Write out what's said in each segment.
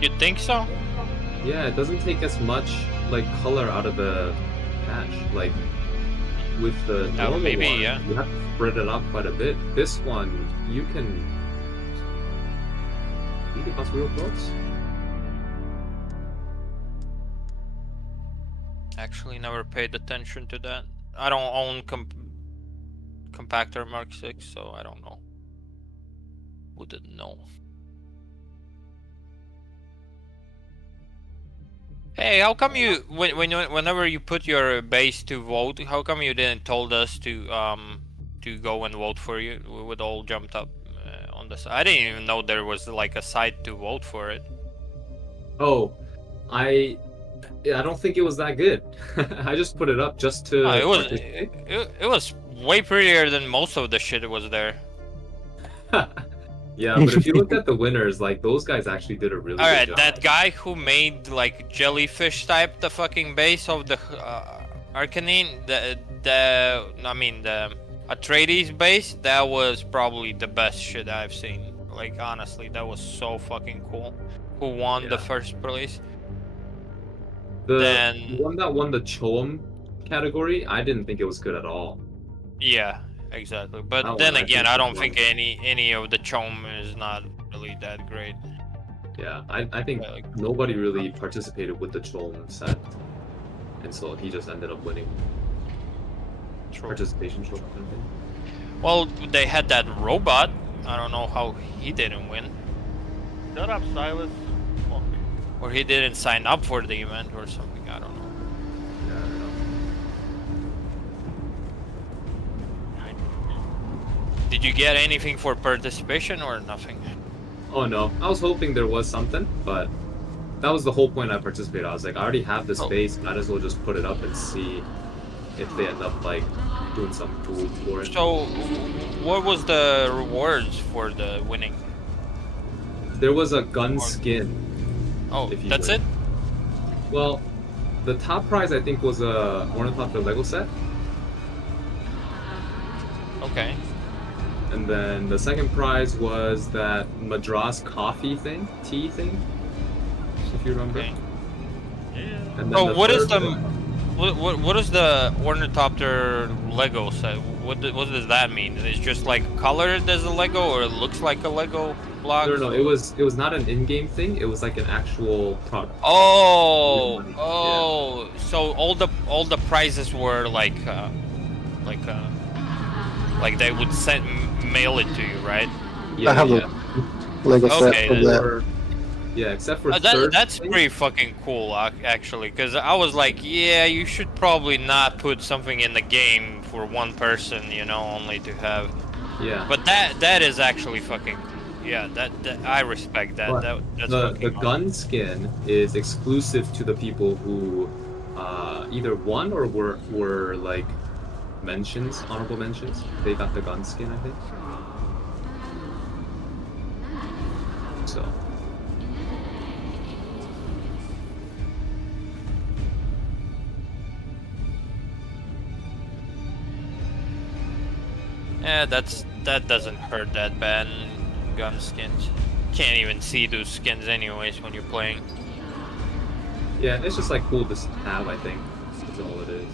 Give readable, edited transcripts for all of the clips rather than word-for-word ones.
You think so? Yeah, it doesn't take as much like color out of the patch. Like with the normal Maybe, one, yeah. you have to spread it out quite a bit. This one, you can pass real close. Actually, never paid attention to that. I don't own compactor Mark 6, so I don't know. Wouldn't know. Hey, how come you whenever you put your base to vote, how come you didn't told us to go and vote for you? We would all jumped up on the side. I didn't even know there was like a site to vote for it. Oh, I I don't think it was that good. I just put it up just Oh, to it was participate. it was way prettier than most of the shit that was there. Yeah, but if you look at the winners, like those guys actually did a really good Alright, job. that guy who made like jellyfish type the fucking base of the Arcanine, the Atreides base, that was probably the best shit I've seen. Like honestly, that was so fucking cool. Who won the Yeah. first place? The Then one that won the Choem category, I didn't think it was good at all. yeah, exactly. But That one then I again, think I was don't think like, any of the Chom is not really that great. yeah, I think Like, nobody really participated with the Choem set, and so he just ended up winning true. participation trophy. Well, they had that robot. I don't know how he didn't win. Shut up, Silas. Fuck. Or he didn't sign up for the event or something, I don't know. Yeah, I don't know. Did you get anything for participation or nothing? Oh no, I was hoping there was something, but that was the whole point I participated. I was like, I already have the space, might as well just put it up and see if they end up like doing some cool for it. So, what was the rewards for the winning? There was a gun skin. Oh, If you that's win. it? Well, the top prize I think was a Ornithopter Lego set, Okay. and then the second prize was that Madras coffee thing, tea thing, if you remember. Okay. Yeah. And then Oh, the what is third the what is the Ornithopter Lego set? What does that mean? It's just like colored as a Lego, or it looks like a Lego block? No, it was not an in-game thing. It was like an actual product. Real Oh, money. Yeah. oh, so all the prizes were like they would mail it to you, right? Yeah, I have yeah. a Lego set Okay, of then. that. Or, yeah, except for third That's place. pretty fucking cool, actually, because I was like, yeah, you should probably not put something in the game for one person, you know, only to have. Yeah. But that is actually fucking, yeah, that I respect that. But That's the fucking awesome. gun skin is exclusive to the people who either won or were like mentions, honorable mentions. They got the gun skin, I think. So Yeah, that doesn't hurt that bad. Gun skins. Can't even see those skins anyways when you're playing. yeah, it's just like cool to have, I think. That's all it is.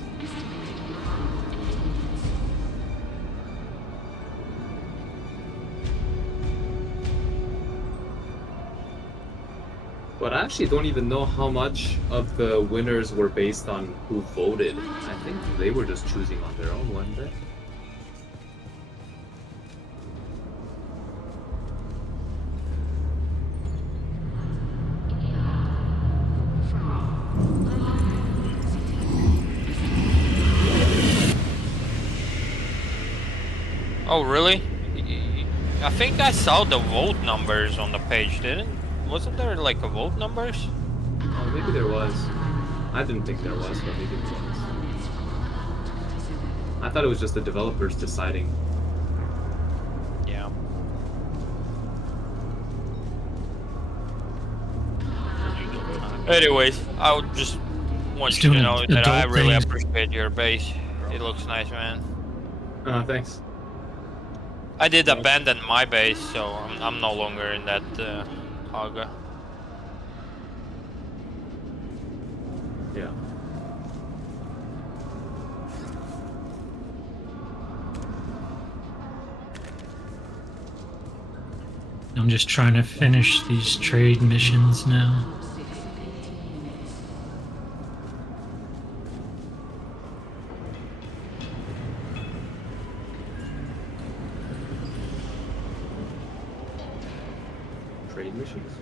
But I actually don't even know how much of the winners were based on who voted. I think they were just choosing on their own, weren't they? Oh, really? I think I saw the vote numbers on the page, wasn't there like a vote numbers? Oh, maybe there was. I didn't think there was, but maybe there was. I thought it was just the developers deciding. Yeah. Anyways, I would just want you to know that I really appreciate your base. It looks nice, man. Thanks. I did abandon my base, so I'm no longer in that Haga. Yeah. I'm just trying to finish these trade missions now. Trade missions.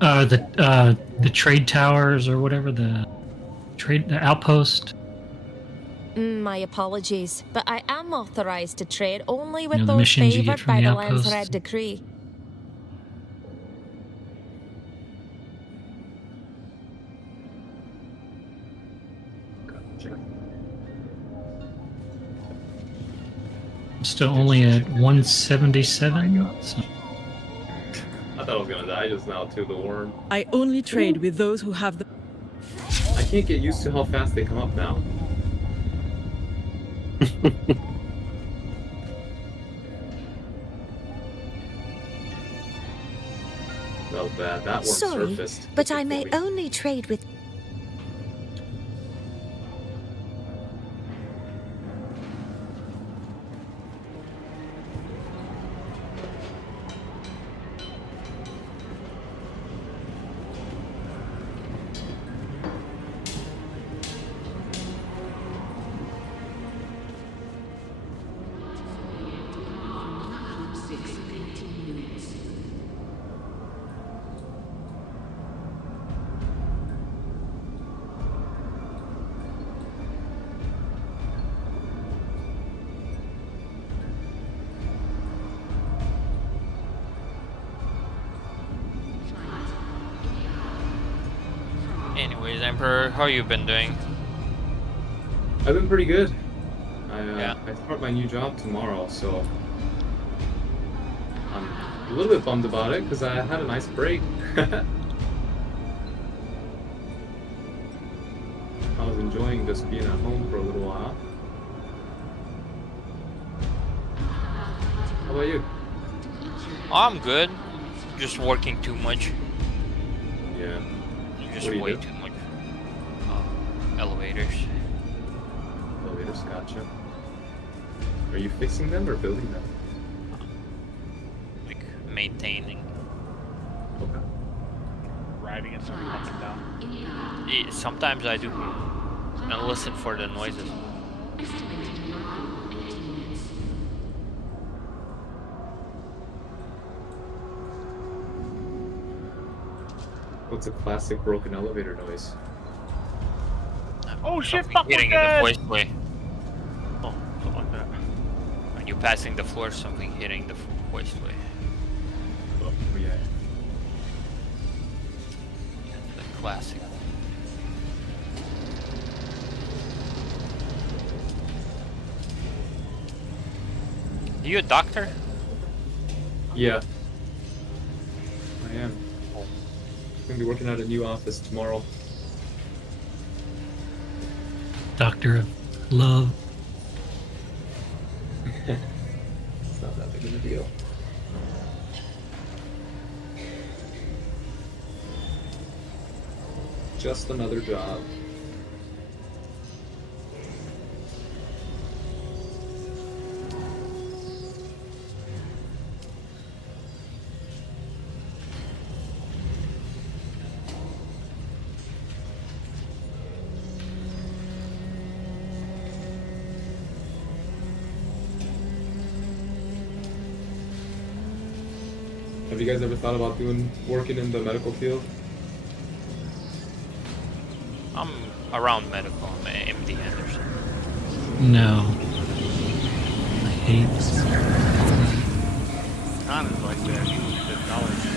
The trade towers or whatever, the outpost. My apologies, but I am authorized to trade only with The those missions you get favoured from by the the outposts. Landsred decree. Gotcha. I'm still only at 177. So I thought I was gonna die just now too, the worm. I only trade with those who have the. I can't get used to how fast they come up now. That was bad. That worm Sorry, surfaced. but I may before we- only trade with. Anyways, Emperor, how you been doing? I've been pretty good. Yeah. I start my new job tomorrow, so I'm a little bit bummed about it because I had a nice break. I was enjoying just being at home for a little while. How about you? I'm good. Just working too much. Yeah. Just What do you way do? too much. Elevators. Elevators, gotcha. Are you fixing them or building them? Like maintaining. Okay. Riding it so it's up and down. Sometimes I do. And listen for the noises. What's a classic broken elevator noise? Oh shit, Something fuck hitting with in the that! hoistway. Oh, something like that. When you're passing the floor, something hitting the hoistway. Oh, yeah. That's the classic. Are you a doctor? Yeah. I am. I'm gonna be working at a new office tomorrow. Doctor of Love. It's not that big of a deal. Just another job. Have you guys ever thought about working in the medical field? I'm around medical. I'm a MD Henderson. No. I hate. Con is like that. He was good knowledge.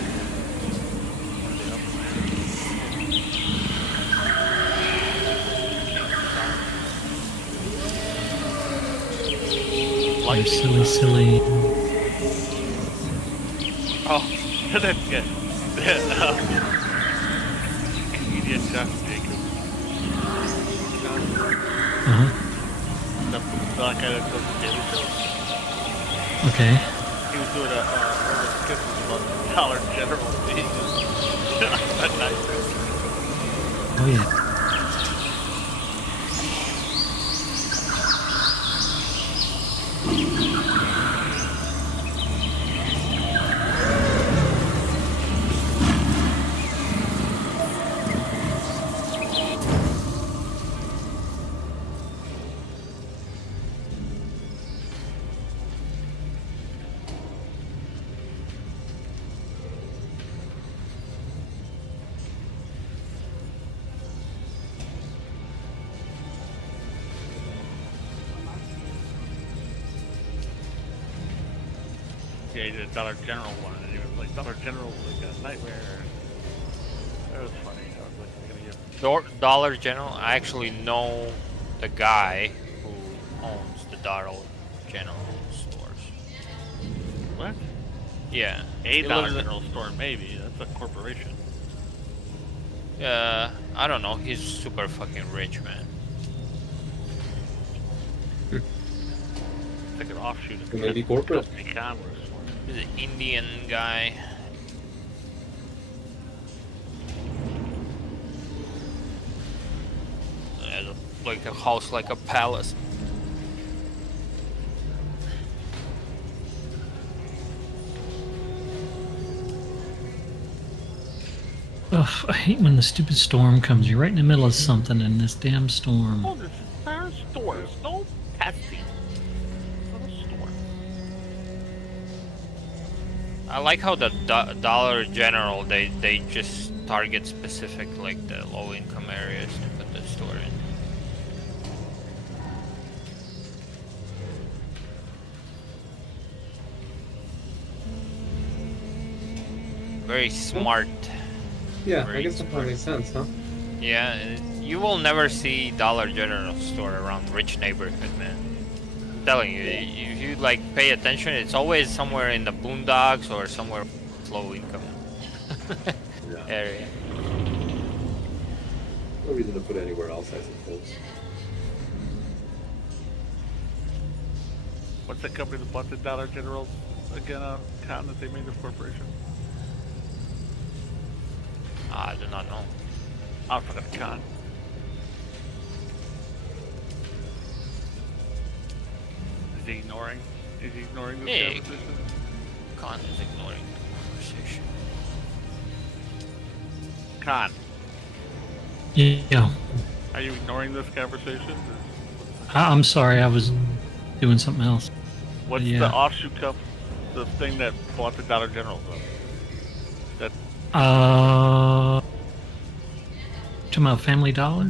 You're silly. Oh, that's good. You did Chuck Jacob. Uh-huh. The black guy that does the Daily Show. Okay. He was doing a skip was about $1 general fee. Oh yeah. Yeah, he did a Dollar General one, and he was like, Dollar General was like a nightmare. That was funny. I was like, I'm gonna get. Dollar General. I actually know the guy who owns the Dollar General stores. What? Yeah. A he Dollar lives in- General store, maybe. That's a corporation. I don't know. He's super fucking rich, man. It's like an offshoot of Maybe corporate. Commerce. He's an Indian guy. Has like a house, like a palace. Ugh, I hate when the stupid storm comes. You're right in the middle of something and this damn storm. Oh, there's entire stores. No testing. Not a store. I like how the Dollar General they just target specific like the low income areas to put the store in. Very smart. Yeah, I Very guess that probably makes sense, huh? Yeah, you will never see Dollar General store around rich neighborhood, man. I'm telling you, if you like pay attention, it's always somewhere in the boondocks or somewhere low income Yeah. area. No reason to put it anywhere else, I suppose. What's that company that bought the Dollar General again? Con that they made the corporation? I do not know. I forgot the con. Is he ignoring? Is he ignoring this Hey. conversation? Khan is ignoring the conversation. Con, Yeah. are you ignoring this conversation? I'm sorry, I was doing something else. What's Yeah. the offshoot the thing that bought the Dollar General though? That Talking about Family Dollar?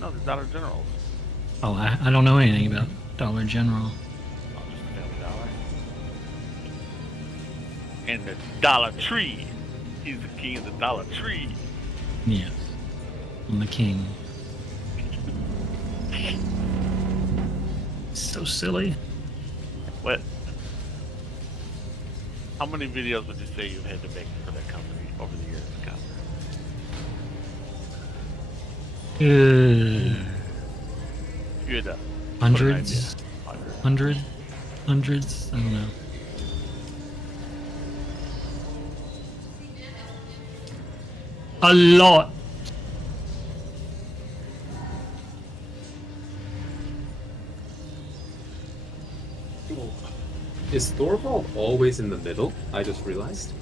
no, the Dollar General. Oh, I don't know anything about Dollar General. Oh, just the Family Dollar. And the Dollar Tree. He's the king of the Dollar Tree. Yes. I'm the king. So silly. What? How many videos would you say you had to make for that company over the years, Con? You had to put an Hundreds? idea. Hundreds? I don't know. A lot. Is Thorvald always in the middle? I just realized.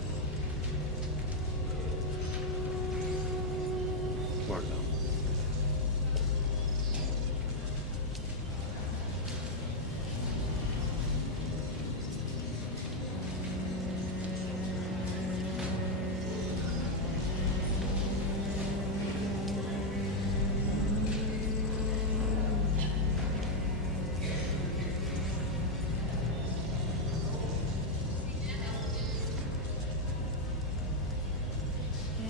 Or no?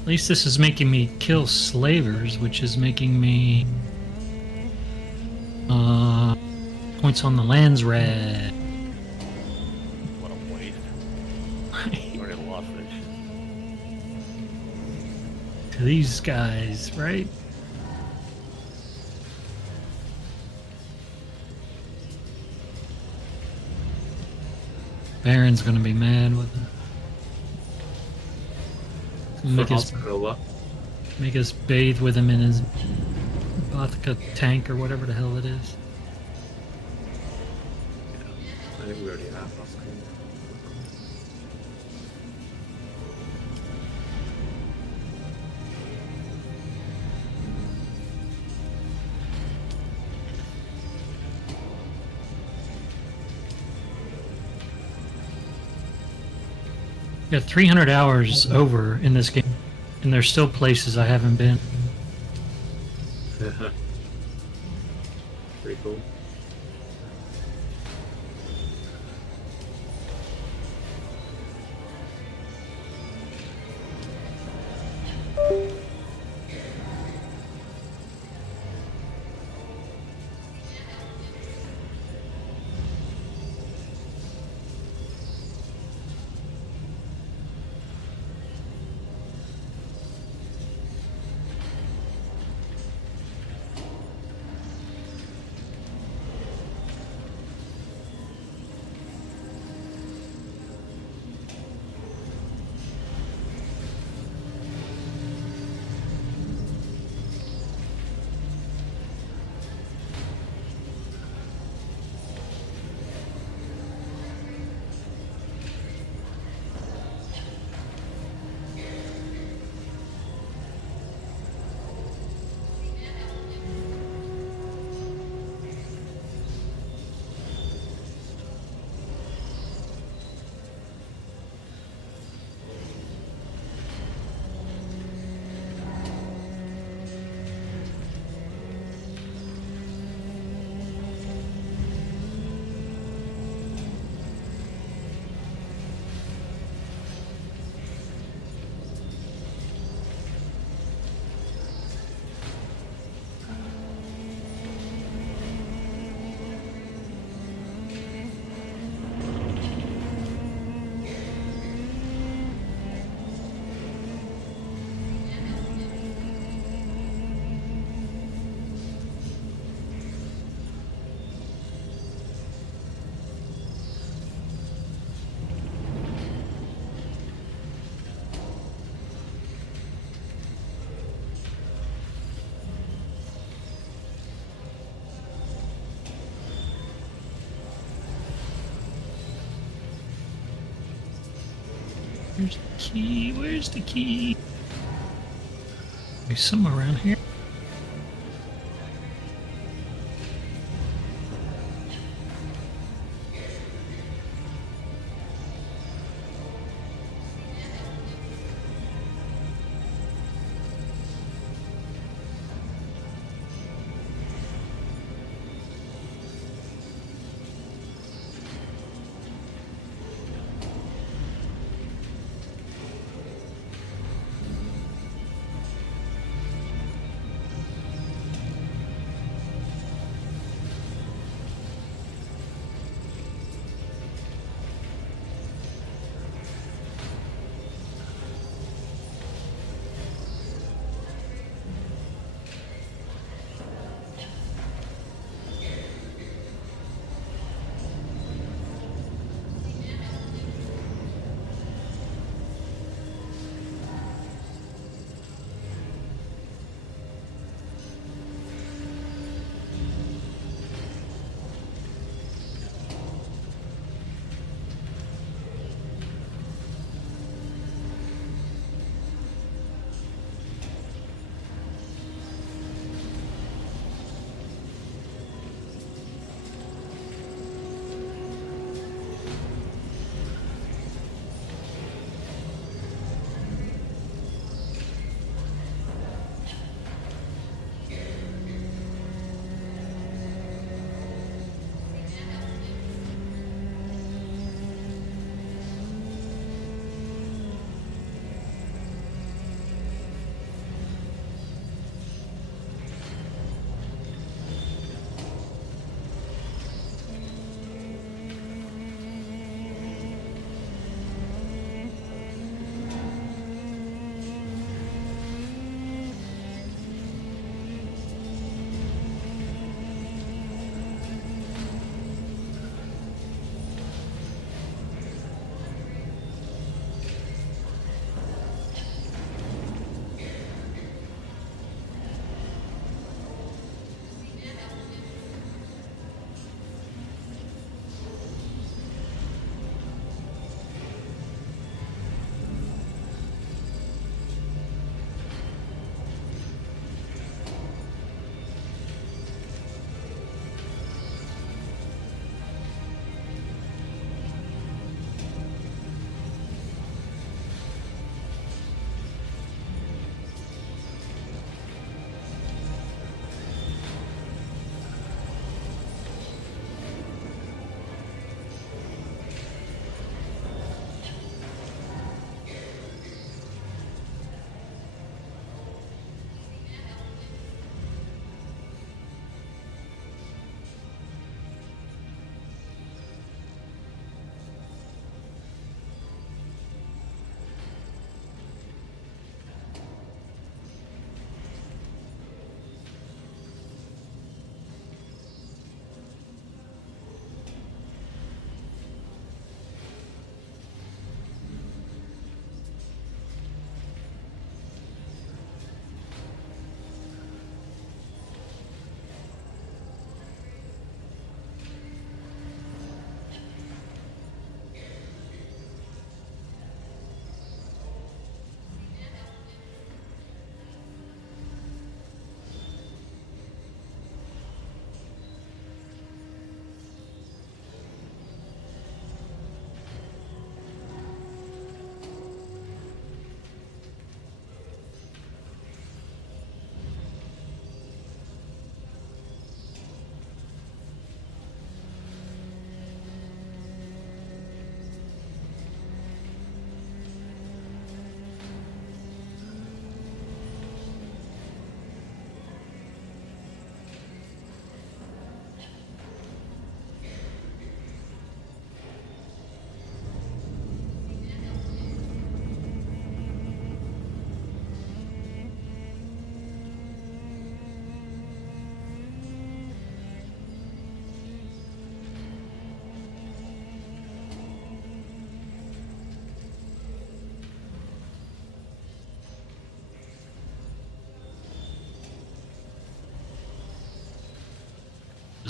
At least this is making me kill slavers, which is making me points on the lands red. What a waste. You already lost that shit. To these guys, right? Baron's gonna be mad with it. Make us, Hospital. make us bathe with him in his vodka tank or whatever the hell it is. I think we already have hospital. Got 300 hours over in this game, and there's still places I haven't been. Pretty cool. Where's the key? Where's the key? There's somewhere around here.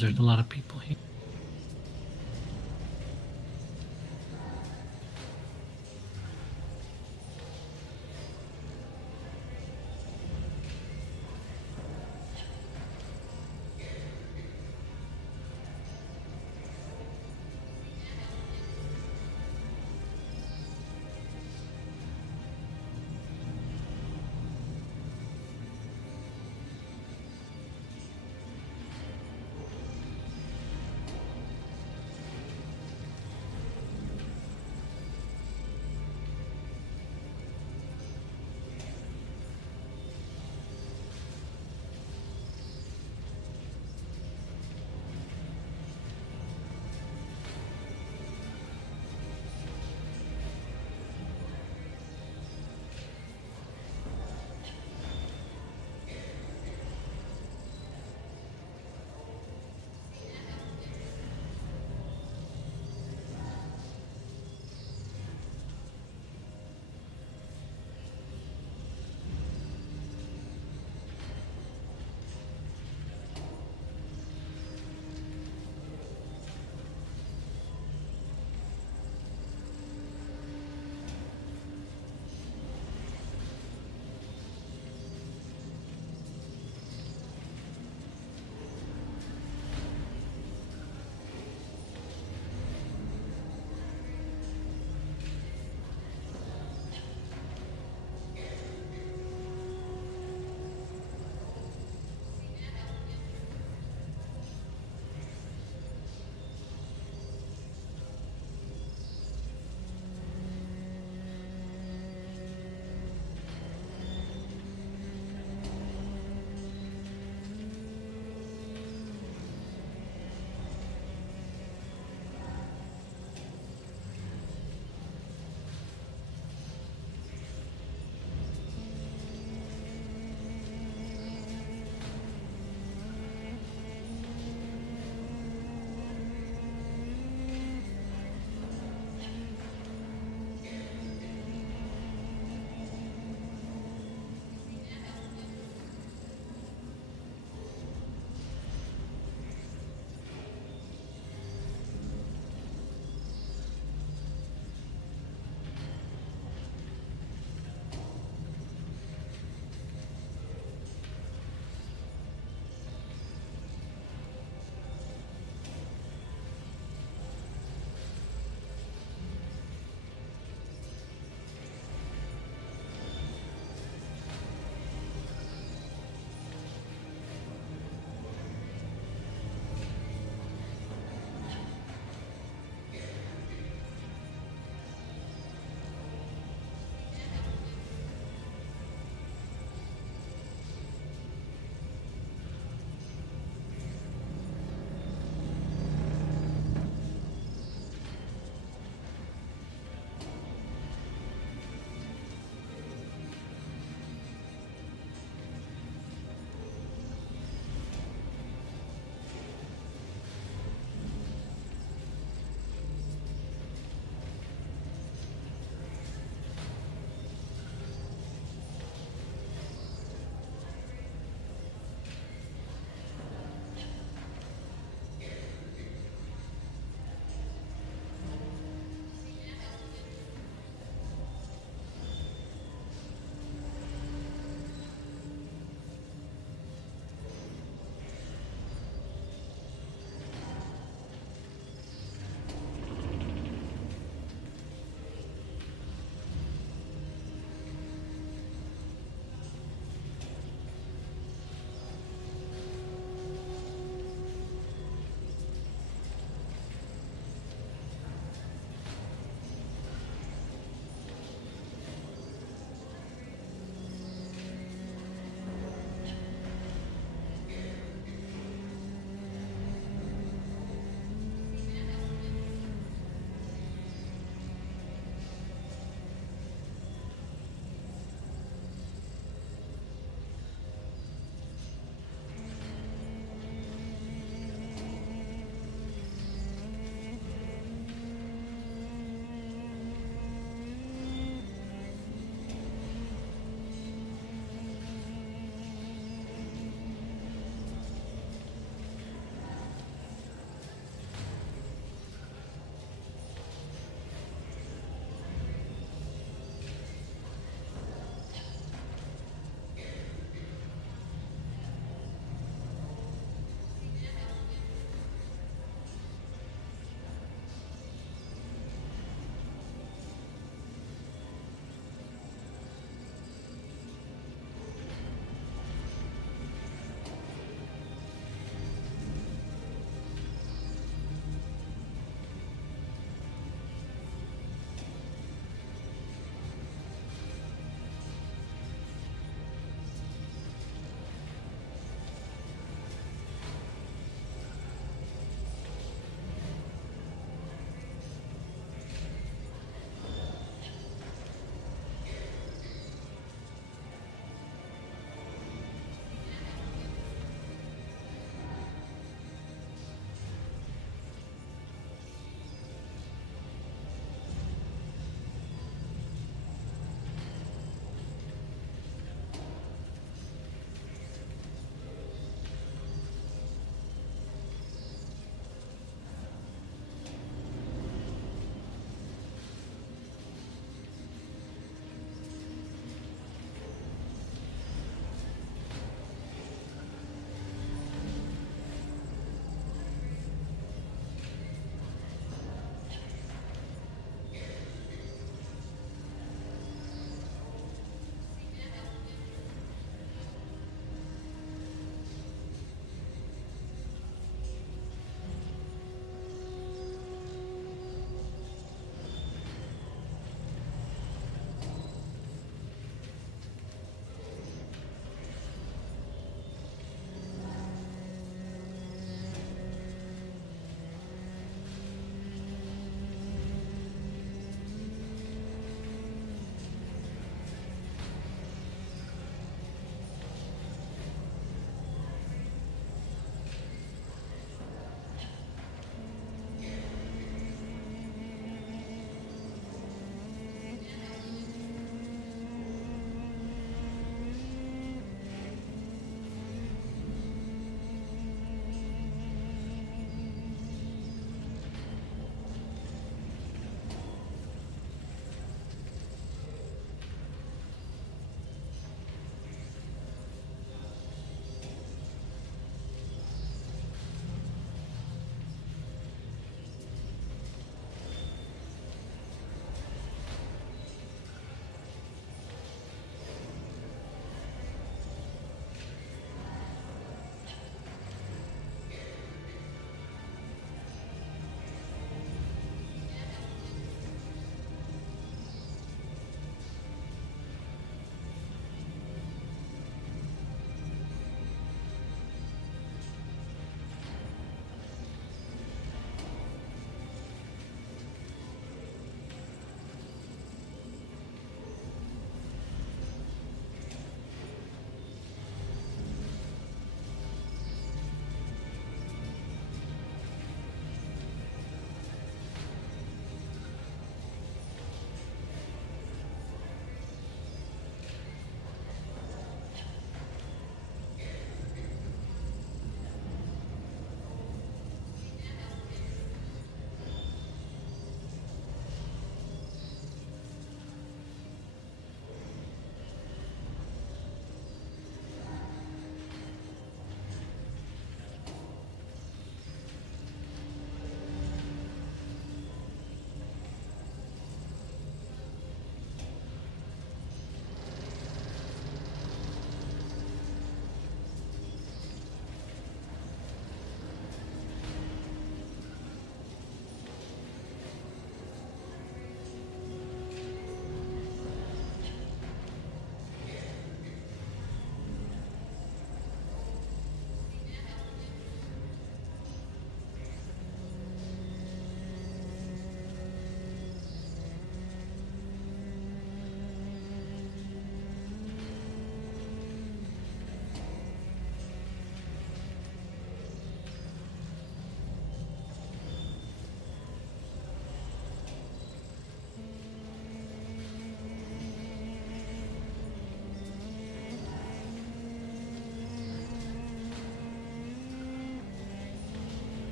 There's a lot of people here.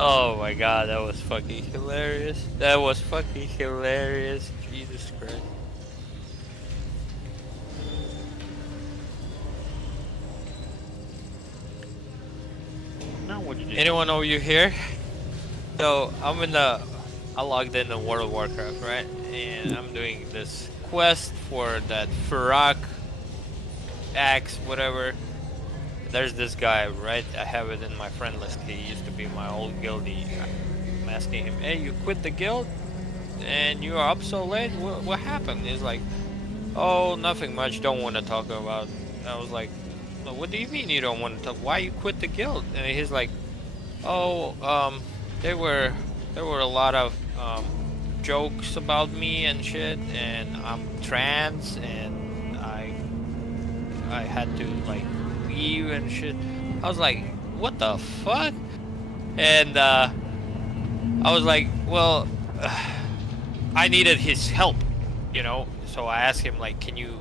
Oh my god, that was fucking hilarious. That was fucking hilarious. Jesus Christ. Now what you do? Anyone know you here? So I logged in World of Warcraft, right? And I'm doing this quest for that Farak axe, whatever. There's this guy, right? I have it in my friend list. He used to be my old guildie. I'm asking him, hey, you quit the guild? And you are up so late? What happened? He's like, oh, nothing much. Don't want to talk about. I was like, well, what do you mean you don't want to talk? Why you quit the guild? And he's like, oh, there were a lot of jokes about me and shit, and I'm trans, and I had to like leave and shit. I was like, what the fuck? And I was like, well, I needed his help, you know. So I asked him like, can you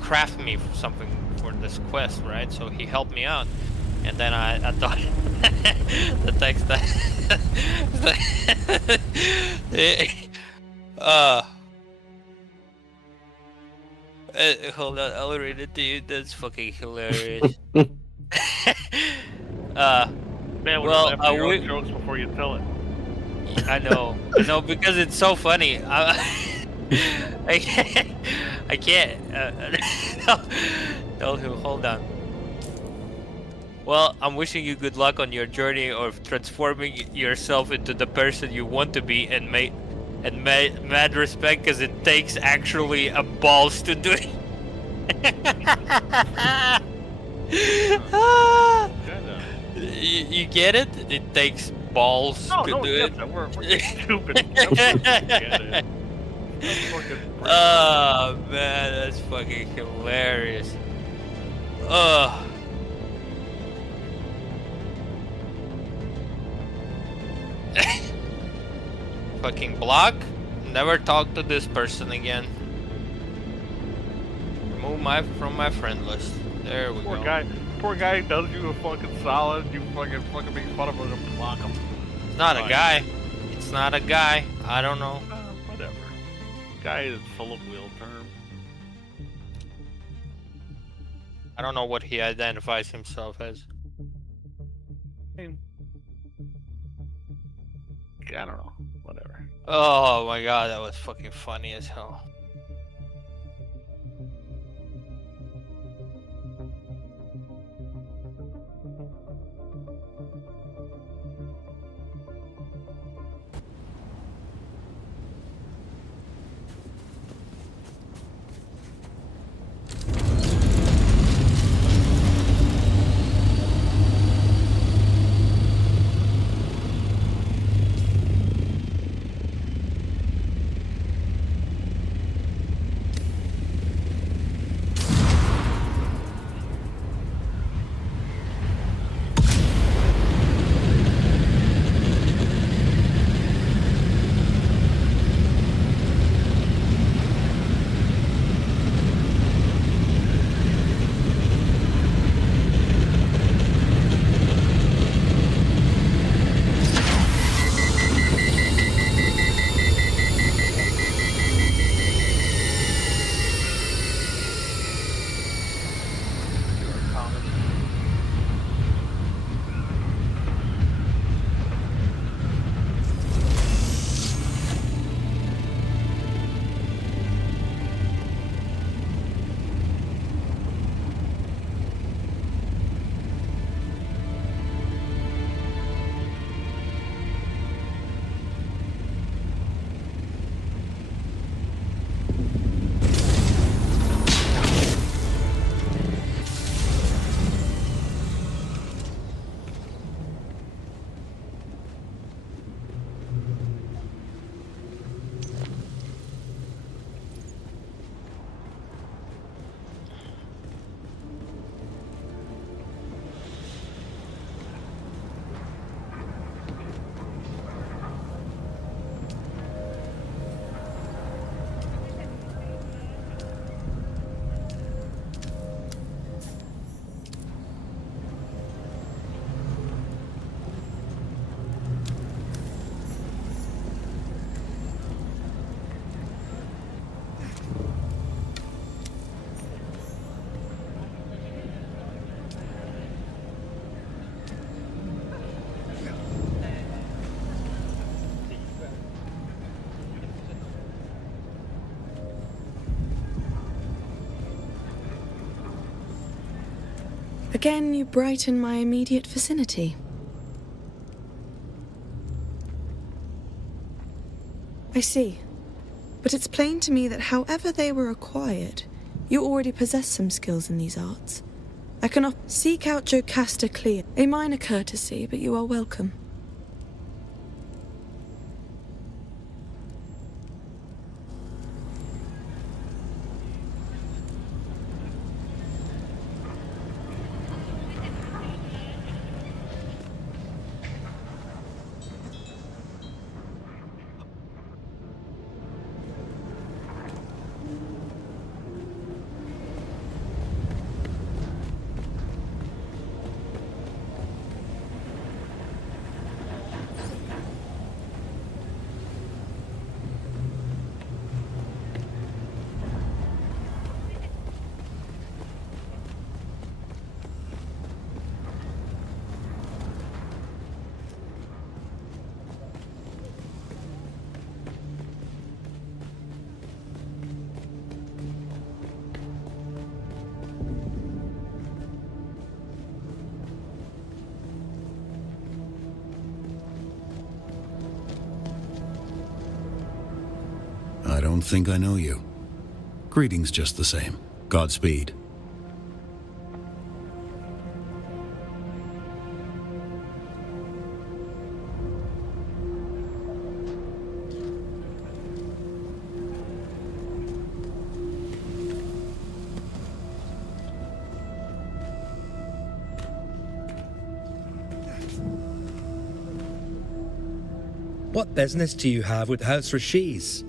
craft me something for this quest, right? So he helped me out, and then I thought the text that hold on, I'll read it to you. That's fucking hilarious. Man, well, after your own jokes before you tell it. I know, because it's so funny. I can't. No, hold on. Well, I'm wishing you good luck on your journey of transforming yourself into the person you want to be, and mad respect, because it takes actually a balls to do it. You get it? It takes balls to do it. We're stupid. It. Oh man, that's fucking hilarious. Ugh. Fucking block. Never talk to this person again. Remove from my friend list. There we go. Poor guy does you a fucking solid. You fucking make fun of him and block him. Not a guy. It's not a guy. I don't know. Whatever. Guy is full of wheel term. I don't know what he identifies himself as. I don't know. Whatever. Oh my god, that was fucking funny as hell. Again, you brighten my immediate vicinity. I see. But it's plain to me that however they were acquired, you already possess some skills in these arts. I can seek out Jocasta Clear. A minor courtesy, but you are welcome. I don't think I know you. Greetings just the same. Godspeed. What business do you have with House Rashiz?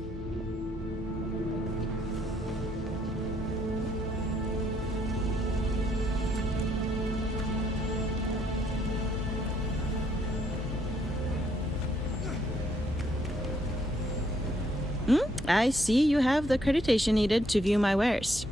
I see you have the accreditation needed to view my wares.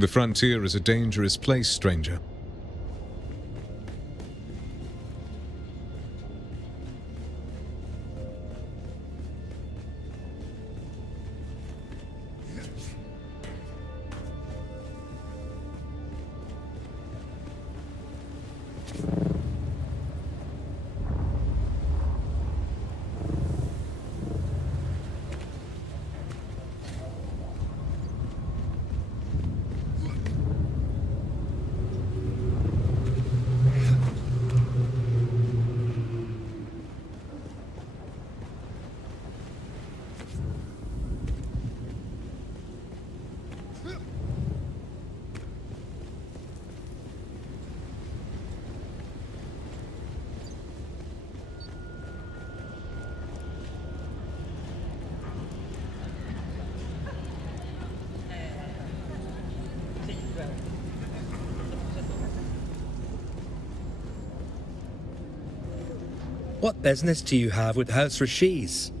The frontier is a dangerous place, stranger. What business do you have with House Rashiz?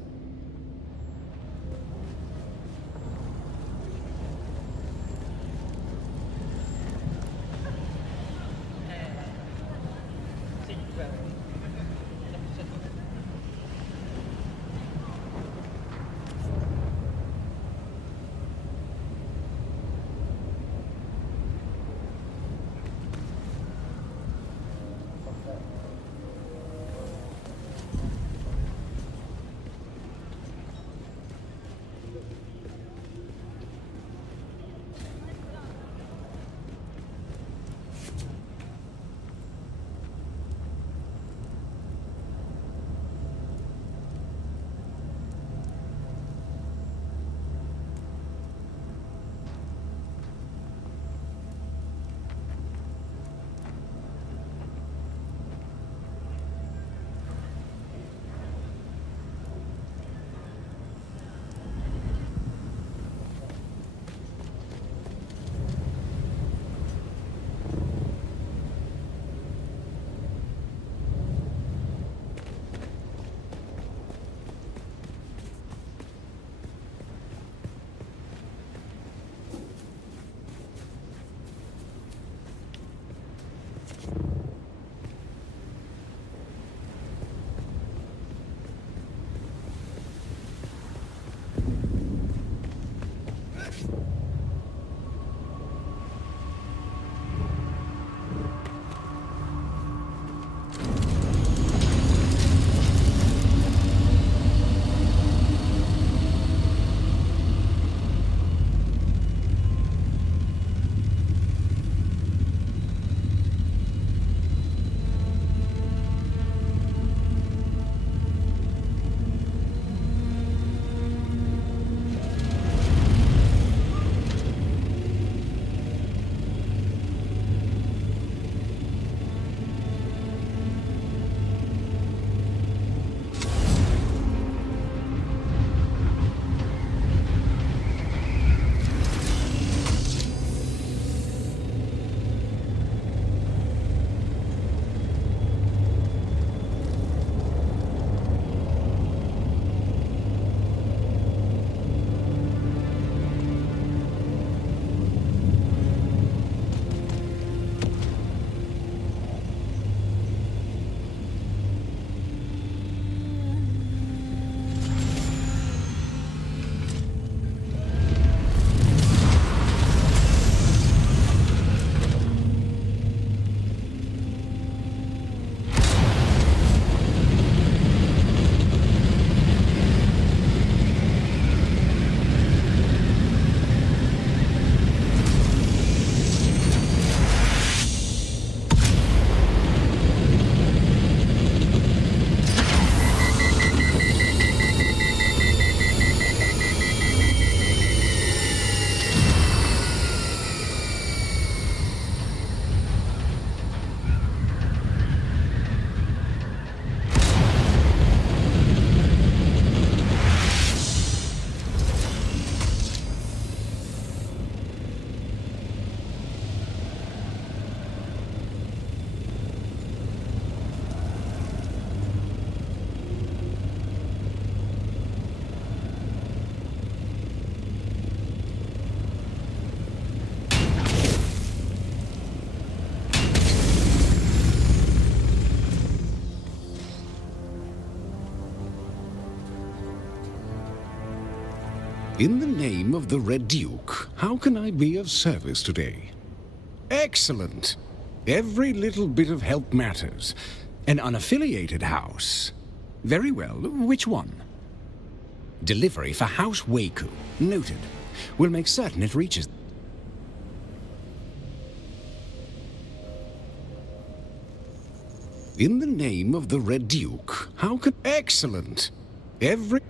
In the name of the Red Duke, how can I be of service today? Excellent. Every little bit of help matters. An unaffiliated house. Very well. Which one? Delivery for House Waku. Noted. We'll make certain it reaches. In the name of the Red Duke, how could... Excellent. Every...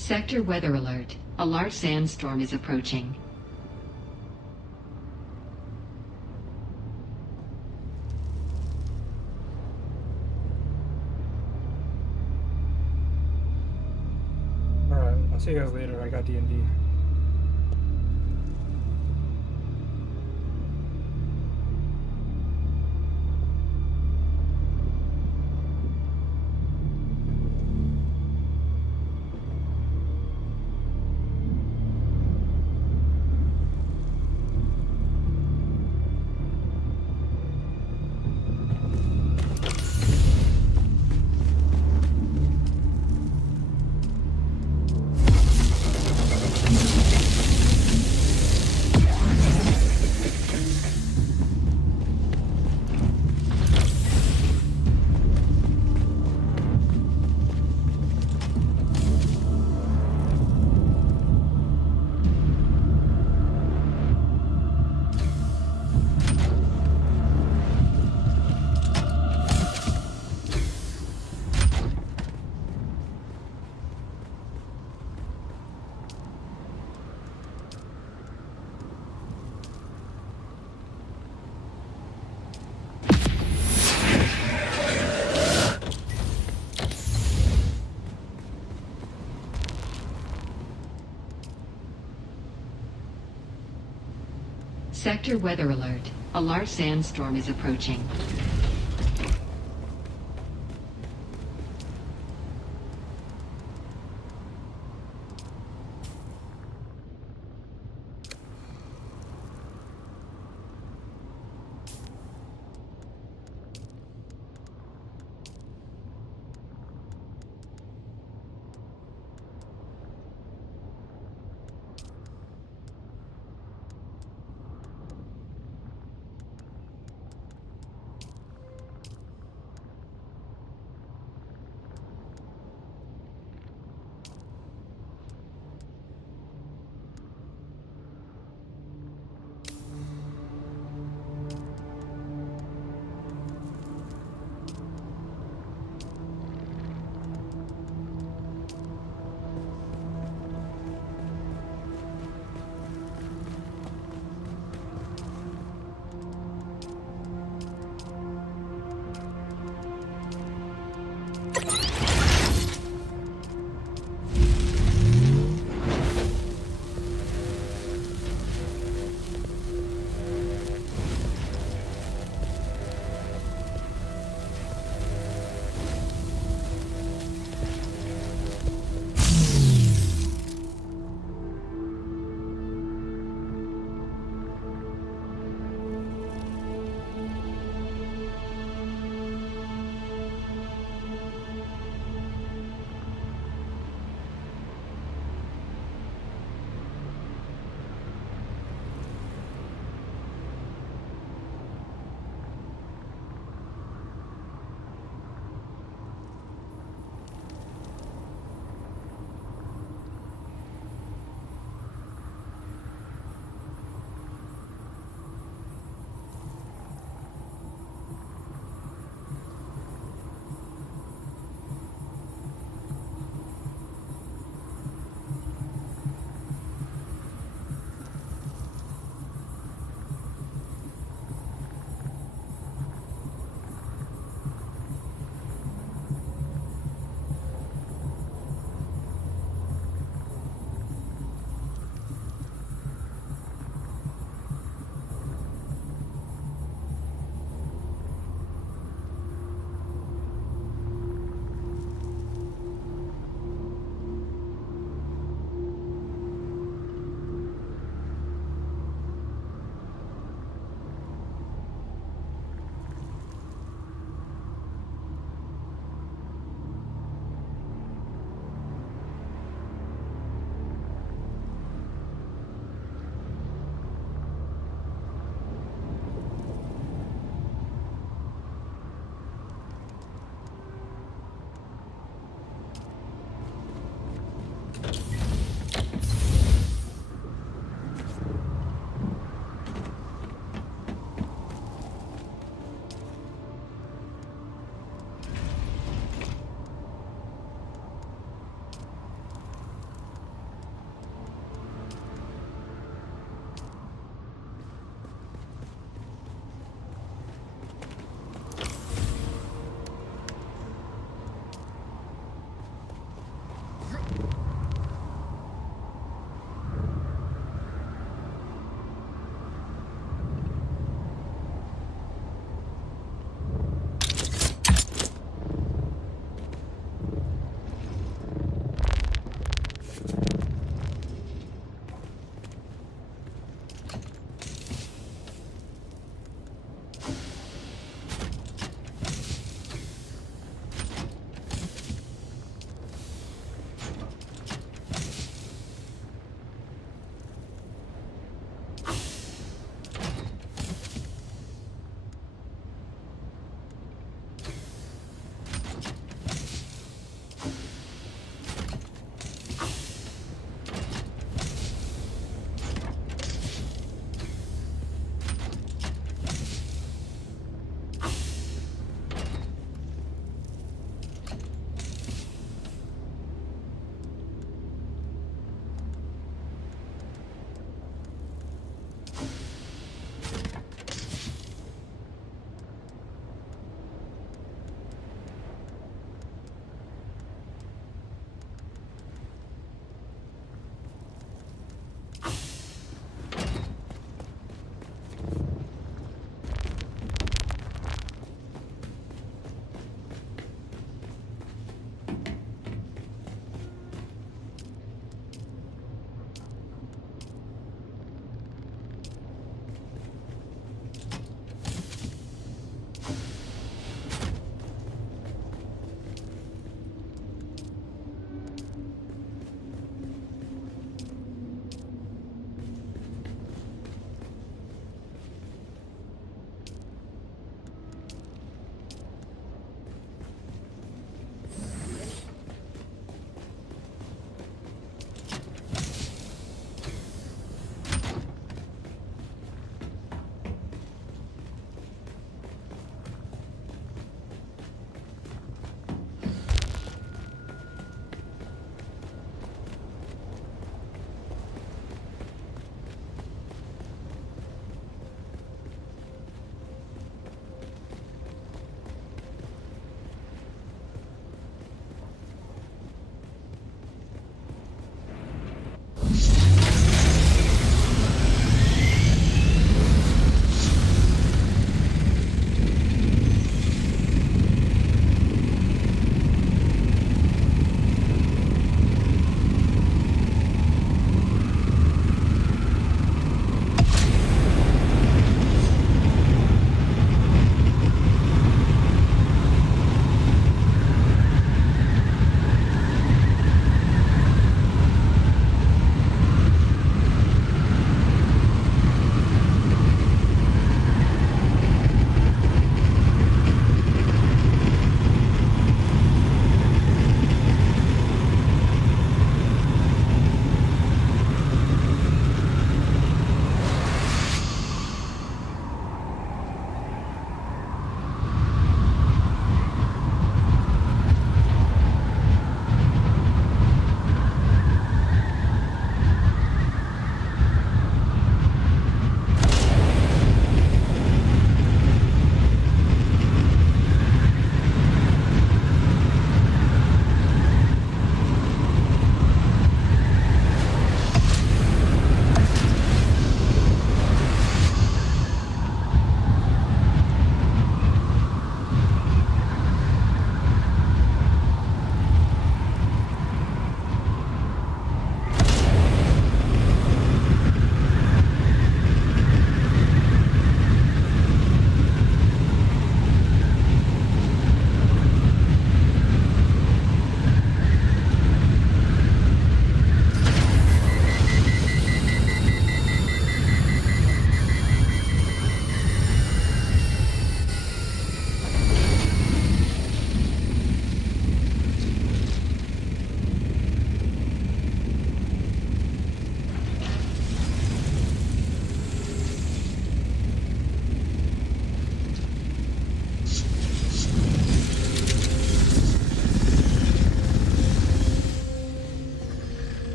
Sector weather alert. A large sandstorm is approaching. Alright, I'll see you guys later. I got D&D. Sector weather alert. A large sandstorm is approaching.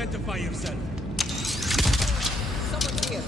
identify yourself. Someone's here.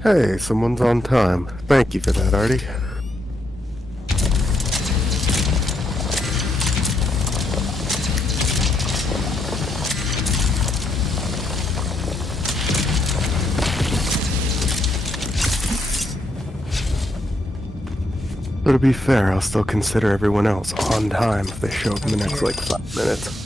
Hey, someone's on time. Thank you for that, Artie. But to be fair, I'll still consider everyone else on time if they show up in the next, like, 5 minutes.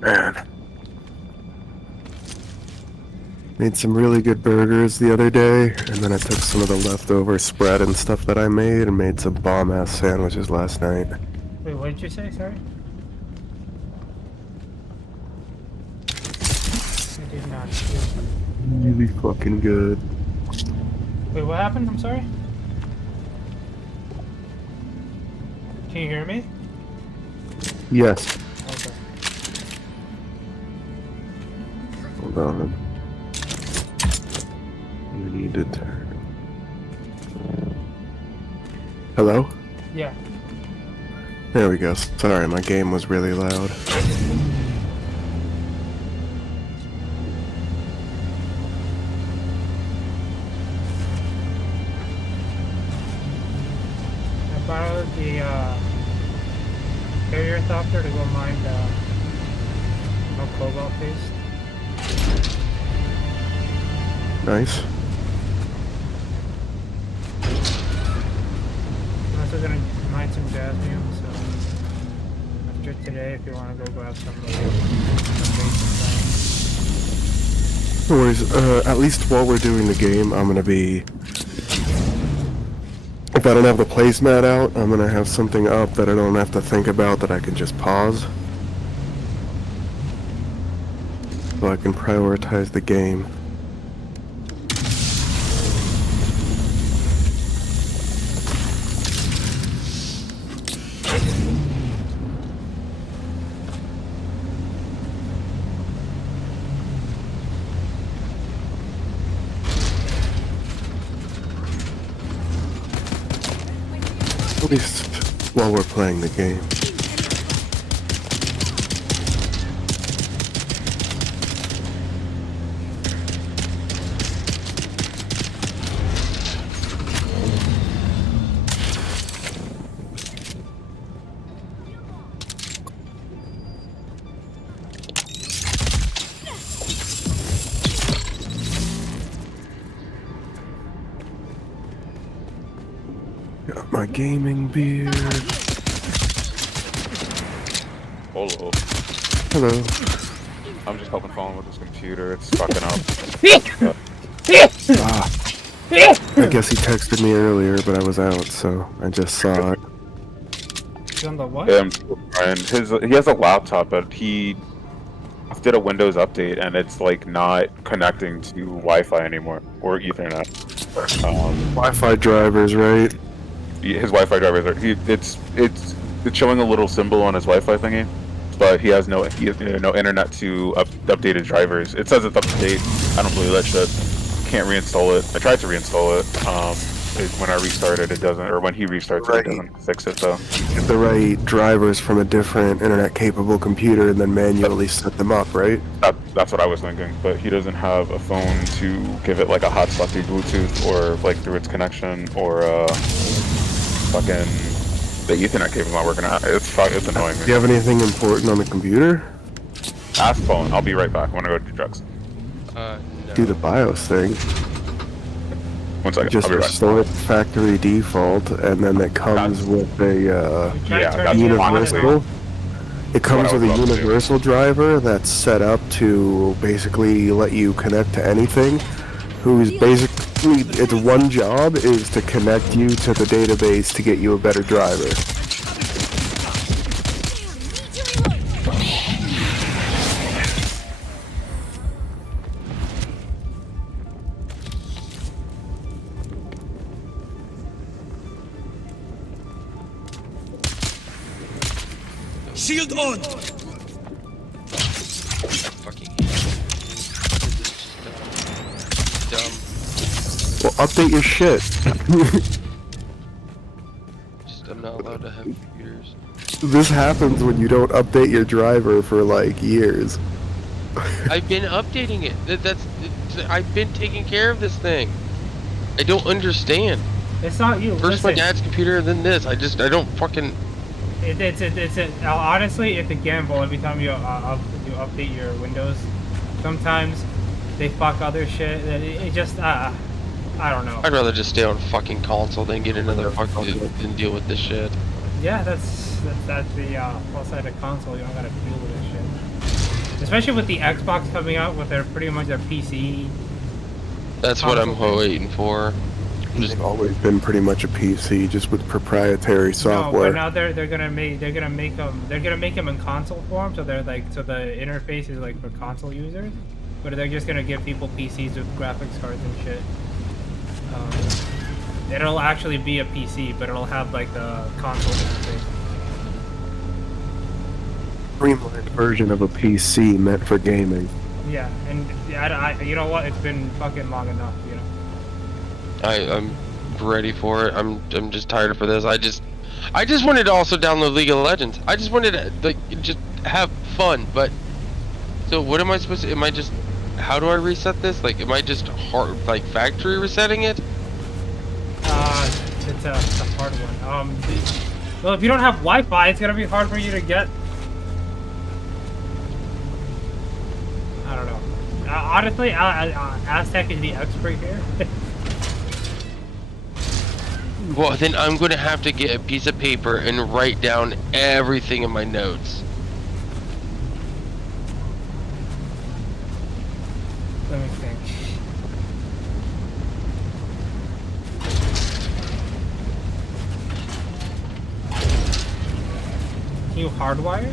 Man. Made some really good burgers the other day, and then I took some of the leftover spread and stuff that I made and made some bomb-ass sandwiches last night. Wait, what did you say? Sorry? He's not. He's... Really fucking good. Wait, what happened? I'm sorry? Can you hear me? Yes. Okay. Hold on. You need to turn. Hello? Yeah. There we go. Sorry, my game was really loud. I borrowed the carrier thopter to go mine no cobalt paste. Nice. I'm also gonna mine some jasmium, so after today, if you want to go grab some No worries. At least while we're doing the game, I'm gonna be... If I don't have the placemat out, I'm gonna have something up that I don't have to think about, that I can just pause. So I can prioritize the game. At least while we're playing the game. Got my gaming beard. Hello. Hello. I'm just helping phone with this computer. It's fucking up. Ah. I guess he texted me earlier, but I was out, so I just saw it. He's on the what? And he has a laptop, but he did a Windows update, and it's like not connecting to Wi-Fi anymore or Ethernet. Wi-Fi drivers, right? His Wi-Fi drivers are. It's showing a little symbol on his Wi-Fi thingy, but he has no internet to update his drivers. It says it's up to date. I don't believe that shit. Can't reinstall it. I tried to reinstall it. When I restart it, it doesn't. Or when he restarts it, it doesn't fix it though. Get the right drivers from a different internet-capable computer and then manually set them up, right? That's what I was thinking. But he doesn't have a phone to give it like a hotspot through Bluetooth or like through its connection or fucking the Ethernet cable's not working out. It's annoying me. Do you have anything important on the computer? Ask phone. I'll be right back. I want to go do drugs. No. Do the BIOS thing. 1 second. Just I'll be right restore it to factory default, and then it comes with a that's universal. It comes with a That's what I was about to do. universal driver that's set up to basically let you connect to anything. Whose basically its one job is to connect you to the database to get you a better driver. Shield on! Fucking dumb. Well, update your shit. Just I'm not allowed to have computers. This happens when you don't update your driver for like years. I've been updating it. I've been taking care of this thing. I don't understand. It's not you. First Listen. my dad's computer, then this. I don't fucking. Honestly, it's a gamble every time you update your Windows. Sometimes they fuck other shit. It just I don't know. I'd rather just stay on fucking console than get another fucking and deal with this shit. Yeah, that's the plus side of console. You don't gotta deal with this shit. Especially with the Xbox coming out with their pretty much their PC. That's what I'm waiting for. They've always been pretty much a PC, just with proprietary software. No, but now they're gonna make them in console form, so the interface is like for console users. but they're just gonna give people PCs with graphics cards and shit. It'll actually be a PC, but it'll have like the console interface. Streamlined version of a PC meant for gaming. Yeah, and you know what? It's been fucking long enough, you know. I'm ready for it. I'm just tired for this. I just wanted to also download League of Legends. I just wanted to like just have fun. But so what am I supposed to? Am I just? How do I reset this? Like, am I just like factory resetting it? It's a hard one. Well, if you don't have Wi-Fi, it's gonna be hard for you to get. I don't know. Honestly, Aztec is the expert here. Well, then I'm gonna have to get a piece of paper and write down everything in my notes. Let me think. Can you hardwire?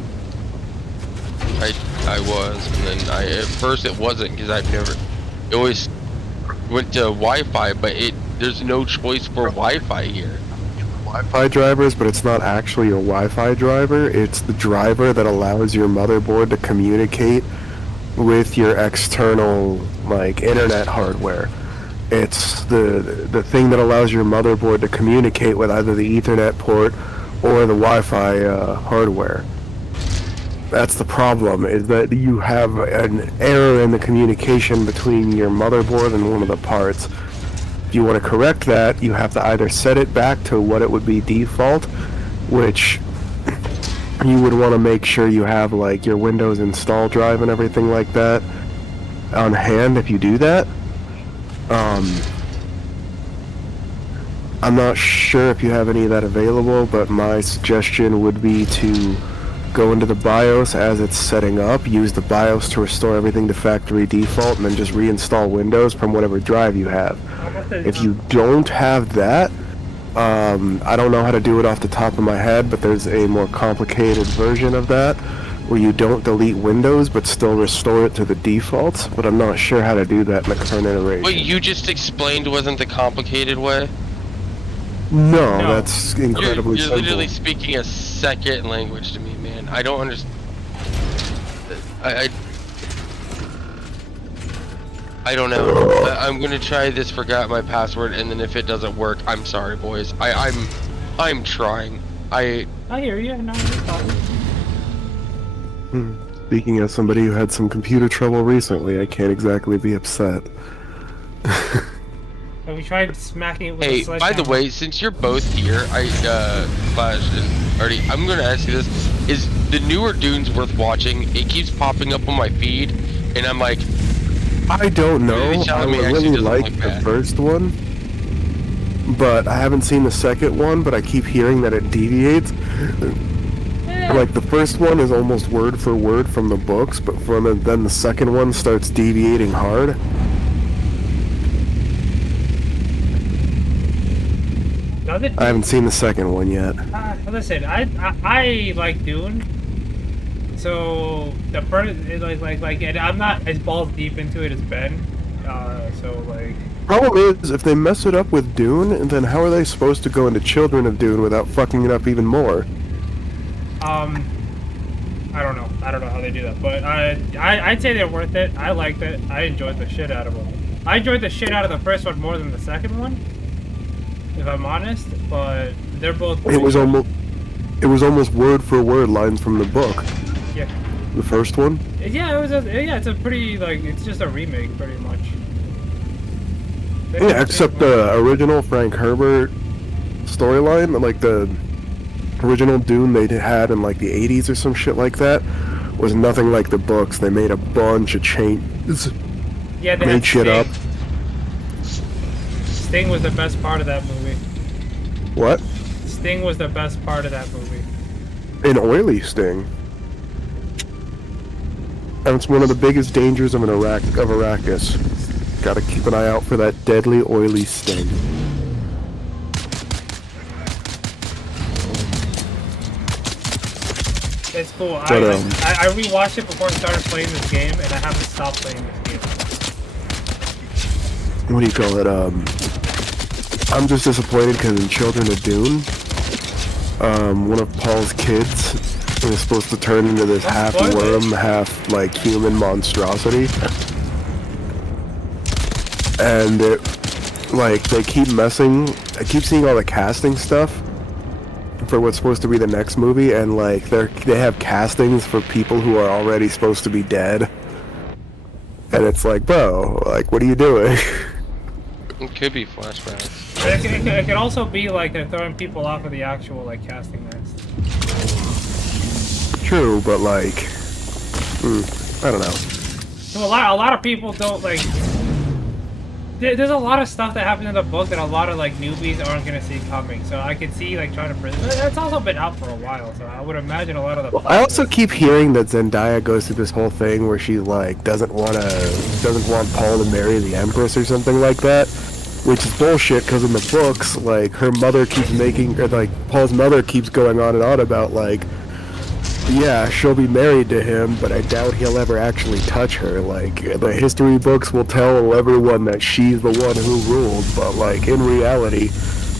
I was, and then at first it wasn't because I've never. It always went to Wi-Fi, but there's no choice for Wi-Fi here. Wi-Fi drivers, but it's not actually a Wi-Fi driver. It's the driver that allows your motherboard to communicate with your external, like, internet hardware. It's the thing that allows your motherboard to communicate with either the Ethernet port or the Wi-Fi hardware. That's the problem, is that you have an error in the communication between your motherboard and one of the parts. If you want to correct that, you have to either set it back to what it would be default, which you would want to make sure you have like your Windows install drive and everything like that on hand if you do that. I'm not sure if you have any of that available, but my suggestion would be to go into the BIOS as it's setting up, use the BIOS to restore everything to factory default, and then just reinstall Windows from whatever drive you have. If you don't have that, I don't know how to do it off the top of my head, but there's a more complicated version of that where you don't delete Windows but still restore it to the defaults, but I'm not sure how to do that in the current iteration. What you just explained wasn't the complicated way? No, that's incredibly You're simple. literally speaking a second language to me, man. I don't understand. I don't know. I'm gonna try this. Forgot my password, and then if it doesn't work, I'm sorry, boys. I'm trying. I hear you. No, Speaking as somebody who had some computer trouble recently, I can't exactly be upset. Have we tried smacking it with a Hey, sledgehammer? by the way, since you're both here, Flash and Artie, I'm gonna ask you this: is the newer Dunes worth watching? It keeps popping up on my feed, and I'm like, I don't know. Really I telling me really actually like doesn't the look bad. first one, but I haven't seen the second one, but I keep hearing that it deviates. Like, the first one is almost word for word from the books, but then the second one starts deviating hard. I haven't seen the second one yet. Listen, I like Dune, so the first like, and I'm not as balls deep into it as Ben, so like. Problem is, if they mess it up with Dune, then how are they supposed to go into Children of Dune without fucking it up even more? I don't know how they do that, but I'd say they're worth it. I liked it. I enjoyed the shit out of them. I enjoyed the shit out of the first one more than the second one, if I'm honest. But they're both. It was almost word for word lines from the book. Yeah. The first one. Yeah, it's a pretty it's just a remake pretty much. Yeah, except the original Frank Herbert storyline, like the original Dune they had in like the 80s or some shit like that, was nothing like the books. They made a bunch of changes. Yeah, they made shit up. Sting was the best part of that movie. What? Sting was the best part of that movie. An oily Sting. And it's one of the biggest dangers of Arrakis. Gotta keep an eye out for that deadly oily Sting. It's cool. But, I rewatched it before I started playing this game, and I haven't stopped playing this game. What do you call it? I'm just disappointed because in Children of Dune, one of Paul's kids is supposed to turn into this half worm, half like human monstrosity, and they keep messing. I keep seeing all the casting stuff for what's supposed to be the next movie, and like they have castings for people who are already supposed to be dead, and it's like, bro, like, what are you doing? It could be flashbacks. It could also be like they're throwing people off of the actual like casting list. True, but like, I don't know. So a lot of people don't like. There's a lot of stuff that happened in the book that a lot of like newbies aren't gonna see coming. So I could see like trying to bring. It's also been out for a while, so I would imagine a lot of the. Well, I also keep hearing that Zendaya goes through this whole thing where she like doesn't want Paul to marry the Empress or something like that, which is bullshit. Because in the books, like her mother keeps Paul's mother keeps going on and on about like, yeah, she'll be married to him, but I doubt he'll ever actually touch her. Like, the history books will tell everyone that she's the one who ruled, but like, in reality,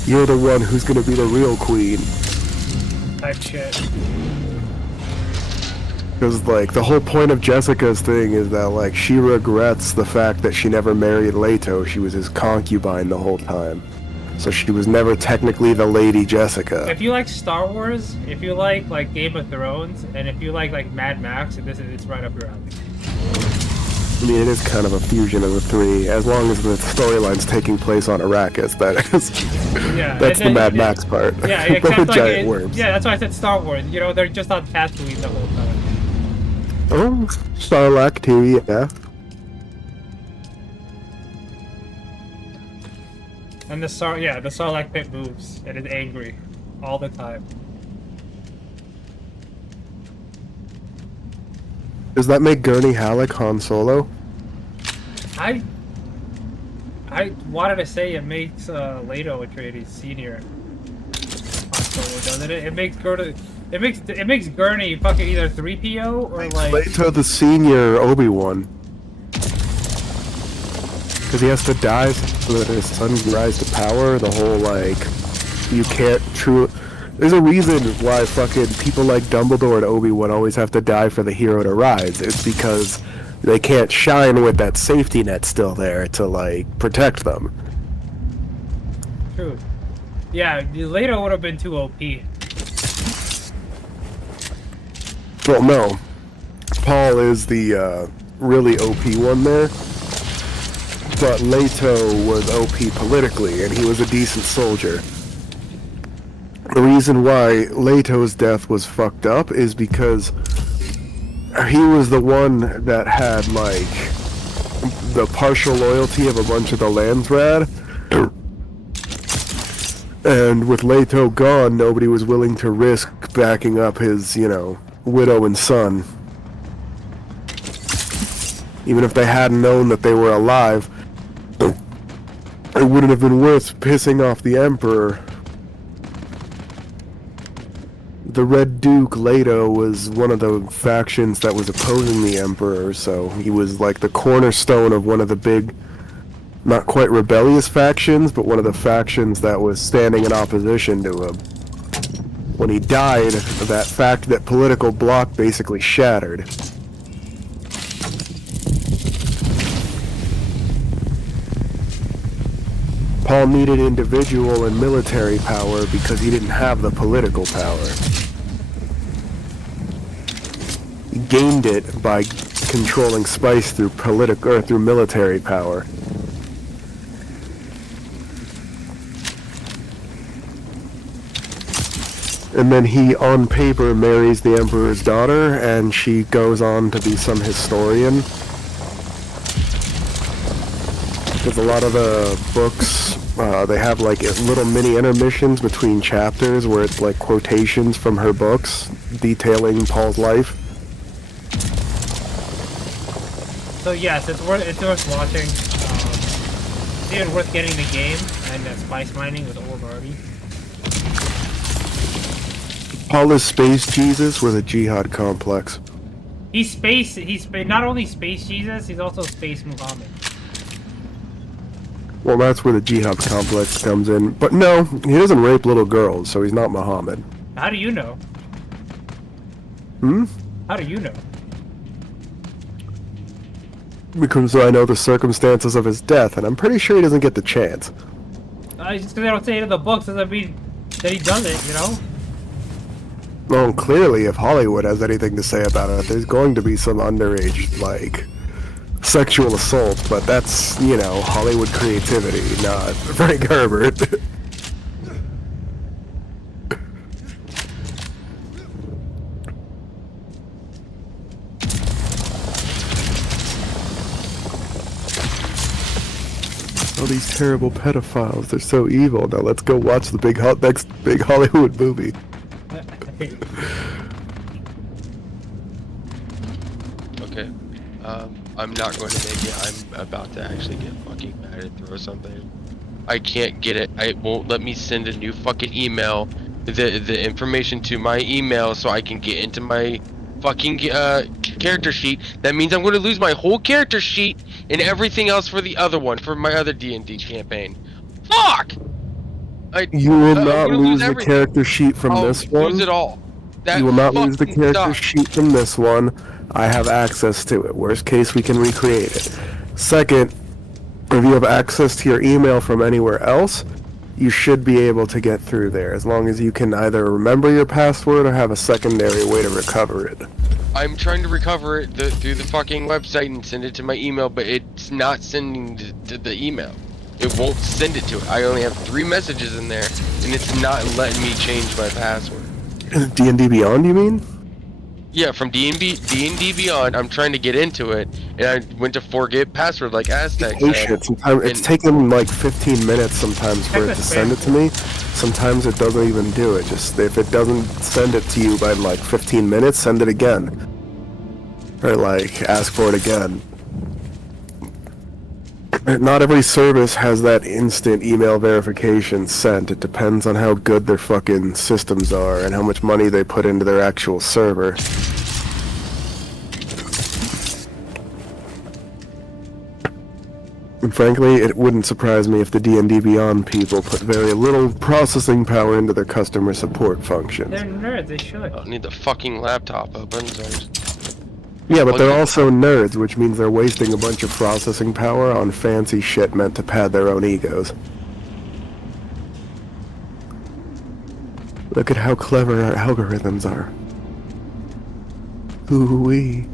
you're the one who's gonna be the real queen. Type shit. Because, like, the whole point of Jessica's thing is that, like, she regrets the fact that she never married Leto. She was his concubine the whole time. So she was never technically the Lady Jessica. If you like Star Wars, if you like Game of Thrones, and if you like Mad Max, it's right up your alley. I mean, it is kind of a fusion of the three, as long as the storyline's taking place on Arrakis. That is, yeah, that's the Mad Max part. Yeah, except like giant worms. Yeah, that's why I said Star Wars. You know, they're just on Tatooine the whole time. Oh, Sarlacc too, yeah. And the Sarlacc pit moves and is angry all the time. Does that make Gurney Halleck Han Solo? I wanted to say it makes Leto Atreides Senior Han Solo, doesn't it? It makes Gurney fucking either 3PO or like Leto the Senior Obi-Wan. Because he has to die so that his son can rise to power. The whole, like, you can't There's a reason why fucking people like Dumbledore and Obi-Wan always have to die for the hero to rise. It's because they can't shine with that safety net still there to, like, protect them. True. Yeah, Leto would have been too OP. Well, no. Paul is the, really OP one there. But Leto was OP politically, and he was a decent soldier. The reason why Leto's death was fucked up is because he was the one that had, like, the partial loyalty of a bunch of the Landsrad. And with Leto gone, nobody was willing to risk backing up his, you know, widow and son. Even if they hadn't known that they were alive, it wouldn't have been worth pissing off the Emperor. The Red Duke, Leto, was one of the factions that was opposing the Emperor, so he was like the cornerstone of one of the big, not quite rebellious factions, but one of the factions that was standing in opposition to him. When he died, that political bloc basically shattered. Paul needed individual and military power because he didn't have the political power. He gained it by controlling spice through through military power. And then he, on paper, marries the Emperor's daughter, and she goes on to be some historian. Because a lot of the books, they have like little mini intermissions between chapters where it's like quotations from her books detailing Paul's life. So yes, it's worth watching. It's even worth getting the game and spice mining with Old Arby. All this space Jesus with a jihad complex. He's not only space Jesus, he's also space Muhammad. Well, that's where the jihad complex comes in. But no, he doesn't rape little girls, so he's not Muhammad. How do you know? Hmm? How do you know? Because I know the circumstances of his death, and I'm pretty sure he doesn't get the chance. Just because they don't say it in the books doesn't mean that he does it, you know? Well, clearly, if Hollywood has anything to say about it, there's going to be some underage, like, sexual assault, but that's, you know, Hollywood creativity, not Frank Herbert. Oh, these terrible pedophiles, they're so evil. Now let's go watch the next big Hollywood movie. Okay. I'm not going to make it. I'm about to actually get fucking mad and throw something. I can't get it. It won't let me send a new fucking email. The information to my email so I can get into my fucking character sheet. That means I'm going to lose my whole character sheet and everything else for the other one, for my other D&D campaign. Fuck! You will not lose the character sheet from this one. Lose it all. You will not lose the character sheet from this one. I have access to it. Worst case, we can recreate it. Second, if you have access to your email from anywhere else, you should be able to get through there, as long as you can either remember your password or have a secondary way to recover it. I'm trying to recover it through the fucking website and send it to my email, but it's not sending to the email. It won't send it to it. I only have 3 messages in there, and it's not letting me change my password. D&D Beyond, you mean? Yeah, from D&D Beyond, I'm trying to get into it, and I went to forget password like Aztec said. It's taken like 15 minutes sometimes for it to send it to me. Sometimes it doesn't even do it. Just if it doesn't send it to you by like 15 minutes, send it again. Or like, ask for it again. Not every service has that instant email verification sent. It depends on how good their fucking systems are and how much money they put into their actual server. And frankly, it wouldn't surprise me if the D&D Beyond people put very little processing power into their customer support functions. They're nerds, they should. I don't need the fucking laptop open, so Yeah, but they're also nerds, which means they're wasting a bunch of processing power on fancy shit meant to pad their own egos. Look at how clever our algorithms are. Ooh-wee.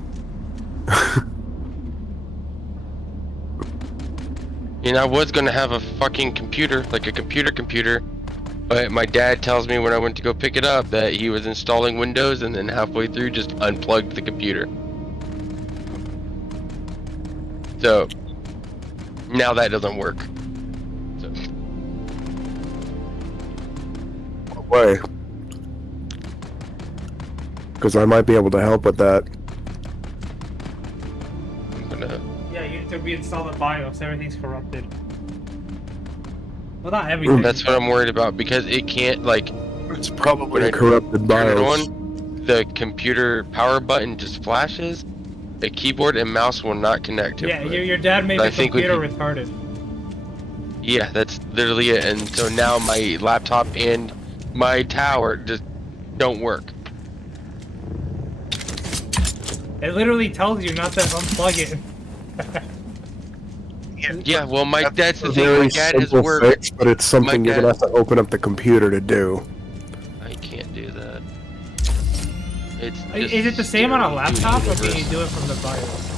You know, I was gonna have a fucking computer, like a computer, but my dad tells me when I went to go pick it up that he was installing Windows and then halfway through just unplugged the computer. So, now that doesn't work. So. Why? Because I might be able to help with that. I'm gonna... Yeah, you need to reinstall the BIOS, everything's corrupted. Well, not everything. That's what I'm worried about, because it can't, like... It's probably a corrupted BIOS. The computer power button just flashes. The keyboard and mouse will not connect to it. Yeah, your dad made the computer retarded. Yeah, that's literally it. And so now my laptop and my tower just don't work. It literally tells you not to unplug it. Yeah, well, that's the a thing. very My dad has simple worked. fix, but it's something you're gonna have to open up the computer to do. I can't do that. Is it the same on a laptop, or can you do it from the BIOS?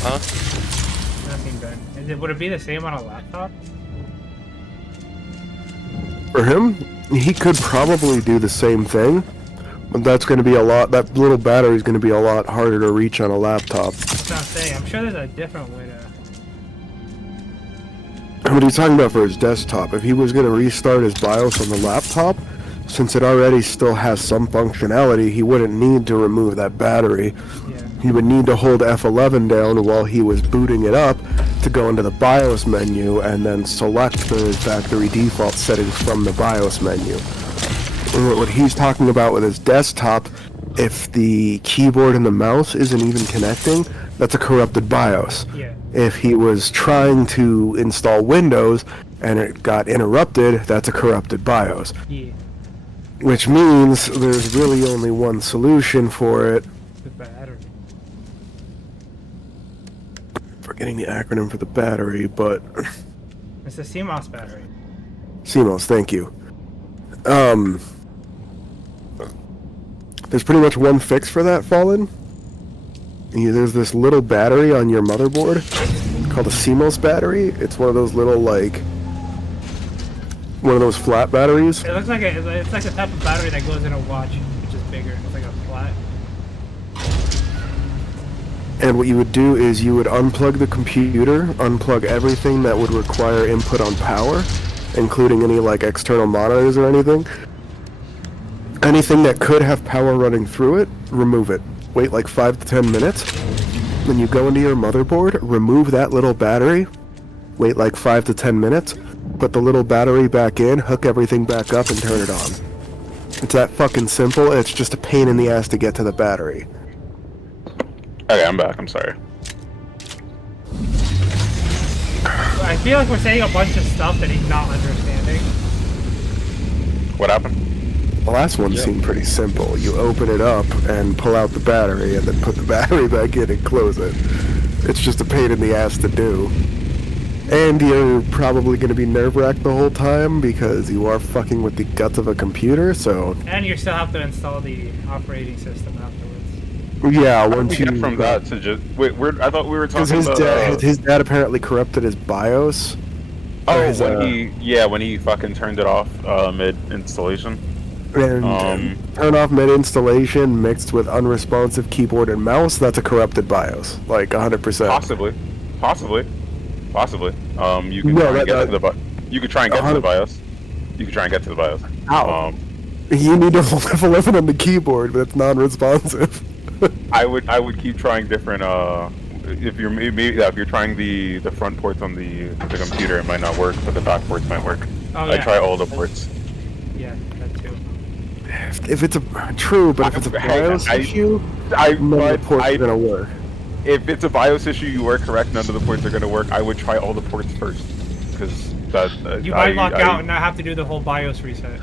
Huh? Nothing done. Would it be the same on a laptop? For him, he could probably do the same thing, but that's going to be a lot. That little battery is going to be a lot harder to reach on a laptop. That's what I'm saying. I'm sure there's a different way to. What are you talking about for his desktop? If he was going to restart his BIOS on the laptop, since it already still has some functionality, he wouldn't need to remove that battery. Yeah. He would need to hold F11 down while he was booting it up to go into the BIOS menu and then select the factory default settings from the BIOS menu. And what he's talking about with his desktop, if the keyboard and the mouse isn't even connecting, that's a corrupted BIOS. Yeah. If he was trying to install Windows and it got interrupted, that's a corrupted BIOS. Yeah. Which means there's really only one solution for it. The battery. Forgetting the acronym for the battery, but It's the CMOS battery. CMOS, thank you. There's pretty much one fix for that, Fallen. There's this little battery on your motherboard called a CMOS battery. It's one of those little, like, one of those flat batteries. It looks like it's like the type of battery that goes in a watch, which is bigger. It's like a flat. And what you would do is you would unplug the computer, unplug everything that would require input on power, including any, like, external monitors or anything. Anything that could have power running through it, remove it. Wait like 5 to 10 minutes. Then you go into your motherboard, remove that little battery, wait like 5 to 10 minutes, put the little battery back in, hook everything back up, and turn it on. It's that fucking simple. It's just a pain in the ass to get to the battery. Okay, I'm back. I'm sorry. I feel like we're saying a bunch of stuff that he's not understanding. What happened? The last one seemed pretty simple. You open it up and pull out the battery and then put the battery back in and close it. It's just a pain in the ass to do. And you're probably going to be nerve-wracked the whole time because you are fucking with the guts of a computer, so... And you still have to install the operating system afterwards. Yeah, How once did we you... get from that to just... Wait, I thought we were talking about... His dad apparently corrupted his BIOS. Oh, when he fucking turned it off mid-installation. And turn off mid-installation mixed with unresponsive keyboard and mouse, that's a corrupted BIOS. Like, 100%. Possibly. You can try and get to the BIOS. You could try and get to the BIOS. How? You need a level 11 on the keyboard, but it's non-responsive. I would keep trying different, if you're trying the front ports on the computer, it might not work, but the back ports might work. Oh, I try all the ports. Yeah, that too. If it's a BIOS issue, none of the ports are gonna work. If it's a BIOS issue, you are correct. None of the ports are gonna work. I would try all the ports first, because that you might lock out and not have to do the whole BIOS reset.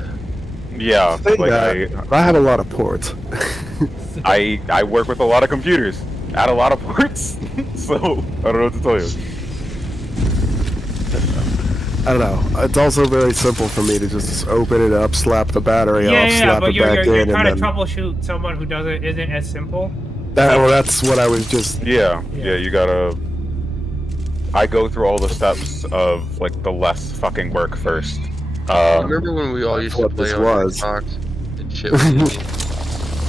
Yeah, like I have a lot of ports. I work with a lot of computers, add a lot of ports, so I don't know what to tell you. I don't know. It's also very simple for me to just open it up, slap the battery off, slap but it back in, you're trying and to then... troubleshoot someone who isn't as simple. That's what I was just... Yeah, you gotta... I go through all the steps of, like, the less fucking work first. Remember when we all used to play on Xbox? And shit was easy.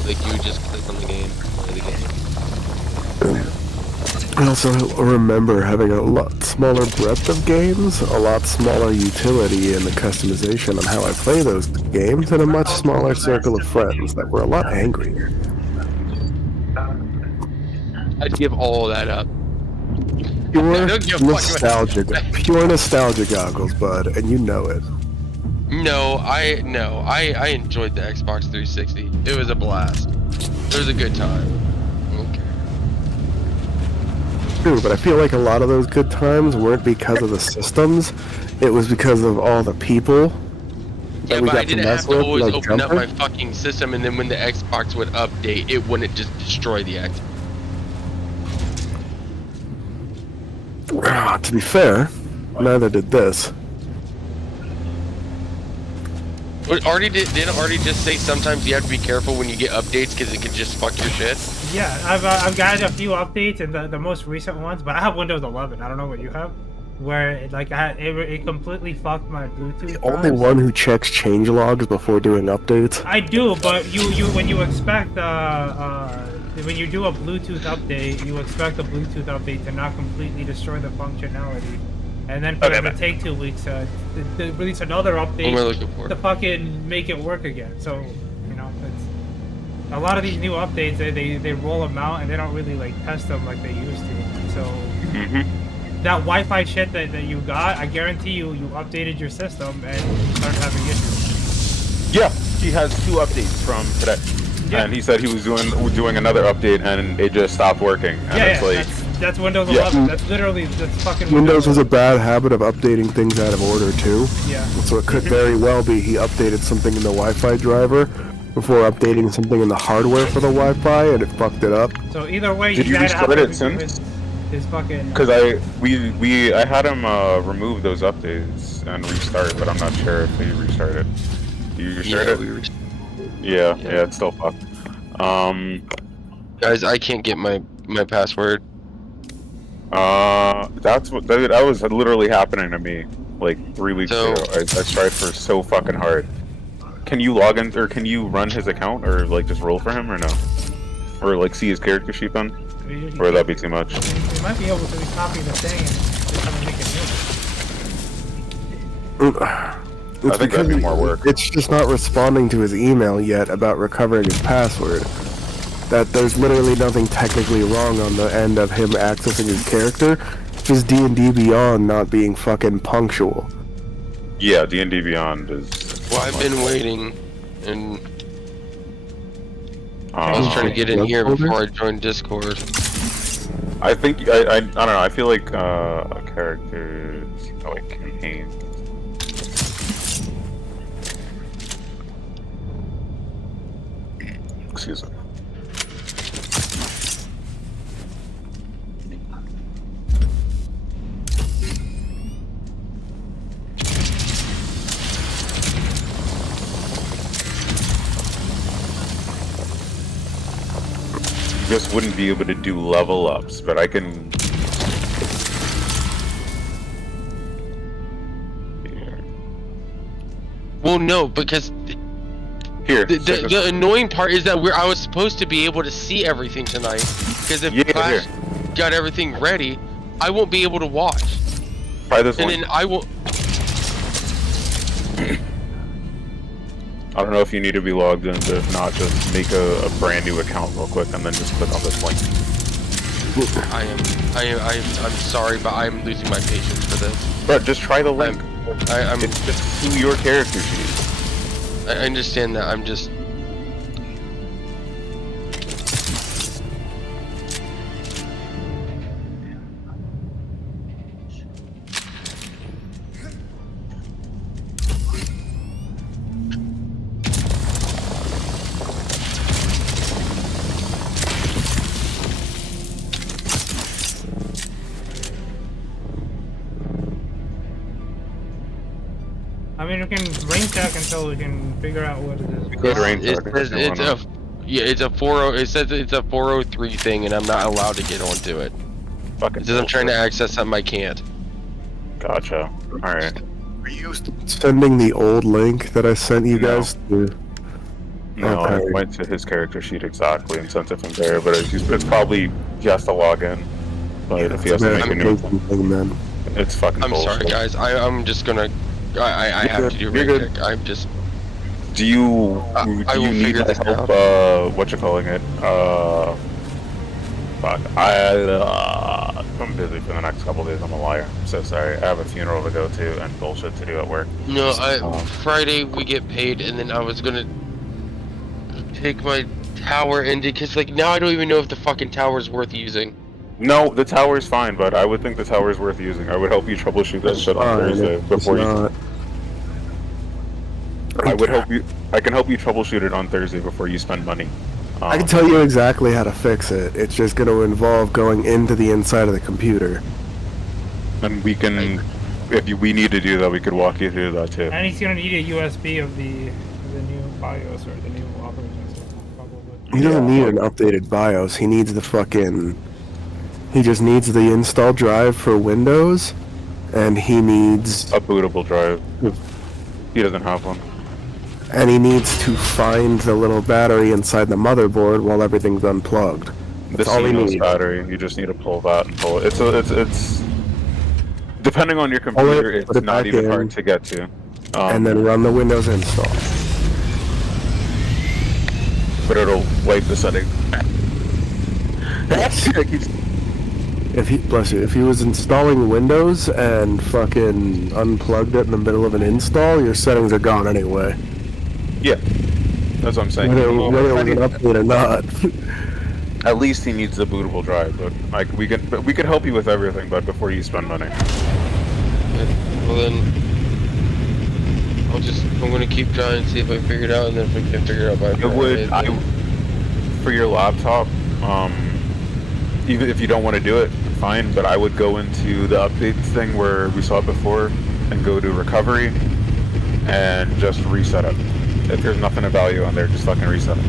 Like, you would just click on the game, play the game. I also remember having a lot smaller breadth of games, a lot smaller utility in the customization on how I play those games, and a much smaller circle of friends that were a lot angrier. I'd give all that up. Pure nostalgia goggles, bud, and you know it. No, I enjoyed the Xbox 360. It was a blast. It was a good time. Okay. True, but I feel like a lot of those good times weren't because of the systems. It was because of all the people Yeah, but I didn't have to always open up my fucking system, and then when the Xbox would update, it wouldn't just destroy the Xbox. To be fair, neither did this. But didn't Artie just say sometimes you have to be careful when you get updates because it can just fuck your shit? Yeah, I've got a few updates and the most recent ones, but I have Windows 11. I don't know what you have. Where it completely fucked my Bluetooth. The only one who checks change logs before doing updates. I do, but you when you expect when you do a Bluetooth update, you expect the Bluetooth update to not completely destroy the functionality. And then for them to take 2 weeks to release another update to fucking make it work again. So, you know, it's, a lot of these new updates, they roll them out and they don't really like test them like they used to. So, that Wi-Fi shit that you got, I guarantee you updated your system and you started having issues. Yeah, he has 2 updates from today. Yeah. And he said he was doing another update and it just stopped working. And Yeah, it's like, that's Windows 11. That's literally that's fucking Windows has a bad habit of updating things out of order too. Yeah. So it could very well be he updated something in the Wi-Fi driver before updating something in the hardware for the Wi-Fi, and it fucked it up. So either way, did you restart it since? His fucking. Because I had him remove those updates and restart, but I'm not sure if he restarted. You restarted it? Yeah, it's still fucked. Guys, I can't get my password. That was literally happening to me like 3 weeks ago. I tried for so fucking hard. Can you log in, or can you run his account, or like just roll for him, or no? Or like see his character sheet then? Or would that be too much? You might be able to copy the thing and just have to make it new. I think that'd be more work. It's just not responding to his email yet about recovering his password. That there's literally nothing technically wrong on the end of him accessing his character. Just D&D Beyond not being fucking punctual. Yeah, D&D Beyond is... Well, I've been waiting, and I was trying to get in here before I joined Discord. I think, I don't know, I feel like characters... Oh wait, campaign. Excuse me. Just wouldn't be able to do level ups, but I can. Well, no, because here the annoying part is that I was supposed to be able to see everything tonight. Because if Flash got everything ready, I won't be able to watch. Try this one. And then I will. I don't know if you need to be logged in, but if not, just make a brand new account real quick and then just click on this link. I'm sorry, but I'm losing my patience for this. Bro, just try the link. I'm it's just to your character sheet. I understand that. I'm just. I mean, we can rain check until we can figure out what it is. Good rain check. It's a 40. It says it's a 403 thing, and I'm not allowed to get onto it. Fucking. It says I'm trying to access something I can't. Gotcha. All right. Are you sending the old link that I sent you guys to? No, okay. I went to his character sheet exactly and sent it from there, but it's probably he has to log in. But if he has to make a new thing, then it's fucking bullshit. Sorry, guys. I'm just gonna. I have to do rain check. I'm just. Do you need the help? What you calling it? Fuck. I'm busy for the next couple days. I'm a liar. I'm so sorry. I have a funeral to go to and bullshit to do at work. No, Friday we get paid, and then I was gonna take my tower into because like now I don't even know if the fucking tower's worth using. No, the tower's fine, but I would think the tower's worth using. I would help you troubleshoot that shit on Thursday before you. I can help you troubleshoot it on Thursday before you spend money. I can tell you exactly how to fix it. It's just going to involve going into the inside of the computer. And we can, we need to do that, we could walk you through that too. And he's gonna need a USB of the new BIOS or the new operating system, probably. He doesn't need an updated BIOS. He needs the fucking. He just needs the install drive for Windows, and he needs a bootable drive. He doesn't have one. And he needs to find the little battery inside the motherboard while everything's unplugged. That's all he needs. Battery. You just need to pull that and pull it. It's depending on your computer, it's not even hard to get to. And then run the Windows install. But it'll wipe the setting. If he, bless you, if he was installing Windows and fucking unplugged it in the middle of an install, your settings are gone anyway. Yeah, that's what I'm saying. Whether it was an update or not. At least he needs the bootable drive, but like we could help you with everything, but before you spend money. Well then, I'm gonna keep trying and see if I figure it out, and then if I can figure it out by Friday, for your laptop, even if you don't want to do it, fine, but I would go into the updates thing where we saw it before and go to recovery and just reset it. If there's nothing of value on there, just fucking reset it.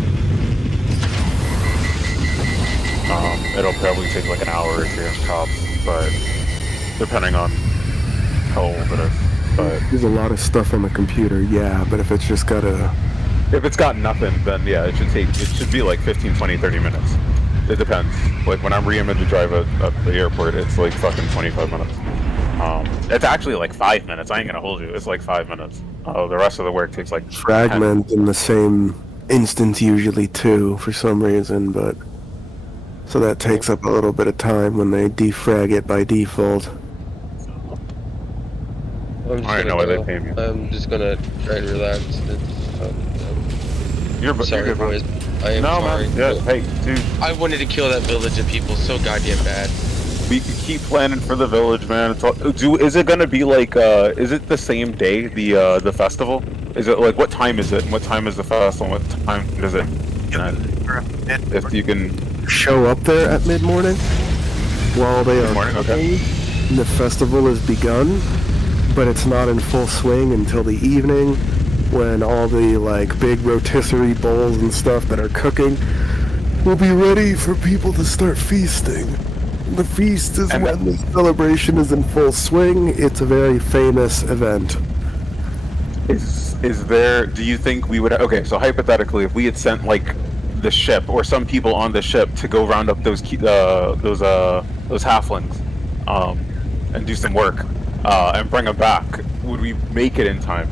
It'll probably take like an hour or two tops, but depending on how old it is. But there's a lot of stuff on the computer, yeah, but if it's just got a... If it's got nothing, then yeah, it should be like 15, 20, 30 minutes. It depends. Like when I'm re-imaging to drive at the airport, it's like fucking 25 minutes. It's actually like 5 minutes, I ain't gonna hold you, it's like 5 minutes. The rest of the work takes like fragment 10. In the same instance usually too, for some reason, but... So that takes up a little bit of time when they defrag it by default. I know why they pay me. I'm just gonna try to relax. You're sorry, boys. I am sorry. Man. Yeah, hey, dude. I wanted to kill that village of people so goddamn bad. We could keep planning for the village, man. Is it gonna be like? Is it the same day the festival? Is it like what time is it? And what time is the festival? And what time does it? If you can show up there at mid-morning while they are okay. The festival has begun, but it's not in full swing until the evening when all the like big rotisserie bowls and stuff that are cooking will be ready for people to start feasting. The feast is when the celebration is in full swing. It's a very famous event. Is there? Do you think we would? Okay, so hypothetically, if we had sent like the ship or some people on the ship to go round up those halflings, and do some work, and bring them back, would we make it in time?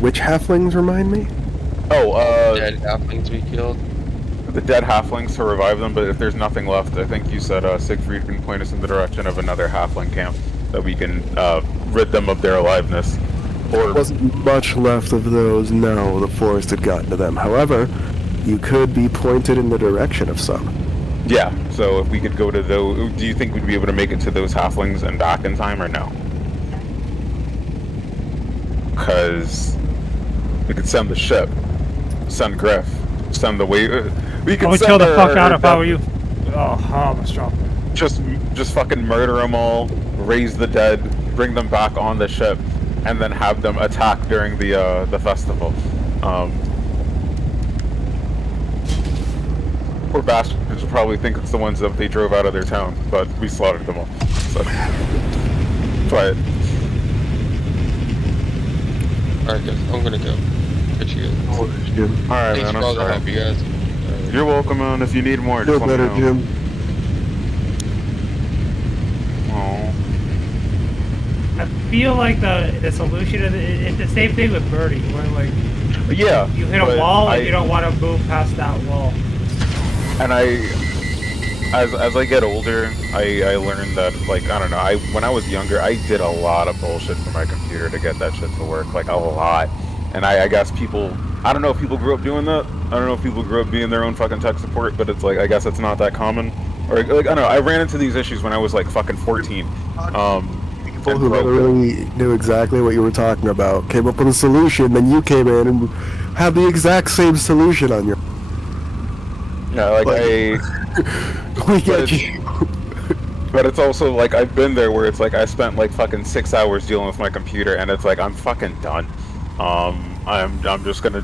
Which halflings, remind me? Dead halflings we killed. The dead halflings to revive them, but if there's nothing left, I think you said Siegfried can point us in the direction of another halfling camp that we can rid them of their aliveness. There wasn't much left of those, no, the forest had gotten to them. However, you could be pointed in the direction of some. Yeah, so if we could go to those, do you think we'd be able to make it to those halflings and back in time, or no? Because we could send the ship, send Griff, send the wave. We could I would kill the fuck out if I were you. Oh, I'm strong. Just fucking murder them all, raise the dead, bring them back on the ship, and then have them attack during the festival. Poor bastards will probably think it's the ones that they drove out of their town, but we slaughtered them all. So, try it. Alright guys, I'm gonna go. Catch you guys. Alright, Thanks man, for all the sorry. help, you guys. You're welcome, man. If you need more, Feel just let better, me know. Jim. Aww. I feel like the solution is it's the same thing with Birdie, where like yeah, you hit a wall and you don't want to move past that wall. And as I get older, I learned that, like, I don't know, when I was younger, I did a lot of bullshit for my computer to get that shit to work, like a lot. And I guess people, I don't know if people grew up doing that. I don't know if people grew up being their own fucking tech support, but it's like, I guess it's not that common. Or like, I don't know, I ran into these issues when I was like fucking 14. People who really knew exactly what you were talking about came up with a solution, then you came in and had the exact same solution on your... Yeah, like we get you. But it's also like, I've been there where it's like I spent like fucking 6 hours dealing with my computer, and it's like I'm fucking done. I'm just gonna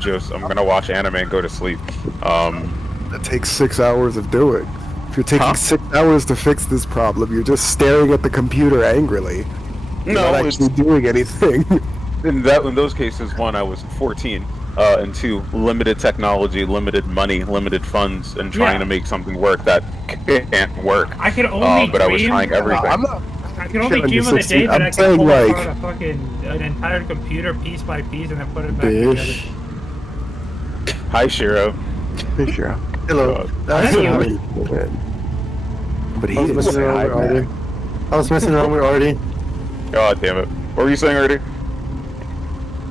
watch anime and go to sleep. That takes 6 hours of doing. If you're taking 6 hours to fix this problem, you're just staring at the computer angrily. You're not actually doing anything. In those cases, one, I was 14. And two, limited technology, limited money, limited funds, and trying to make something work that can't work. I can only but I was trying everything. I can only dream of the day that I can pull apart an entire computer piece by piece and then put it back together. Hi, Shiro. Hey, Shiro. Hello. That's you. But he I was didn't messing say around hi with Artie. back. I was messing around with Artie. God damn it. What were you saying, Artie?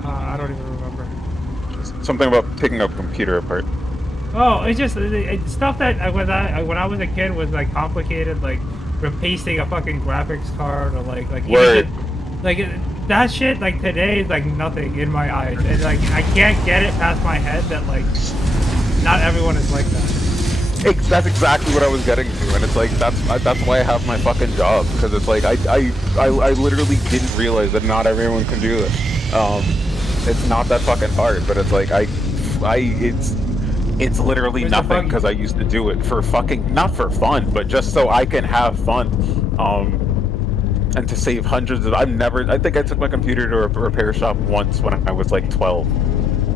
I don't even remember. Something about taking a computer apart. Oh, it's just stuff that when I was a kid was like complicated, like replacing a fucking graphics card or like Word. That shit like today is like nothing in my eyes, and like I can't get it past my head that like not everyone is like that. That's exactly what I was getting to, and it's like that's why I have my fucking job, because it's like I literally didn't realize that not everyone can do it. It's not that fucking hard, but it's like it's literally Where's the nothing, because I used to do it for fucking, not for fun, but just so I can have fun, and to save hundreds of. I think I took my computer to a repair shop once when I was like 12,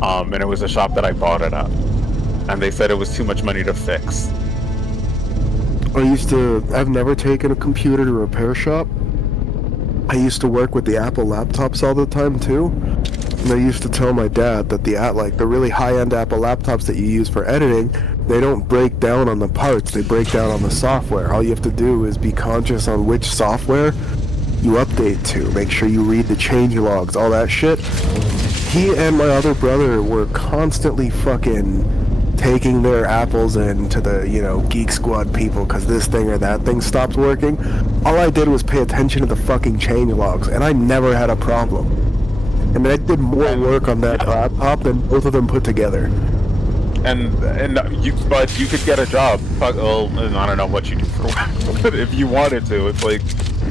and it was a shop that I bought it at. And they said it was too much money to fix. I've never taken a computer to a repair shop. I used to work with the Apple laptops all the time too. And I used to tell my dad that the really high-end Apple laptops that you use for editing, they don't break down on the parts, they break down on the software. All you have to do is be conscious on which software you update to. Make sure you read the change logs, all that shit. He and my other brother were constantly fucking taking their apples into the, Geek Squad people because this thing or that thing stopped working. All I did was pay attention to the fucking change logs, and I never had a problem. And I did more work on that laptop than both of them put together. But you could get a job. Well, I don't know what you do for work, but if you wanted to, it's like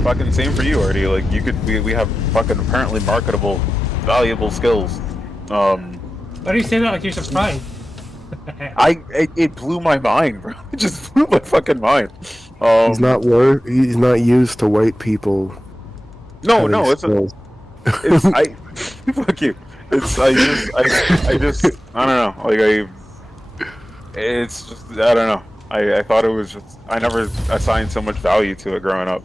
fucking same for you, Artie. Like we have fucking apparently marketable, valuable skills. Why do you say that like you're surprised? It blew my mind, bro. It just blew my fucking mind. He's not used to white people. No, fuck you. I don't know. It's just, I don't know. I thought it was just, I never assigned so much value to it growing up.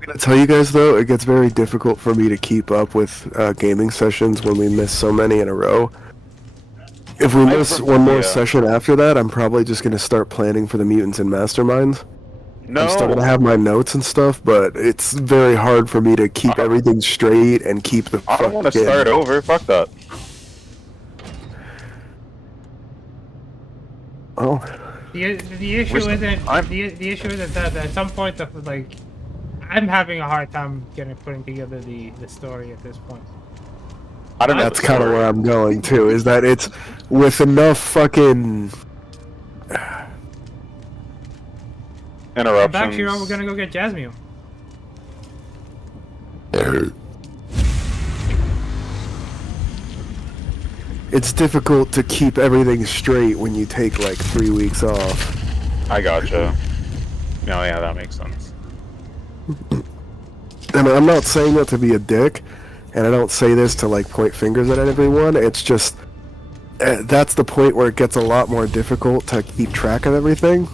I'm gonna tell you guys though, it gets very difficult for me to keep up with gaming sessions when we miss so many in a row. If we miss one more session after that, I'm probably just gonna start planning for the mutants and masterminds. No. I'm still gonna have my notes and stuff, but it's very hard for me to keep everything straight and keep the. I don't want to start over. Fuck that. Oh. The issue isn't the issue isn't that at some point I'm having a hard time putting together the story at this point. I don't know. That's kind of where I'm going to. Is that it's with enough fucking interruptions. Back here, we're gonna go get Jasmine. It's difficult to keep everything straight when you take like 3 weeks off. I gotcha. No, yeah, that makes sense. And I'm not saying that to be a dick, and I don't say this to like point fingers at everyone. It's just that's the point where it gets a lot more difficult to keep track of everything.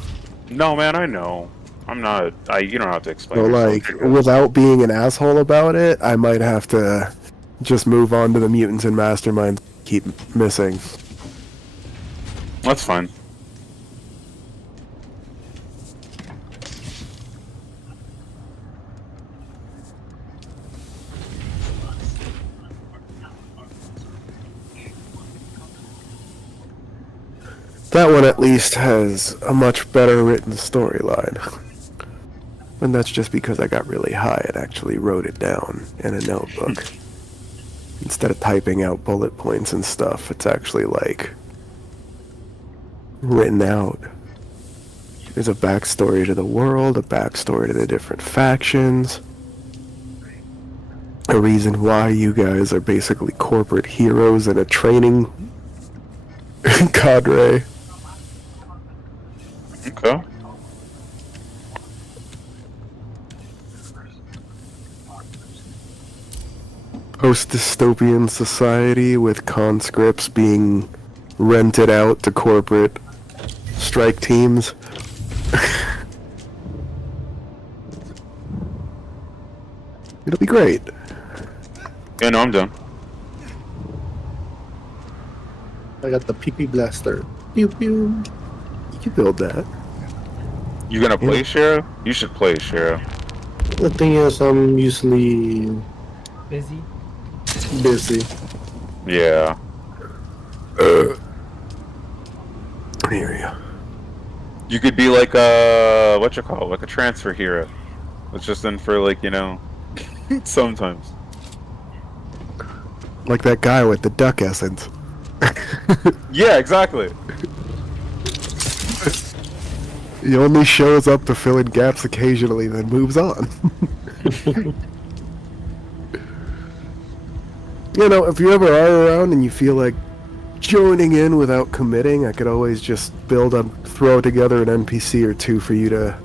No, man, I know. I'm not. You don't have to explain. So like, without being an asshole about it, I might have to just move on to the mutants and masterminds. Keep missing. That's fine. That one at least has a much better written storyline. And that's just because I got really high and actually wrote it down in a notebook. Instead of typing out bullet points and stuff, it's actually like written out. There's a backstory to the world, a backstory to the different factions, a reason why you guys are basically corporate heroes in a training cadre. Okay. Post-dystopian society with conscripts being rented out to corporate strike teams. It'll be great. Yeah, no, I'm done. I got the PP blaster. Pew pew. You build that. You gonna play Shiro? You should play Shiro. The thing is, I'm usually Busy. Yeah. I hear you. You could be like what you call it, like a transfer hero. It's just in for like, you know, sometimes. Like that guy with the duck essence. Yeah, exactly. He only shows up to fill in gaps occasionally, then moves on. You know, if you ever are around and you feel like joining in without committing, I could always just throw together an NPC or two for you to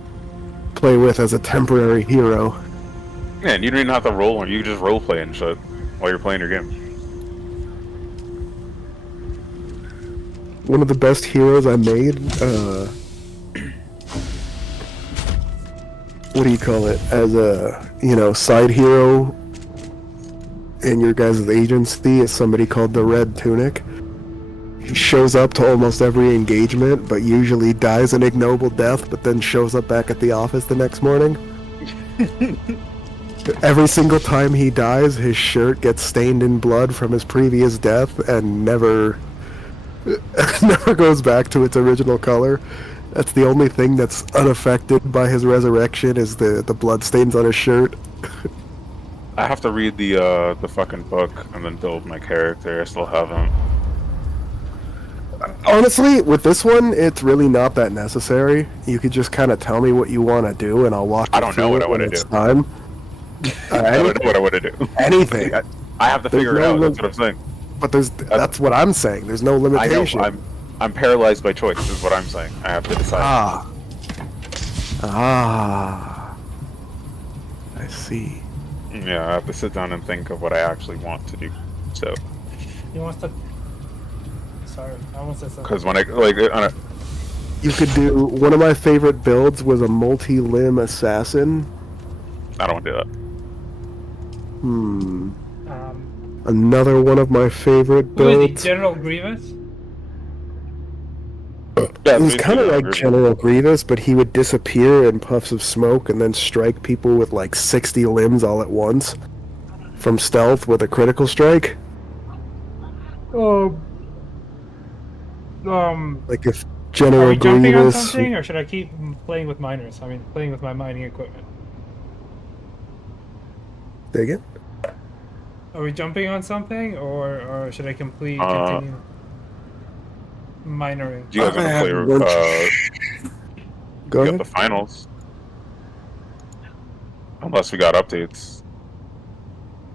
play with as a temporary hero. Yeah, and you don't even have to roll, you can just role play and shit while you're playing your game. One of the best heroes I made, what do you call it? As a, you know, side hero in your guys' agency is somebody called the Red Tunic. He shows up to almost every engagement, but usually dies an ignoble death, but then shows up back at the office the next morning. Every single time he dies, his shirt gets stained in blood from his previous death and never goes back to its original color. That's the only thing that's unaffected by his resurrection is the blood stains on his shirt. I have to read the fucking book and then build my character. I still haven't. Honestly, with this one, it's really not that necessary. You could just kind of tell me what you want to do, and I'll walk you through it. I don't know what I want to do. Time. I don't know what I want to do. Anything. I have to figure it out. That's what I'm saying. But that's what I'm saying. There's no limitation. I know. I'm paralyzed by choice. Is what I'm saying. I have to decide. I see. Yeah, I have to sit down and think of what I actually want to do. So. He wants to. Sorry, I almost said something. Because when I you could do one of my favorite builds was a multi-limb assassin. I don't want to do that. Another one of my favorite builds. Who is he, General Grievous? Yeah, he was kind of like General Grievous, but he would disappear in puffs of smoke and then strike people with like 60 limbs all at once from stealth with a critical strike. Like if General Are we jumping on Grievous. something, or should I keep playing with miners? I mean, playing with my mining equipment. Dig it? Are we jumping on something, or should I continue minoring? You guys gonna play? Go ahead. The finals, unless we got updates,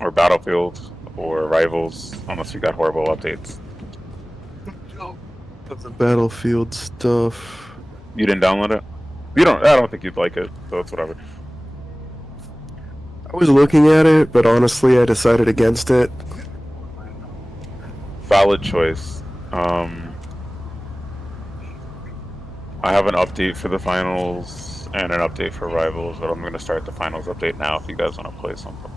or Battlefield, or Rivals, unless we got horrible updates. The Battlefield stuff. You didn't download it? You don't. I don't think you'd like it, so it's whatever. I was looking at it, but honestly, I decided against it. Valid choice. I have an update for the finals and an update for Rivals, but I'm going to start the finals update now if you guys want to play something.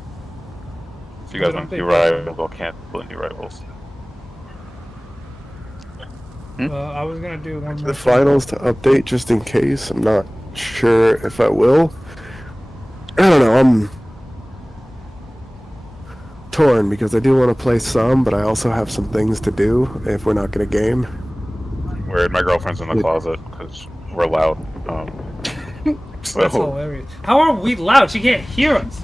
If you guys want to do Rivals, I'll cancel any Rivals. Well, I was gonna do one more. The finals to update just in case. I'm not sure if I will. I don't know. I'm torn because I do want to play some, but I also have some things to do if we're not gonna game. Weird. My girlfriend's in the closet because we're loud. So. That's hilarious. How are we loud? She can't hear us.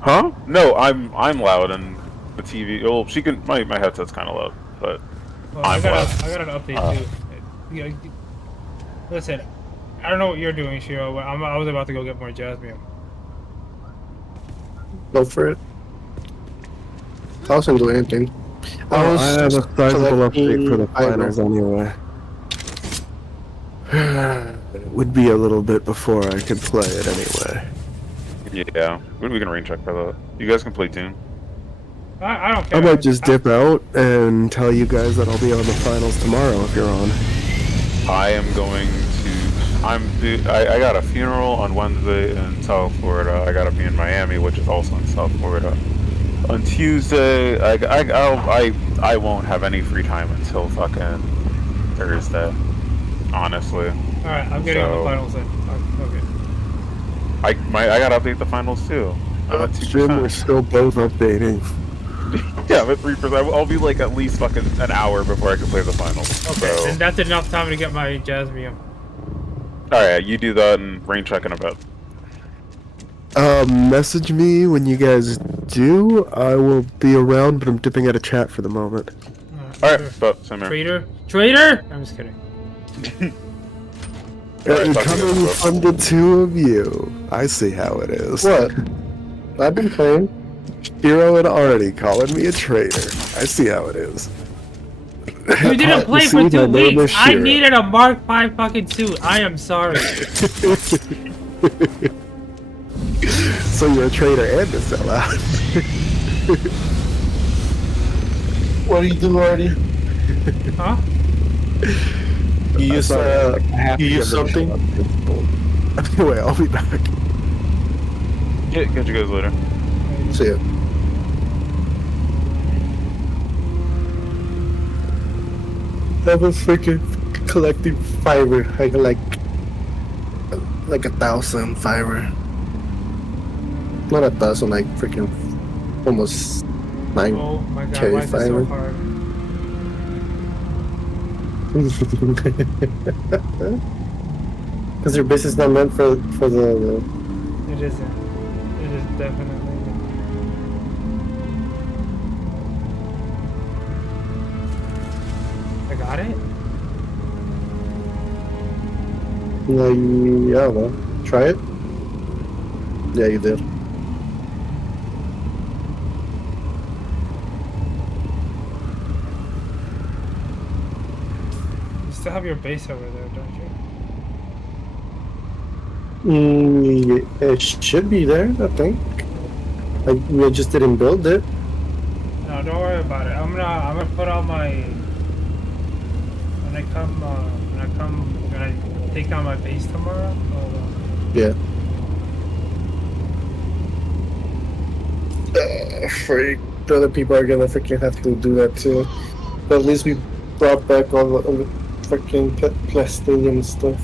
Huh? No, I'm loud and the TV. Well, she can. My headset's kind of loud, but. Well, I got an update too. Yeah, listen, I don't know what you're doing, Shiro, but I was about to go get more Jasmine. Go for it. I wasn't doing anything. I have a sizable update for the finals anyway. It would be a little bit before I could play it anyway. Yeah, we can rain check for that. You guys can play Dune. I don't care. I might just dip out and tell you guys that I'll be on the finals tomorrow if you're on. I am going to. I got a funeral on Wednesday in South Florida. I gotta be in Miami, which is also in South Florida. On Tuesday, I won't have any free time until fucking Thursday. honestly. Alright, I'm getting on the finals then. Okay. I gotta update the finals too. I'm at Jim, we're 2%. still both updating. Yeah, I'm at 3%. I'll be like at least fucking an hour before I can play the finals. Okay, So. and that's enough time to get my Jasmium. Alright, you do that and rain check in a bit. Message me when you guys do. I will be around, but I'm dipping out of chat for the moment. Alright, but same here. Traitor! I'm just kidding. Coming from the two of you. I see how it is. What? I've been playing. Hero and Artie calling me a traitor. I see how it is. You didn't play for 2 weeks. I needed a Mark 5 fucking suit. I am sorry. So you're a traitor and a sellout. What do you do, Artie? Huh? You use something? Anyway, I'll be back. Catch you guys later. See ya. I was freaking collecting fiber. I got like 1,000 fiber. Not 1,000, like freaking almost 9K Oh my god, why is it so fiber. hard? Because your base is not meant for the. It isn't. It is definitely. I got it? No, yeah, well, try it. Yeah, you did. You still have your base over there, don't you? It should be there, I think. Like, we just didn't build it. No, don't worry about it. I'm gonna put all my when I take down my base tomorrow. Yeah. Freak. The other people are gonna freaking have to do that too. But at least we brought back all the freaking plastic and stuff.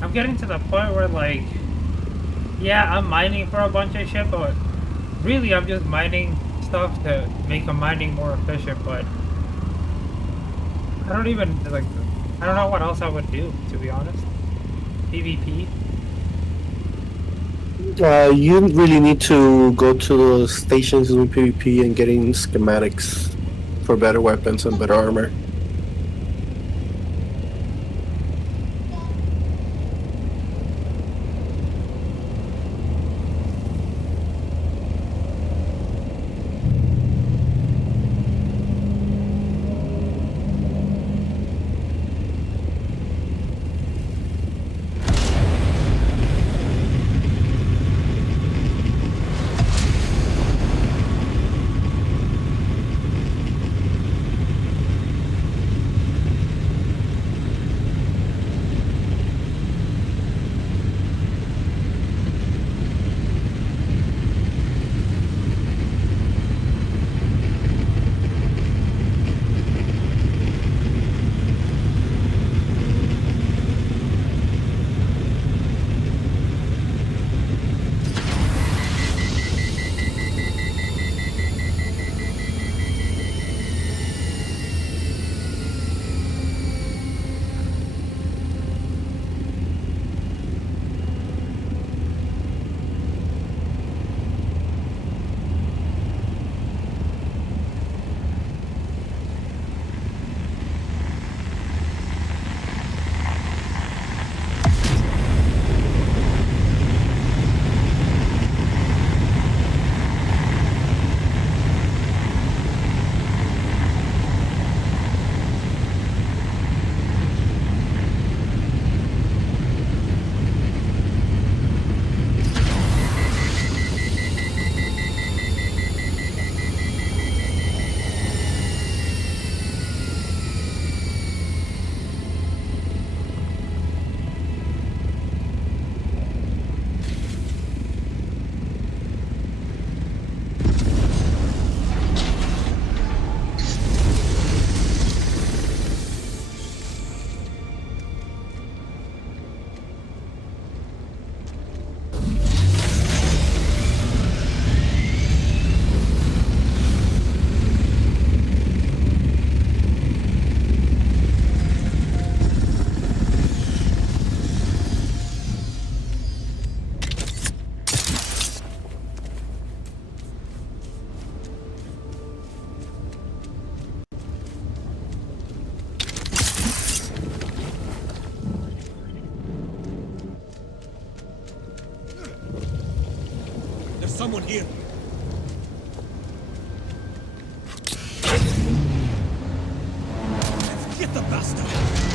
I'm getting to the point where, like, yeah, I'm mining for a bunch of shit, but really I'm just mining stuff to make the mining more efficient, but I don't even, like, I don't know what else I would do, to be honest. PvP? You really need to go to the stations in PvP and getting schematics for better weapons and better armor. someone here. Let's get the bastard.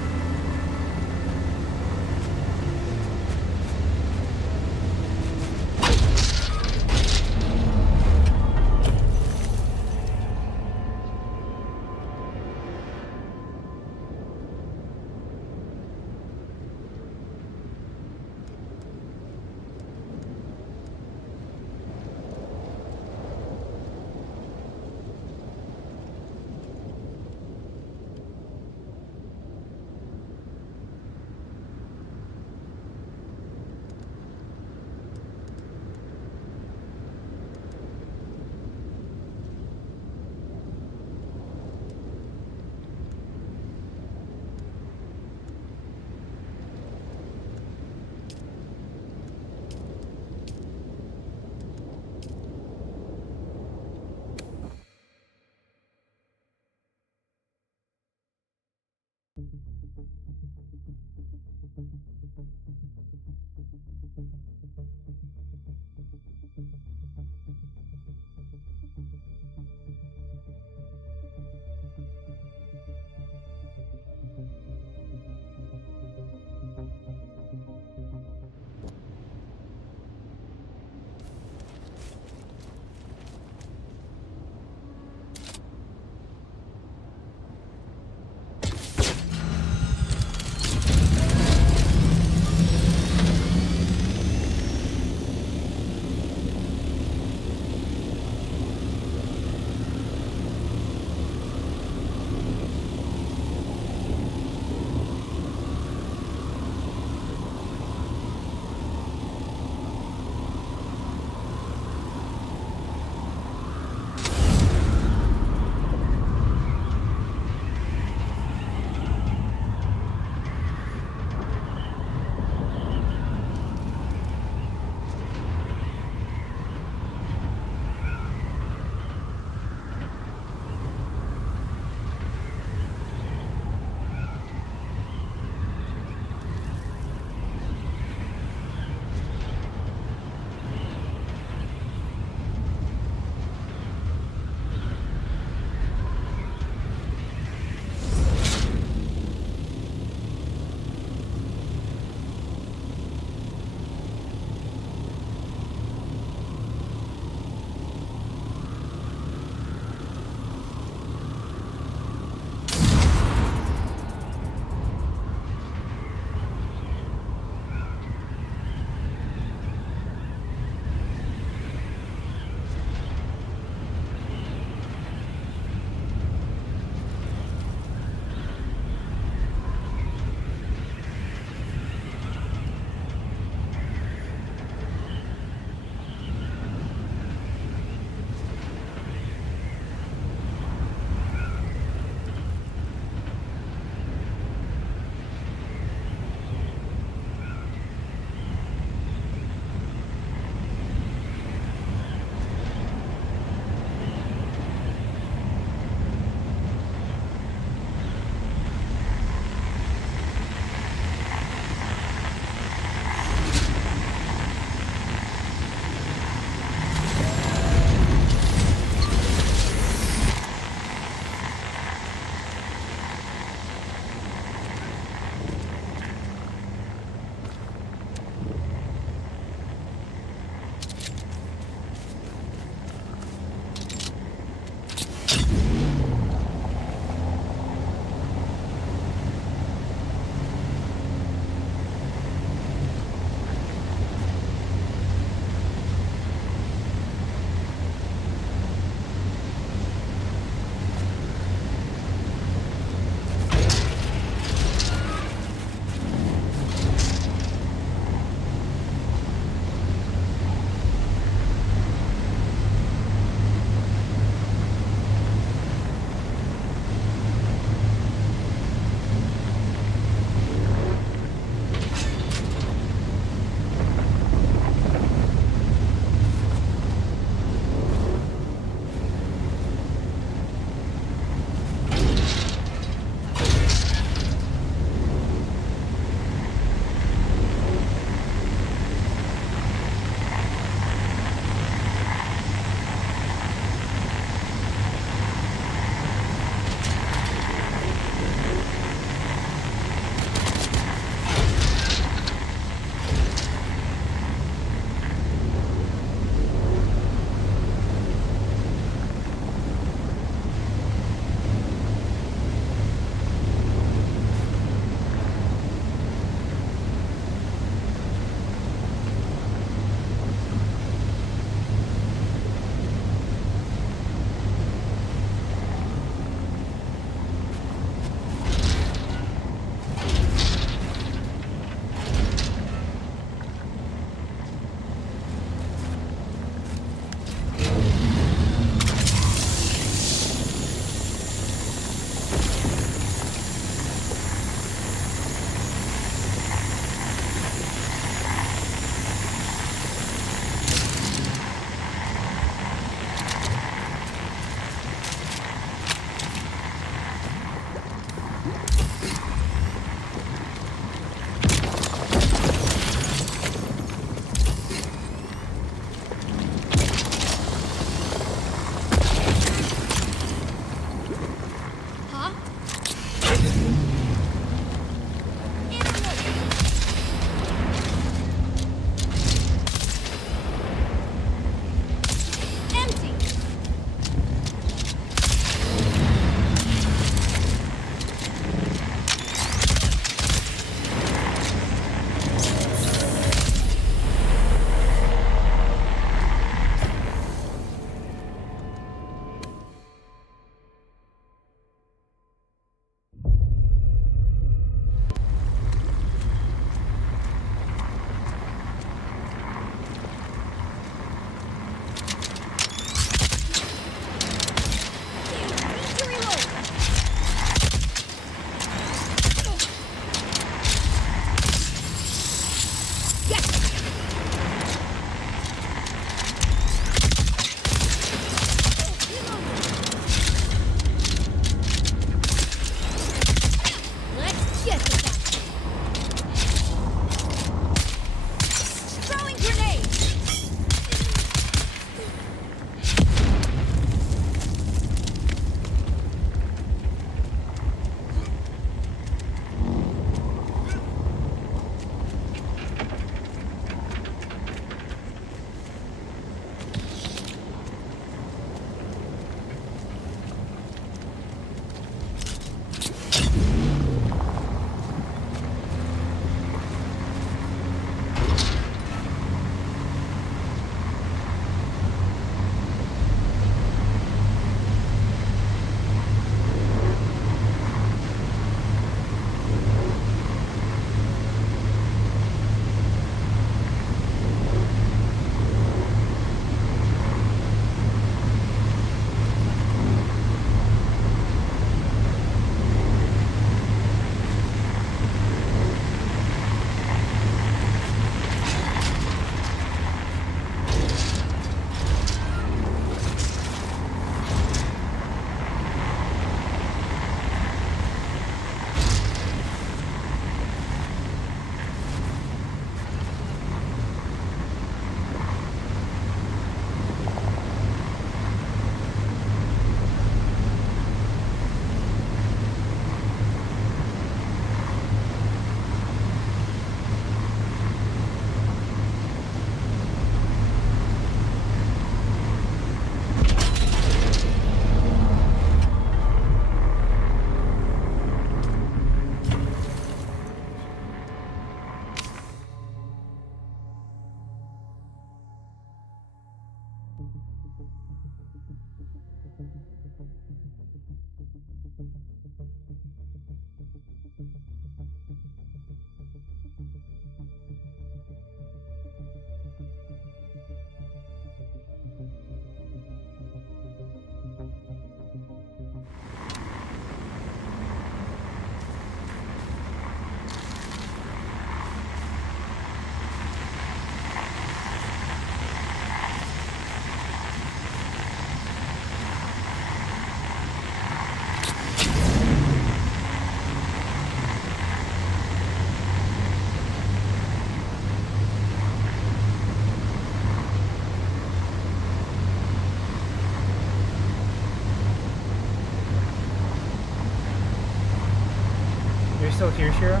still here, Shiro?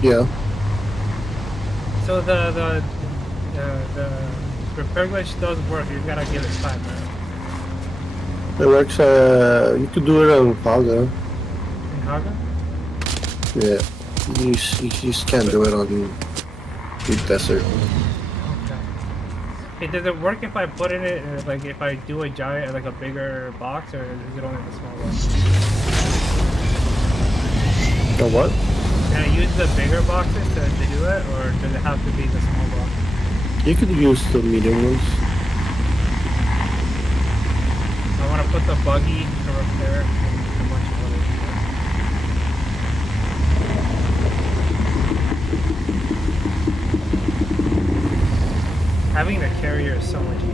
Yeah. So the repair glitch does work. You gotta give it time, right? It works, you could do it on Paga. In Haga? Yeah. You just can't do it on the desert. Okay. Hey, does it work if I put in it, like if I do a giant, like a bigger box, or is it only the small box? The what? Can I use the bigger boxes to do it, or does it have to be the small box? You could use the medium ones. I want to put the buggy to repair and a bunch of other shit. Having the carrier is so much easier.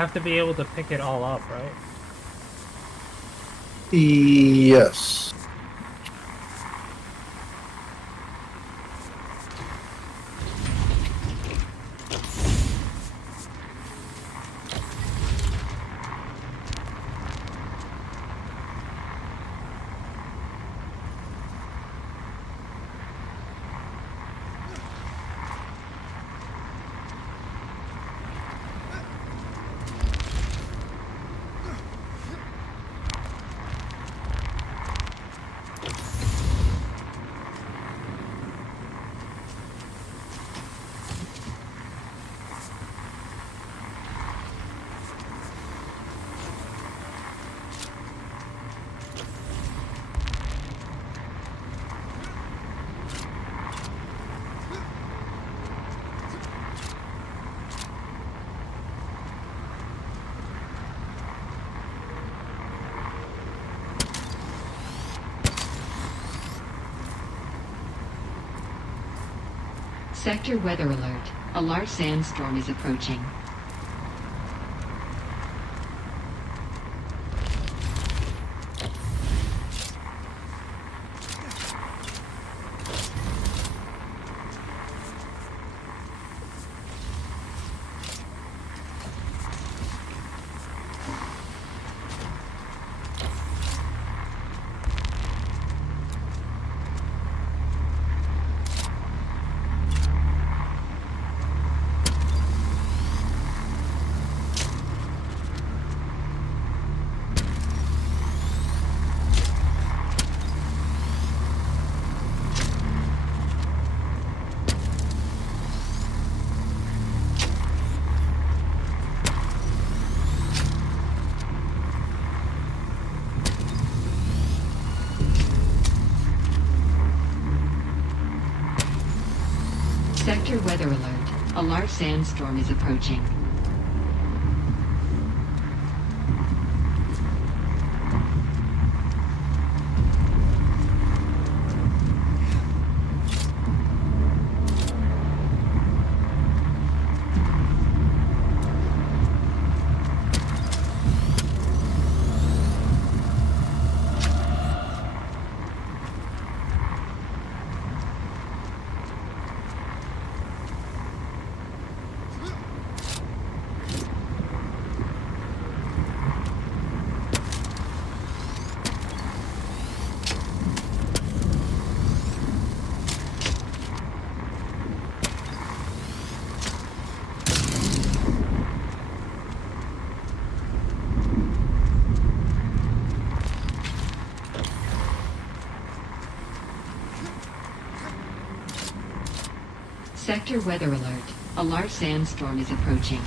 have to be able to pick it all up, right? Yes. Sector weather alert. A large sandstorm is approaching. Sector weather alert. A large sandstorm is approaching. Sector weather alert. A large sandstorm is approaching.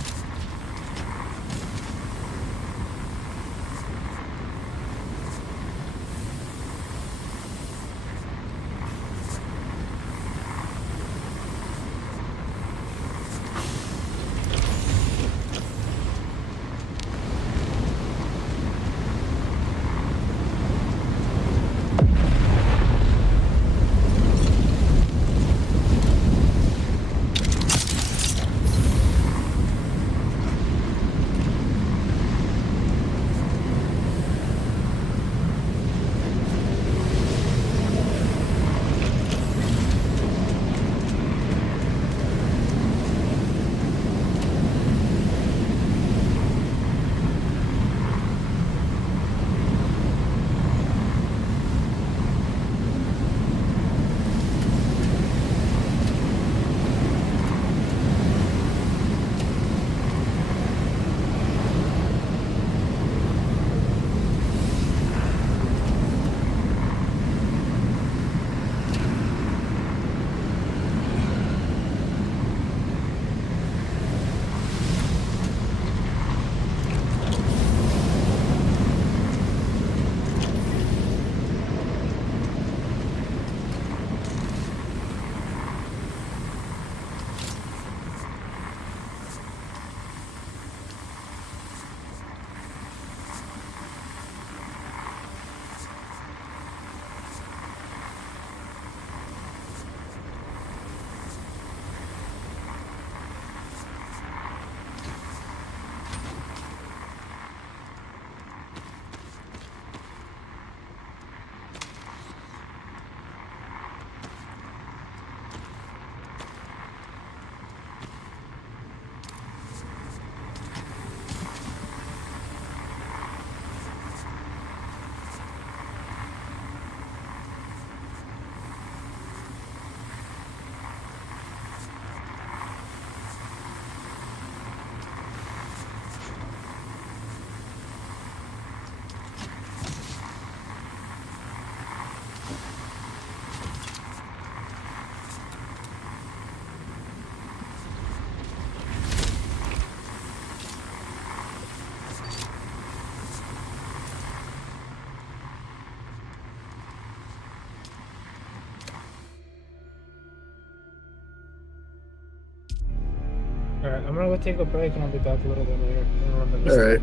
I'm gonna go take a break and I'll be back a little bit later. I'm gonna run the mission. Alright.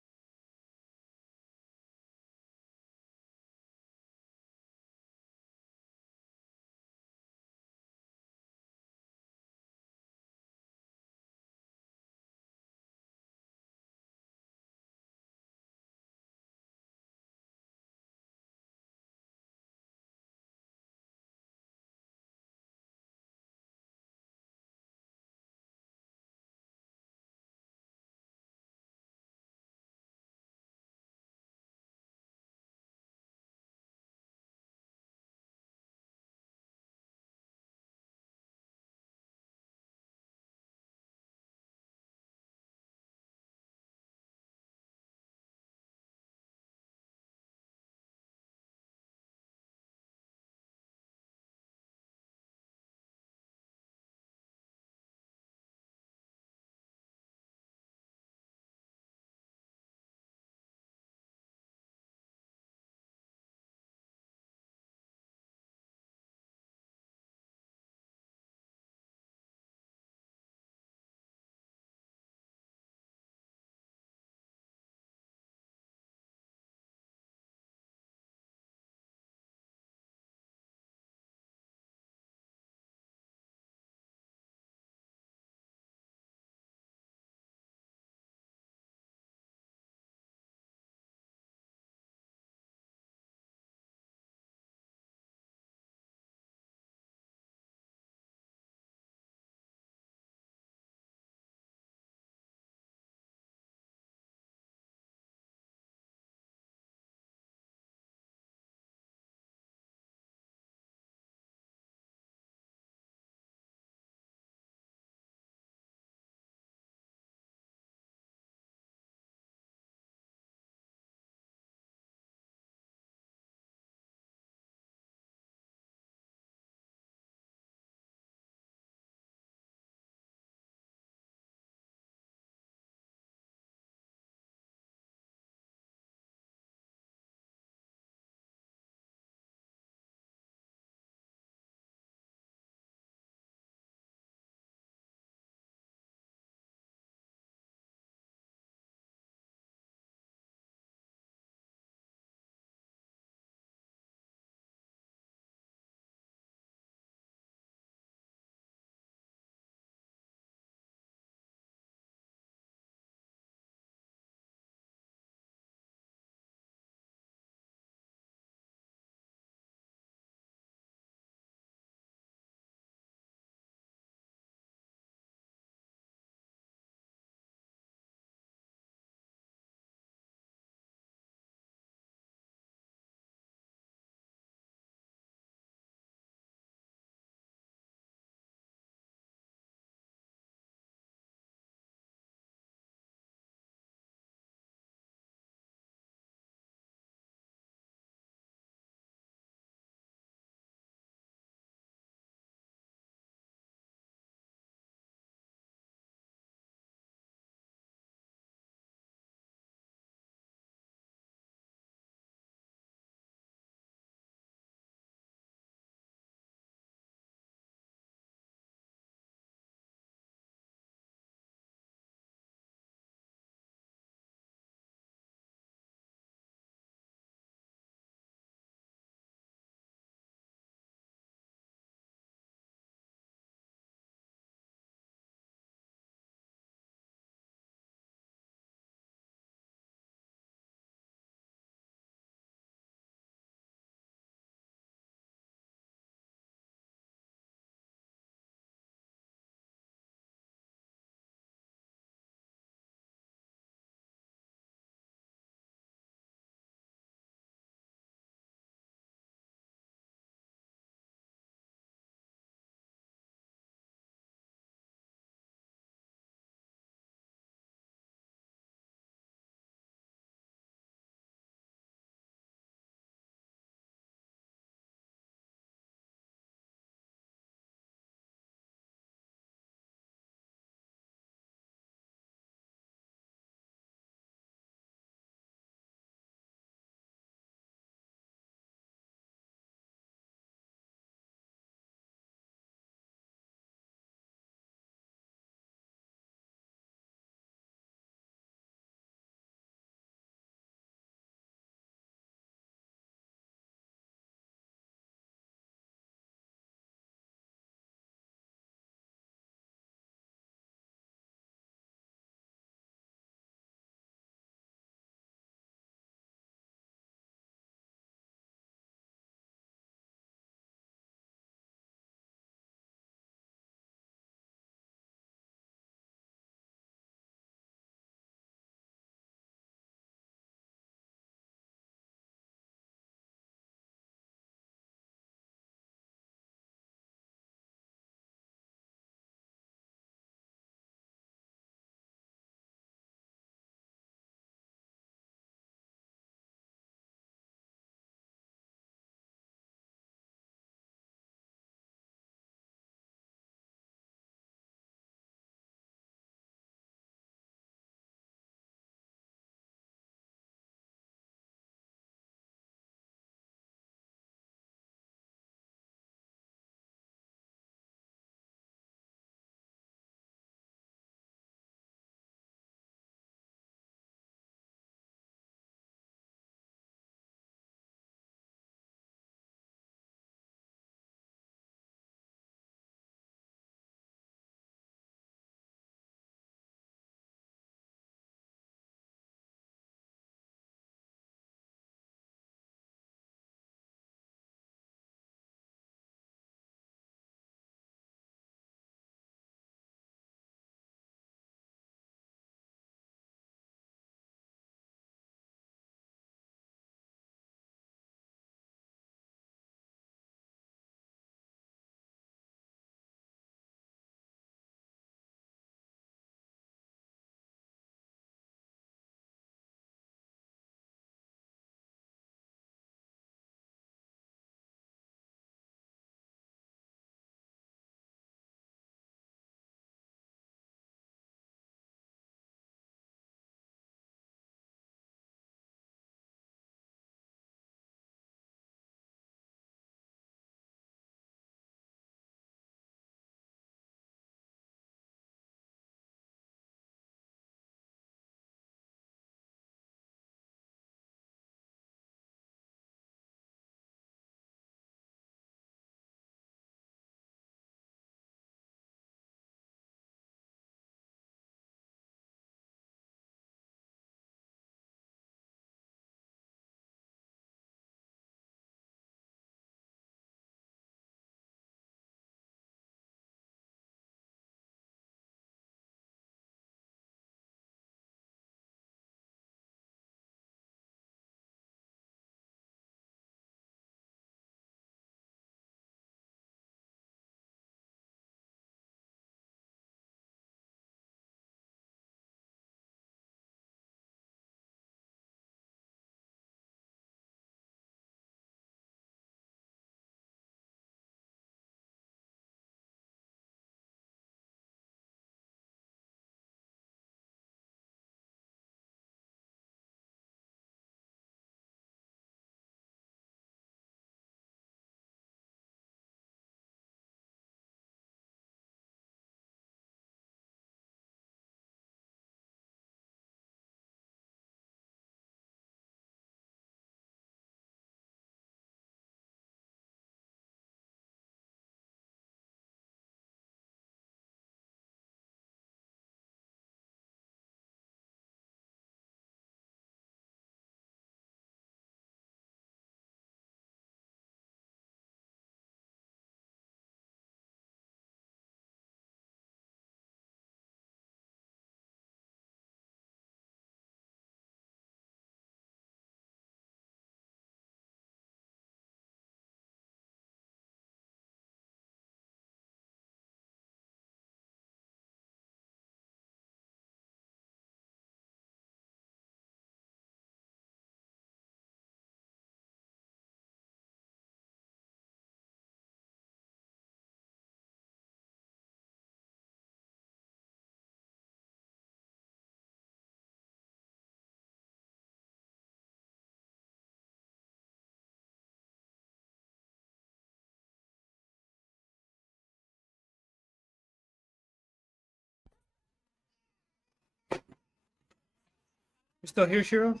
You still here, Shiro?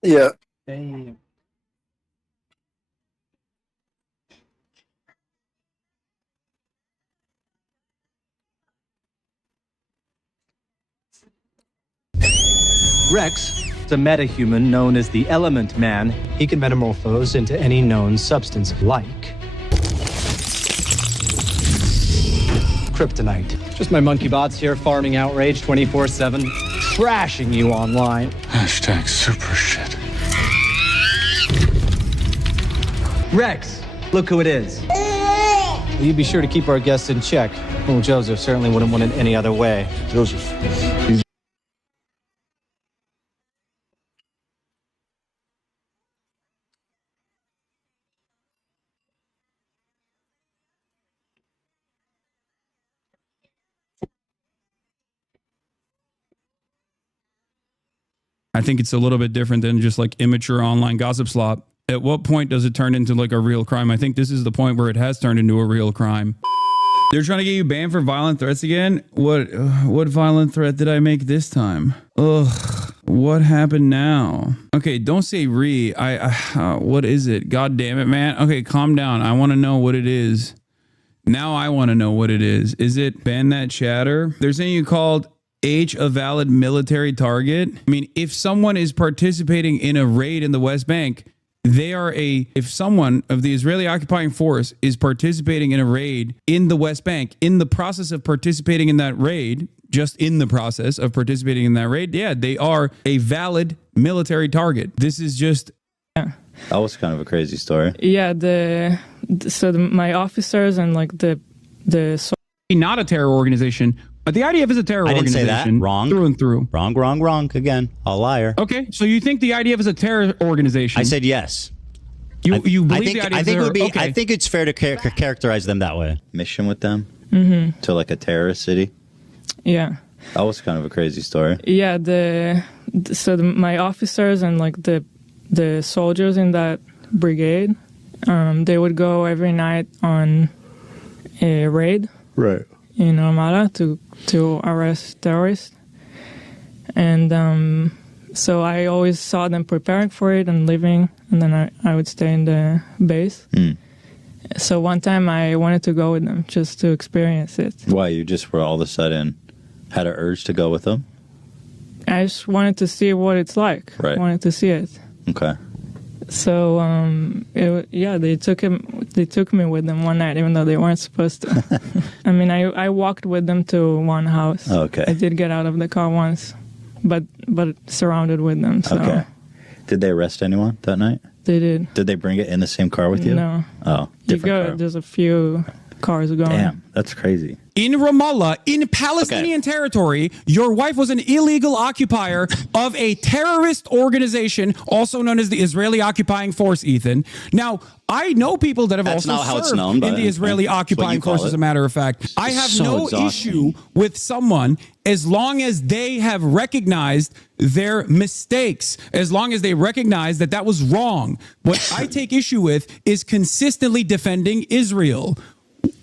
Yeah. Damn. Rex is a metahuman known as the Element Man. He can metamorphose into any known substance, like kryptonite. Just my monkey bots here farming outrage 24/7, trashing you online. Hashtag super shit. Rex, look who it is. Will you be sure to keep our guests in check? Well, Joseph certainly wouldn't want it any other way. Joseph, he's I think it's a little bit different than just like immature online gossip slop. At what point does it turn into like a real crime? I think this is the point where it has turned into a real crime. They're trying to get you banned for violent threats again? What violent threat did I make this time? Ugh, what happened now? Okay, don't say what is it? God damn it, man. Okay, calm down. I want to know what it is. Now I want to know what it is. Is it ban that chatter? They're saying you called H a valid military target. I mean, if someone is participating in a raid in the West Bank, if someone of the Israeli occupying force is participating in a raid in the West Bank, in the process of participating in that raid, just in the process of participating in that raid, yeah, they are a valid military target. This is just... Yeah. That was kind of a crazy story. Yeah, my officers and like the not a terror organization, but the IDF is a terror organization. I didn't say that. Wrong. Through and through. Wrong. Again, a liar. Okay, so you think the IDF is a terror organization? I said yes. You believe the IDF I think it's fair to characterize them that way. Mission with them to like a terrorist city. Yeah. That was kind of a crazy story. Yeah, my officers and like the soldiers in that brigade, they would go every night on a raid. Right. In Armada to arrest terrorists. And so I always saw them preparing for it and leaving, and then I would stay in the base. So one time I wanted to go with them just to experience it. Why? You just were all of a sudden had an urge to go with them? I just wanted to see what it's like. Right. I wanted to see it. Okay. So they took me with them one night, even though they weren't supposed to. I mean, I walked with them to one house. Okay. I did get out of the car once, but surrounded with them. So. Okay. Did they arrest anyone that night? They did. Did they bring it in the same car with you? No. Oh, different car. There's a few cars going. Damn, that's crazy. In Ramallah, in Palestinian territory, your wife was an illegal occupier of a terrorist organization, also known as the Israeli Occupying Force, Ethan. Now, I know people that have That's also not how it's served known, in the Israeli Occupying Force, as a matter of fact. I have no issue with someone as long as they have recognized their mistakes, as long as they recognize that that was wrong. What I take issue with is consistently defending Israel.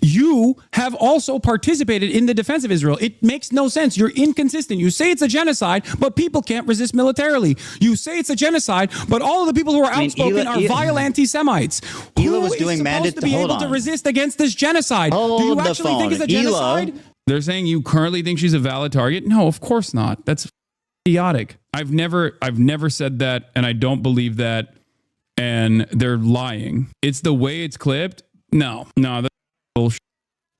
You have also participated in the defense of Israel. It makes no sense. You're inconsistent. You say it's a genocide, but people can't resist militarily. You say it's a genocide, but all of the people who are outspoken are vile anti-Semites. Hila was doing supposed to be able to resist against this genocide? Do you actually think it's a genocide? They're saying you currently think she's a valid target? No, of course not. That's idiotic. I've never said that, and I don't believe that, and they're lying. It's the way it's clipped. No, that's bullshit.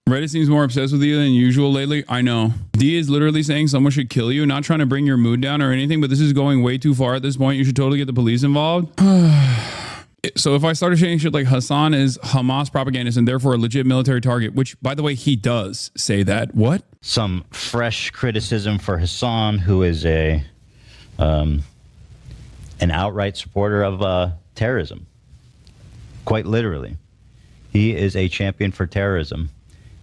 Reddit seems more obsessed with you than usual lately. I know. D is literally saying someone should kill you, not trying to bring your mood down or anything, but this is going way too far at this point. You should totally get the police involved. So if I started saying shit like Hassan is Hamas propagandist and therefore a legit military target, which, by the way, he does say that. What? Some fresh criticism for Hassan, who is an outright supporter of terrorism. Quite literally. He is a champion for terrorism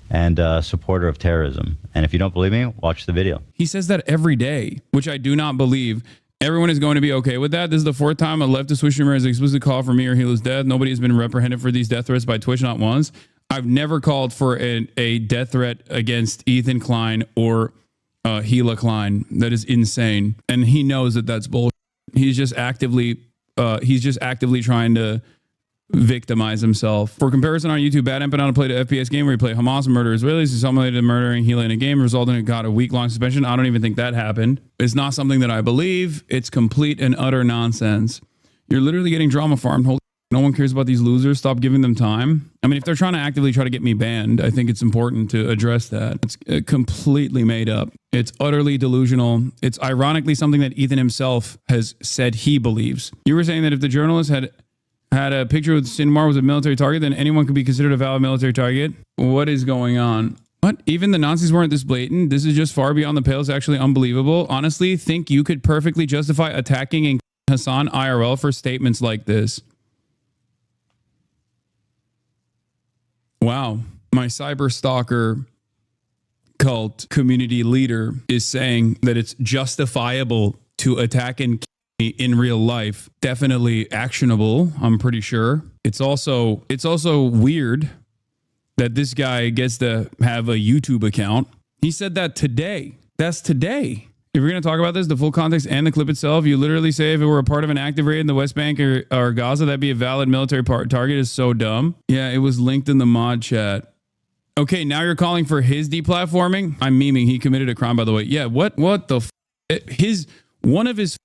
and a supporter of terrorism. And if you don't believe me, watch the video. He says that every day, which I do not believe. Everyone is going to be okay with that. This is the fourth time a leftist Twitch streamer has explicitly called for me or Hila's death. Nobody has been reprehended for these death threats by Twitch, not once. I've never called for a death threat against Ethan Klein or Gila Klein. That is insane, and he knows that that's bullshit. He's just actively trying to victimize himself. For comparison, on YouTube, Bad Empanada played an FPS game where he played Hamas and murder Israelis. He simulated murdering Gila in a game, resulting in a week-long suspension. I don't even think that happened. It's not something that I believe. It's complete and utter nonsense. You're literally getting drama farmed. Holy, no one cares about these losers. Stop giving them time. I mean, if they're trying to actively try to get me banned, I think it's important to address that. It's completely made up. It's utterly delusional. It's ironically something that Ethan himself has said he believes. You were saying that if the journalist had a picture with Sinmar was a military target, then anyone could be considered a valid military target. What is going on? What? Even the Nazis weren't this blatant? This is just far beyond the pale. It's actually unbelievable. Honestly, think you could perfectly justify attacking and Hassan IRL for statements like this. Wow. My cyber stalker cult community leader is saying that it's justifiable to attack and kill me in real life. Definitely actionable, I'm pretty sure. It's also weird that this guy gets to have a YouTube account. He said that today. That's today. If we're going to talk about this, the full context and the clip itself, you literally say if it were a part of an active raid in the West Bank or Gaza, that'd be a valid military target. Is so dumb. Yeah, it was linked in the mod chat. Okay, now you're calling for his deplatforming? I'm memeing. He committed a crime, by the way. Yeah, what the one of his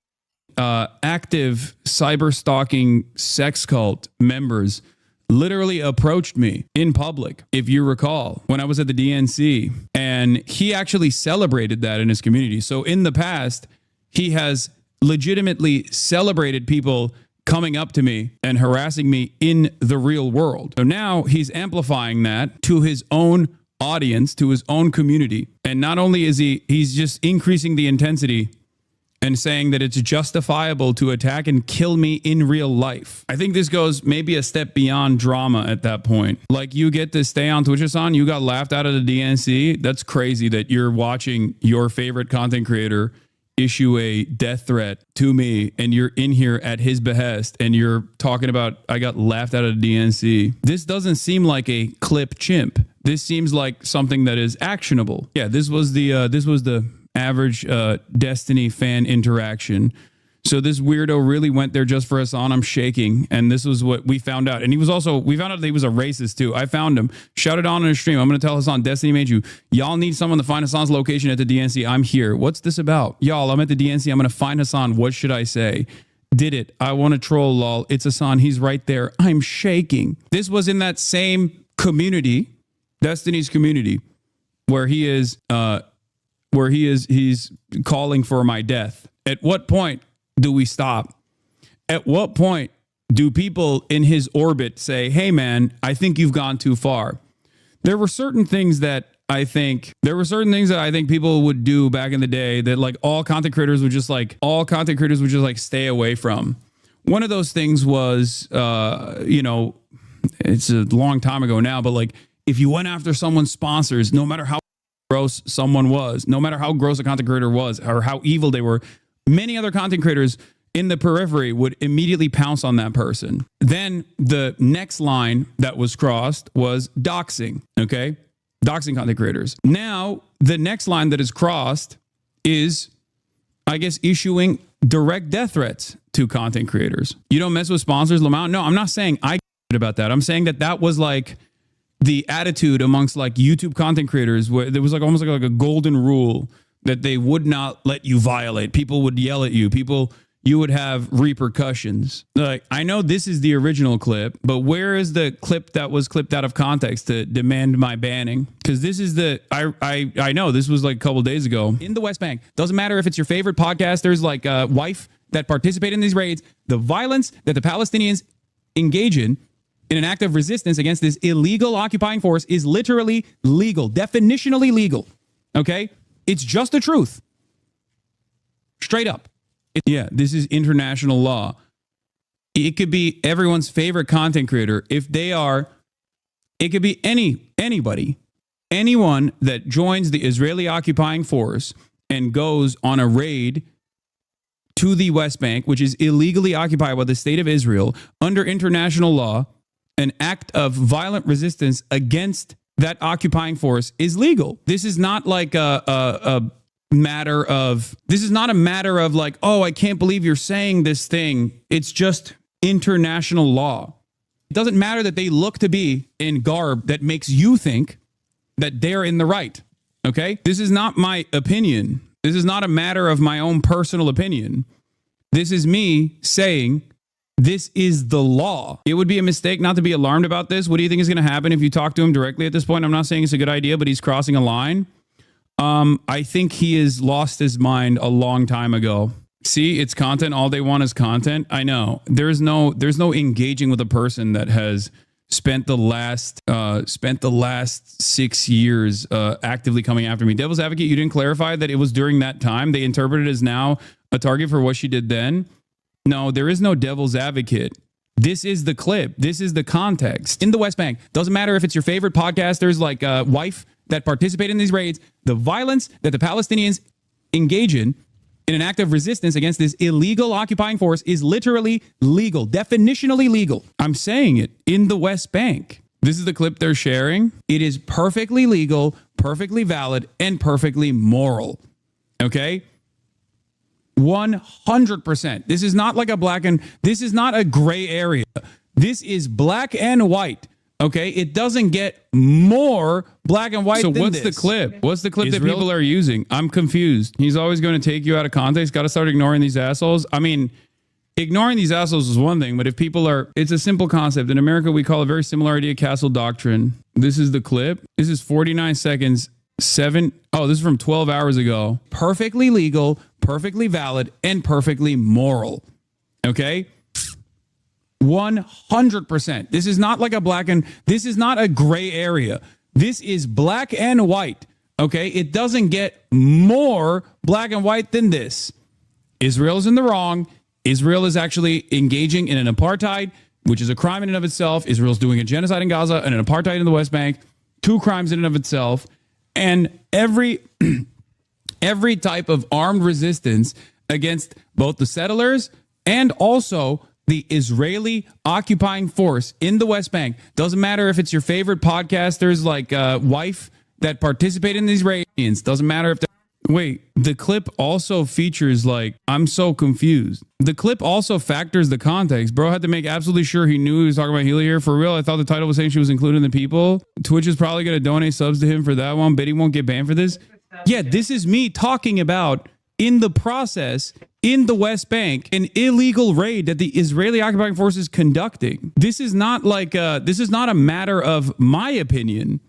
active cyber stalking sex cult members literally approached me in public, if you recall, when I was at the DNC, and he actually celebrated that in his community. So in the past, he has legitimately celebrated people coming up to me and harassing me in the real world. So now he's amplifying that to his own audience, to his own community. And not only is he's just increasing the intensity and saying that it's justifiable to attack and kill me in real life. I think this goes maybe a step beyond drama at that point. Like, you get to stay on Twitch-a-thon, you got laughed out of the DNC. That's crazy that you're watching your favorite content creator issue a death threat to me and you're in here at his behest and you're talking about, I got laughed out of the DNC. This doesn't seem like a clip chimp. This seems like something that is actionable. Yeah, this was the average Destiny fan interaction. So this weirdo really went there just for Hassan. I'm shaking. And this was what we found out. And we found out that he was a racist too. I found him. Shouted on a stream. I'm going to tell Hassan, Destiny made you. Y'all need someone to find Hassan's location at the DNC. I'm here. What's this about? Y'all, I'm at the DNC. I'm going to find Hassan. What should I say? Did it. I want to troll, lol. It's Hassan. He's right there. I'm shaking. This was in that same community, Destiny's community, where he's calling for my death. At what point do we stop? At what point do people in his orbit say, hey man, I think you've gone too far? There were certain things that I think people would do back in the day that like all content creators would just stay away from. One of those things was, it's a long time ago now, but like if you went after someone's sponsors, no matter how gross someone was, no matter how gross a content creator was or how evil they were, many other content creators in the periphery would immediately pounce on that person. Then the next line that was crossed was doxing, okay? Doxing content creators. Now, the next line that is crossed is, I guess, issuing direct death threats to content creators. You don't mess with sponsors, Lamont? No, I'm not saying I about that. I'm saying that was like the attitude amongst like YouTube content creators, where there was like almost like a golden rule that they would not let you violate. People would yell at you. You would have repercussions. Like, I know this is the original clip, but where is the clip that was clipped out of context to demand my banning? Because this is I know this was like a couple days ago. In the West Bank, doesn't matter if it's your favorite podcaster's like wife that participate in these raids, the violence that the Palestinians engage in an act of resistance against this illegal occupying force is literally legal, definitionally legal. Okay? It's just the truth. Straight up. Yeah, this is international law. It could be everyone's favorite content creator. It could be anybody, anyone that joins the Israeli occupying force and goes on a raid to the West Bank, which is illegally occupied by the state of Israel under international law. An act of violent resistance against that occupying force is legal. This is not like a matter of like, oh, I can't believe you're saying this thing. It's just international law. It doesn't matter that they look to be in garb that makes you think that they're in the right. Okay? This is not my opinion. This is not a matter of my own personal opinion. This is me saying this is the law. It would be a mistake not to be alarmed about this. What do you think is going to happen if you talk to him directly at this point? I'm not saying it's a good idea, but he's crossing a line. I think he has lost his mind a long time ago. See, it's content. All they want is content. I know. There's no engaging with a person that has spent the last 6 years actively coming after me. Devil's Advocate, you didn't clarify that it was during that time. They interpreted it as now a target for what she did then. No, there is no devil's advocate. This is the clip. This is the context. In the West Bank, doesn't matter if it's your favorite podcasters like Wife that participate in these raids, the violence that the Palestinians engage in an act of resistance against this illegal occupying force is literally legal, definitionally legal. I'm saying it, in the West Bank. This is the clip they're sharing. It is perfectly legal, perfectly valid, and perfectly moral. Okay? 100%. This is not like this is not a gray area. This is black and white. Okay, it doesn't get more black and white. So what's the clip? What's the clip that people are using? I'm confused. He's always going to take you out of context. Got to start ignoring these assholes. I mean, ignoring these assholes is one thing, but if people are, it's a simple concept. In America, we call a very similar idea castle doctrine. This is the clip. This is 49 seconds. This is from 12 hours ago. Perfectly legal, perfectly valid, and perfectly moral. Okay? 100%. This is not like this is not a gray area. This is black and white. Okay? It doesn't get more black and white than this. Israel's in the wrong. Israel is actually engaging in an apartheid, which is a crime in and of itself. Israel's doing a genocide in Gaza and an apartheid in the West Bank. 2 crimes in and of itself. And every type of armed resistance against both the settlers and also the Israeli occupying force in the West Bank. Doesn't matter if it's your favorite podcasters like Wife that participate in these raids. Doesn't matter if wait, the clip also features I'm so confused. The clip also factors the context. Bro had to make absolutely sure he knew he was talking about Healy here. For real, I thought the title was saying she was including the people. Twitch is probably going to donate subs to him for that one. Bet he won't get banned for this. Yeah, this is me talking about, in the process, in the West Bank, an illegal raid that the Israeli occupying force is conducting. This is not this is not a matter of my opinion.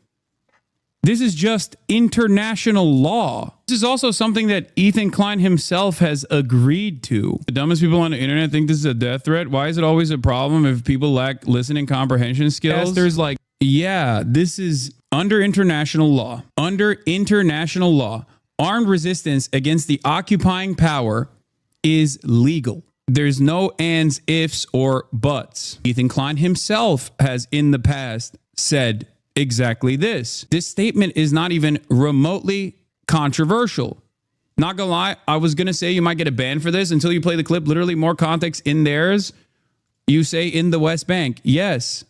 This is just international law. This is also something that Ethan Klein himself has agreed to. The dumbest people on the internet think this is a death threat. Why is it always a problem if people lack listening comprehension skills? There's yeah, this is under international law. Under international law, armed resistance against the occupying power is legal. There's no ands, ifs, or buts. Ethan Klein himself has in the past said exactly this. This statement is not even remotely controversial. Not gonna lie, I was gonna say you might get a ban for this until you play the clip. Literally more context in theirs. You say in the West Bank. Yes.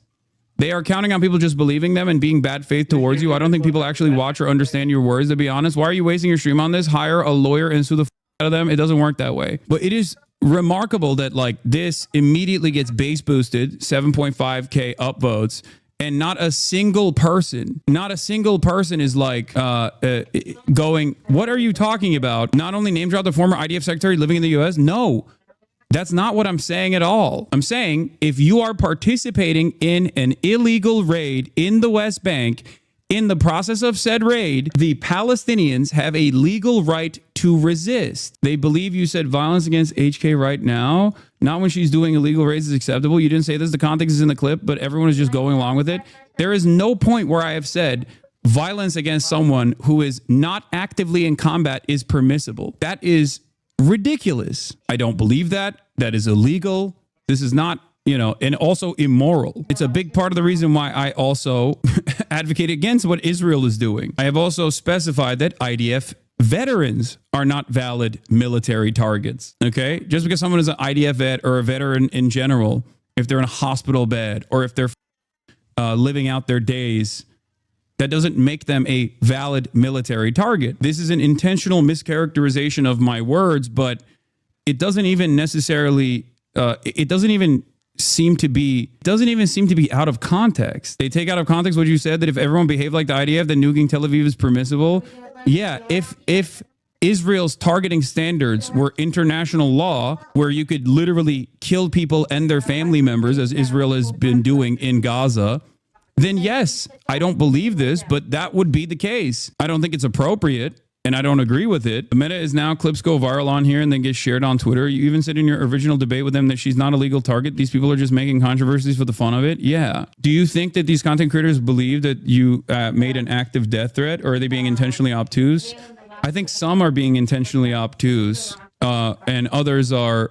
They are counting on people just believing them and being bad faith towards you. I don't think people actually watch or understand your words, to be honest. Why are you wasting your stream on this? Hire a lawyer and sue the out of them. It doesn't work that way. But it is remarkable that this immediately gets base boosted, 7.5K upvotes. And not a single person is going, what are you talking about? Not only name drop the former IDF secretary living in the US. No, that's not what I'm saying at all. I'm saying if you are participating in an illegal raid in the West Bank, in the process of said raid, the Palestinians have a legal right to resist. They believe you said violence against HK right now. Not when she's doing illegal raids is acceptable. You didn't say this. The context is in the clip, but everyone is just going along with it. There is no point where I have said violence against someone who is not actively in combat is permissible. That is ridiculous. I don't believe that. That is illegal. This is not, and also immoral. It's a big part of the reason why I also advocate against what Israel is doing. I have also specified that IDF veterans are not valid military targets. Okay? Just because someone is an IDF vet or a veteran in general, if they're in a hospital bed or if they're living out their days That doesn't make them a valid military target. This is an intentional mischaracterization of my words, but it doesn't even necessarily, it doesn't even seem to be out of context. They take out of context what you said, that if everyone behaved like the IDF, then nuking Tel Aviv is permissible. Yeah, if Israel's targeting standards were international law, where you could literally kill people and their family members, as Israel has been doing in Gaza, then yes, I don't believe this, but that would be the case. I don't think it's appropriate, and I don't agree with it. The meta is now clips go viral on here and then get shared on Twitter. You even said in your original debate with them that she's not a legal target. These people are just making controversies for the fun of it. Yeah. Do you think that these content creators believe that you made an active death threat, or are they being intentionally obtuse? I think some are being intentionally obtuse, and others are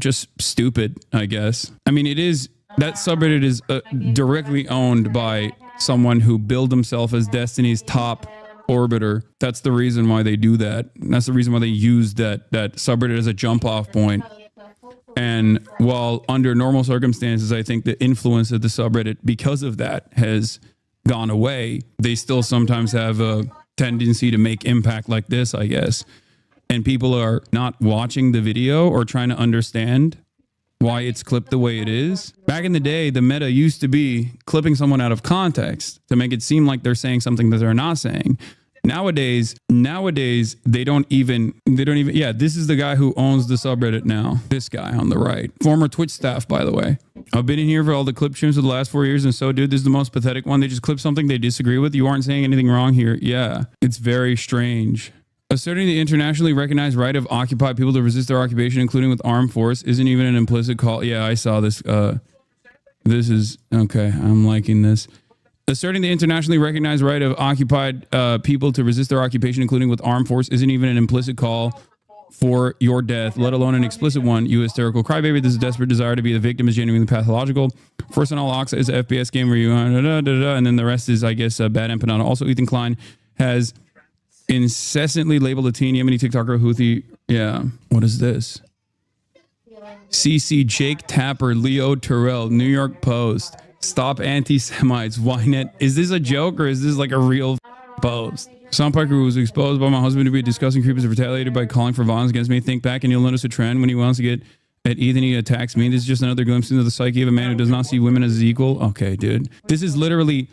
just stupid, I guess. I mean, that subreddit is directly owned by someone who billed himself as Destiny's top orbiter. That's the reason why they do that. And that's the reason why they use that subreddit as a jump off point. And while under normal circumstances, I think the influence of the subreddit because of that has gone away, they still sometimes have a tendency to make impact like this, I guess. And people are not watching the video or trying to understand why it's clipped the way it is. Back in the day, the meta used to be clipping someone out of context to make it seem like they're saying something that they're not saying. Nowadays, they don't even, yeah, this is the guy who owns the subreddit now. This guy on the right. Former Twitch staff, by the way. I've been in here for all the clip streams for the last 4 years, and so, dude, this is the most pathetic one. They just clip something they disagree with. You aren't saying anything wrong here. Yeah, it's very strange. Asserting the internationally recognized right of occupied people to resist their occupation, including with armed force, isn't even an implicit call. Yeah, I saw this. This is, okay, I'm liking this. Asserting the internationally recognized right of occupied people to resist their occupation, including with armed force, isn't even an implicit call for your death, let alone an explicit one. You hysterical crybaby. This is desperate desire to be the victim is genuinely pathological. First and all, Oxa is an FPS game where you and then the rest is, I guess, bad empanada. Also, Ethan Klein has incessantly labeled a teen Yemeni TikToker Houthi. Yeah. What is this? CC Jake Tapper, Leo Terrell, New York Post. Stop anti-Semites. Ynet. Is this a joke or is this like a real post? Soundpiker was exposed by my husband to be a disgusting creep as retaliated by calling for violence against me. Think back and you'll notice a trend. When he wants to get at Ethan, he attacks me. This is just another glimpse into the psyche of a man who does not see women as equal. Okay, dude. This is literally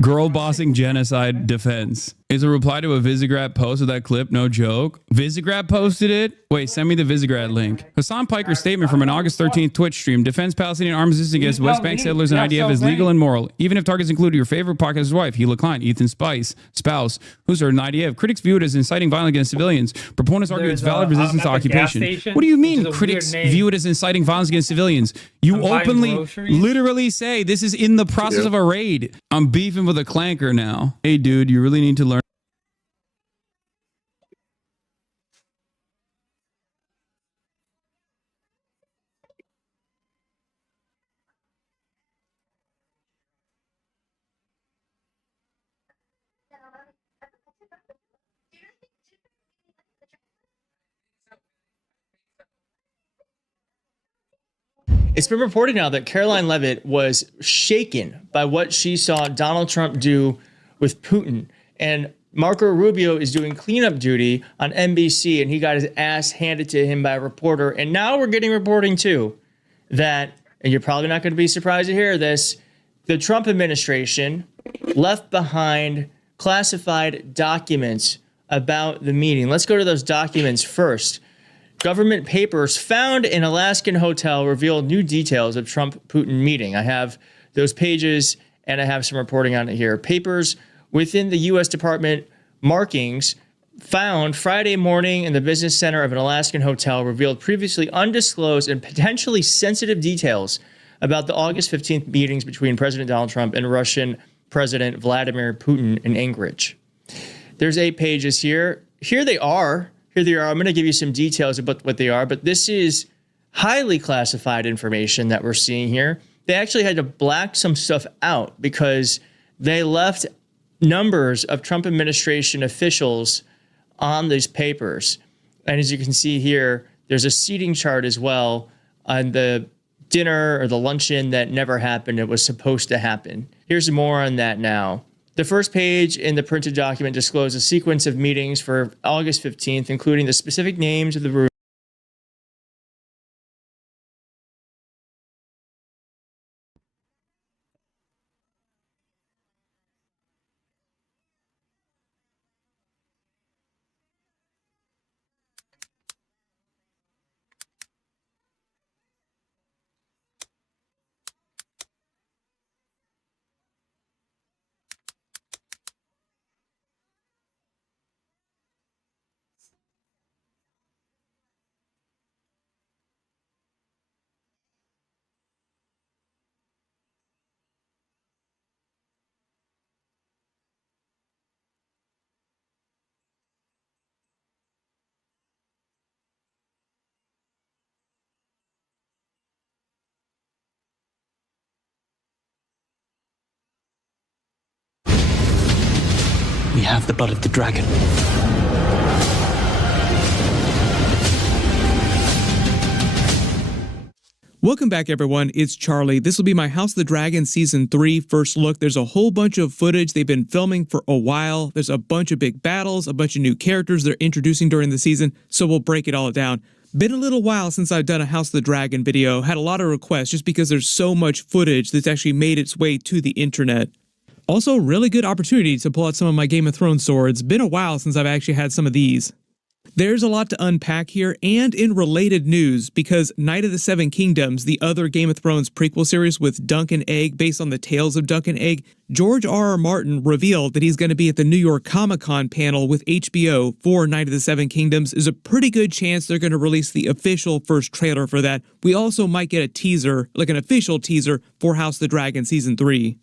girl bossing genocide defense. It's a reply to a Visegrad post of that clip. No joke. Visegrad posted it? Wait, send me the Visegrad link. Hassan Piker's statement from an August 13th Twitch stream defends Palestinian arms resistance against West Bank settlers and IDF as legal and moral, even if targets include your favorite podcaster's wife, Hila Klein, Ethan's spouse, who's heard an IDF. Critics view it as inciting violence against civilians. Proponents argue it's valid resistance to occupation. What do you mean critics view it as inciting violence against civilians? You openly, literally say this is in the process of a raid. I'm beefing with a clanker now. Hey, dude, you really need to learn. It's been reported now that Caroline Leavitt was shaken by what she saw Donald Trump do with Putin. And Marco Rubio is doing cleanup duty on NBC, and he got his ass handed to him by a reporter. And now we're getting reporting, too, that, and you're probably not going to be surprised to hear this, the Trump administration left behind classified documents about the meeting. Let's go to those documents first. Government papers found in Alaskan hotel revealed new details of Trump-Putin meeting. I have those pages, and I have some reporting on it here. Papers within the U.S. Department markings found Friday morning in the business center of an Alaskan hotel revealed previously undisclosed and potentially sensitive details about the August 15th meetings between President Donald Trump and Russian President Vladimir Putin in Anchorage. There's 8 pages here. Here they are. I'm going to give you some details about what they are, but this is highly classified information that we're seeing here. They actually had to black some stuff out because they left numbers of Trump administration officials on these papers. And as you can see here, there's a seating chart as well on the dinner or the luncheon that never happened. It was supposed to happen. Here's more on that now. The first page in the printed document disclosed a sequence of meetings for August 15th, including the specific names of the room. We have the blood of the dragon. Welcome back, everyone. It's Charlie. This will be my House of the Dragon Season 3 first look. There's a whole bunch of footage they've been filming for a while. There's a bunch of big battles, a bunch of new characters they're introducing during the season, so we'll break it all down. Been a little while since I've done a House of the Dragon video. Had a lot of requests just because there's so much footage that's actually made its way to the internet. Also, really good opportunity to pull out some of my Game of Thrones swords. Been a while since I've actually had some of these. There's a lot to unpack here, and in related news, because Night of the Seven Kingdoms, the other Game of Thrones prequel series with Dunk and Egg based on the tales of Dunk and Egg, George R.R. Martin revealed that he's going to be at the New York Comic-Con panel with HBO for Night of the Seven Kingdoms. There's a pretty good chance they're going to release the official first trailer for that. We also might get a teaser, like an official teaser, for House of the Dragon Season 3.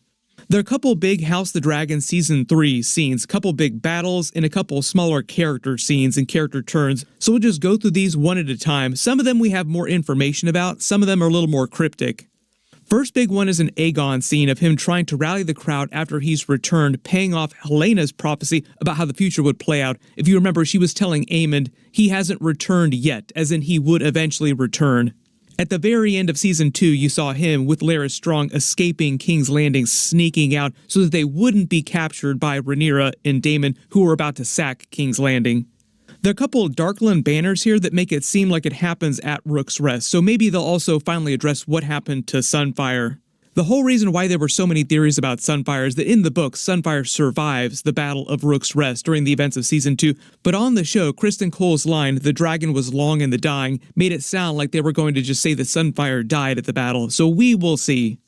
There are a couple big House of the Dragon Season 3 scenes, a couple big battles, and a couple smaller character scenes and character turns, so we'll just go through these one at a time. Some of them we have more information about, some of them are a little more cryptic. First big one is an Aegon scene of him trying to rally the crowd after he's returned, paying off Helena's prophecy about how the future would play out. If you remember, she was telling Aemond he hasn't returned yet, as in he would eventually return. At the very end of Season 2, you saw him with Larys Strong escaping King's Landing, sneaking out so that they wouldn't be captured by Rhaenyra and Daemon, who were about to sack King's Landing. There are a couple of Darkland banners here that make it seem like it happens at Rook's Rest, so maybe they'll also finally address what happened to Sunfire. The whole reason why there were so many theories about Sunfire is that in the book, Sunfire survives the Battle of Rook's Rest during the events of Season 2, but on the show, Kristen Cole's line, "The dragon was long in the dying," made it sound like they were going to just say that Sunfire died at the battle, so we will see.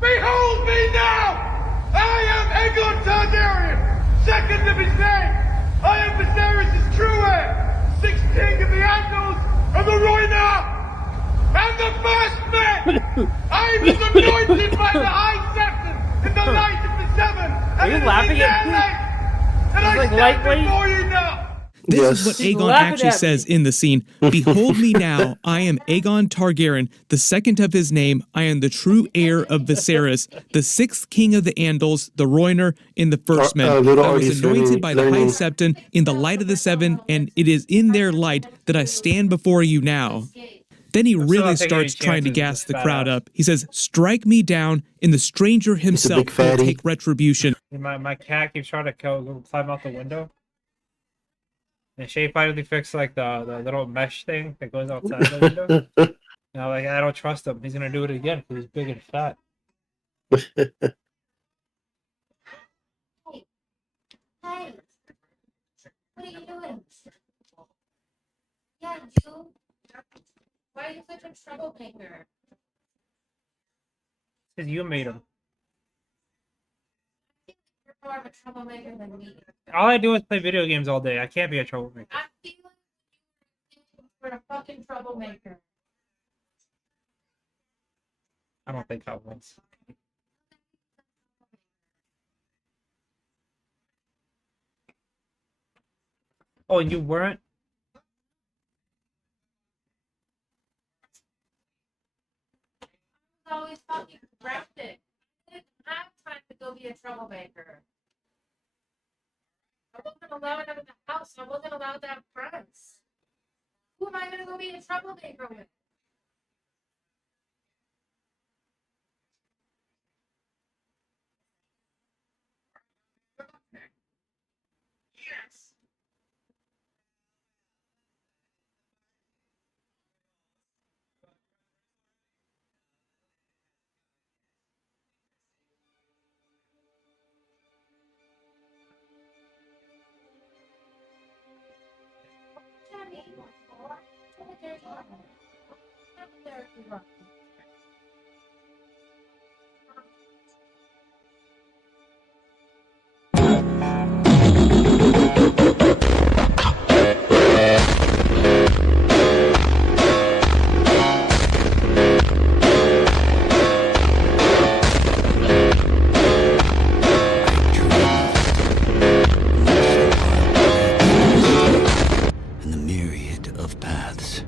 Behold me now! I am Aegon Targaryen, second of his name! I am Viserys' true heir, sixth king of the Andals and the Rhoynar! And the first man! I was anointed by the High Septon in the Night of the Seven! Are you laughing at me? And I like stand lightweight? before you now! This is what Aegon actually says in the scene. "Behold me now, I am Aegon Targaryen, the second of his name. I am the true heir of Viserys, the sixth king of the Andals, the Rhoynar, and the First Men. I was anointed by the High Septon in the Light of the Seven, and it is in their light that I stand before you now." Then he really starts trying to gas the crowd up. He says, "Strike me down, and the stranger himself will take retribution." My cat keeps trying to climb out the window. And Shay finally fixed like the little mesh thing that goes outside the window. And I'm like, I don't trust him. He's gonna do it again because he's big and fat. Hey, what are you doing? Yeah, you. Why are you such a troublemaker? Because you made him. You're more of a troublemaker than me. All I do is play video games all day. I can't be a troublemaker. I feel like you're a fucking troublemaker. I don't think I was. Oh, and you weren't? I was always fucking grounded. I didn't have time to go be a troublemaker. I wasn't allowed out of the house. I wasn't allowed to have friends. Who am I gonna go be a troublemaker with? And the myriad of paths.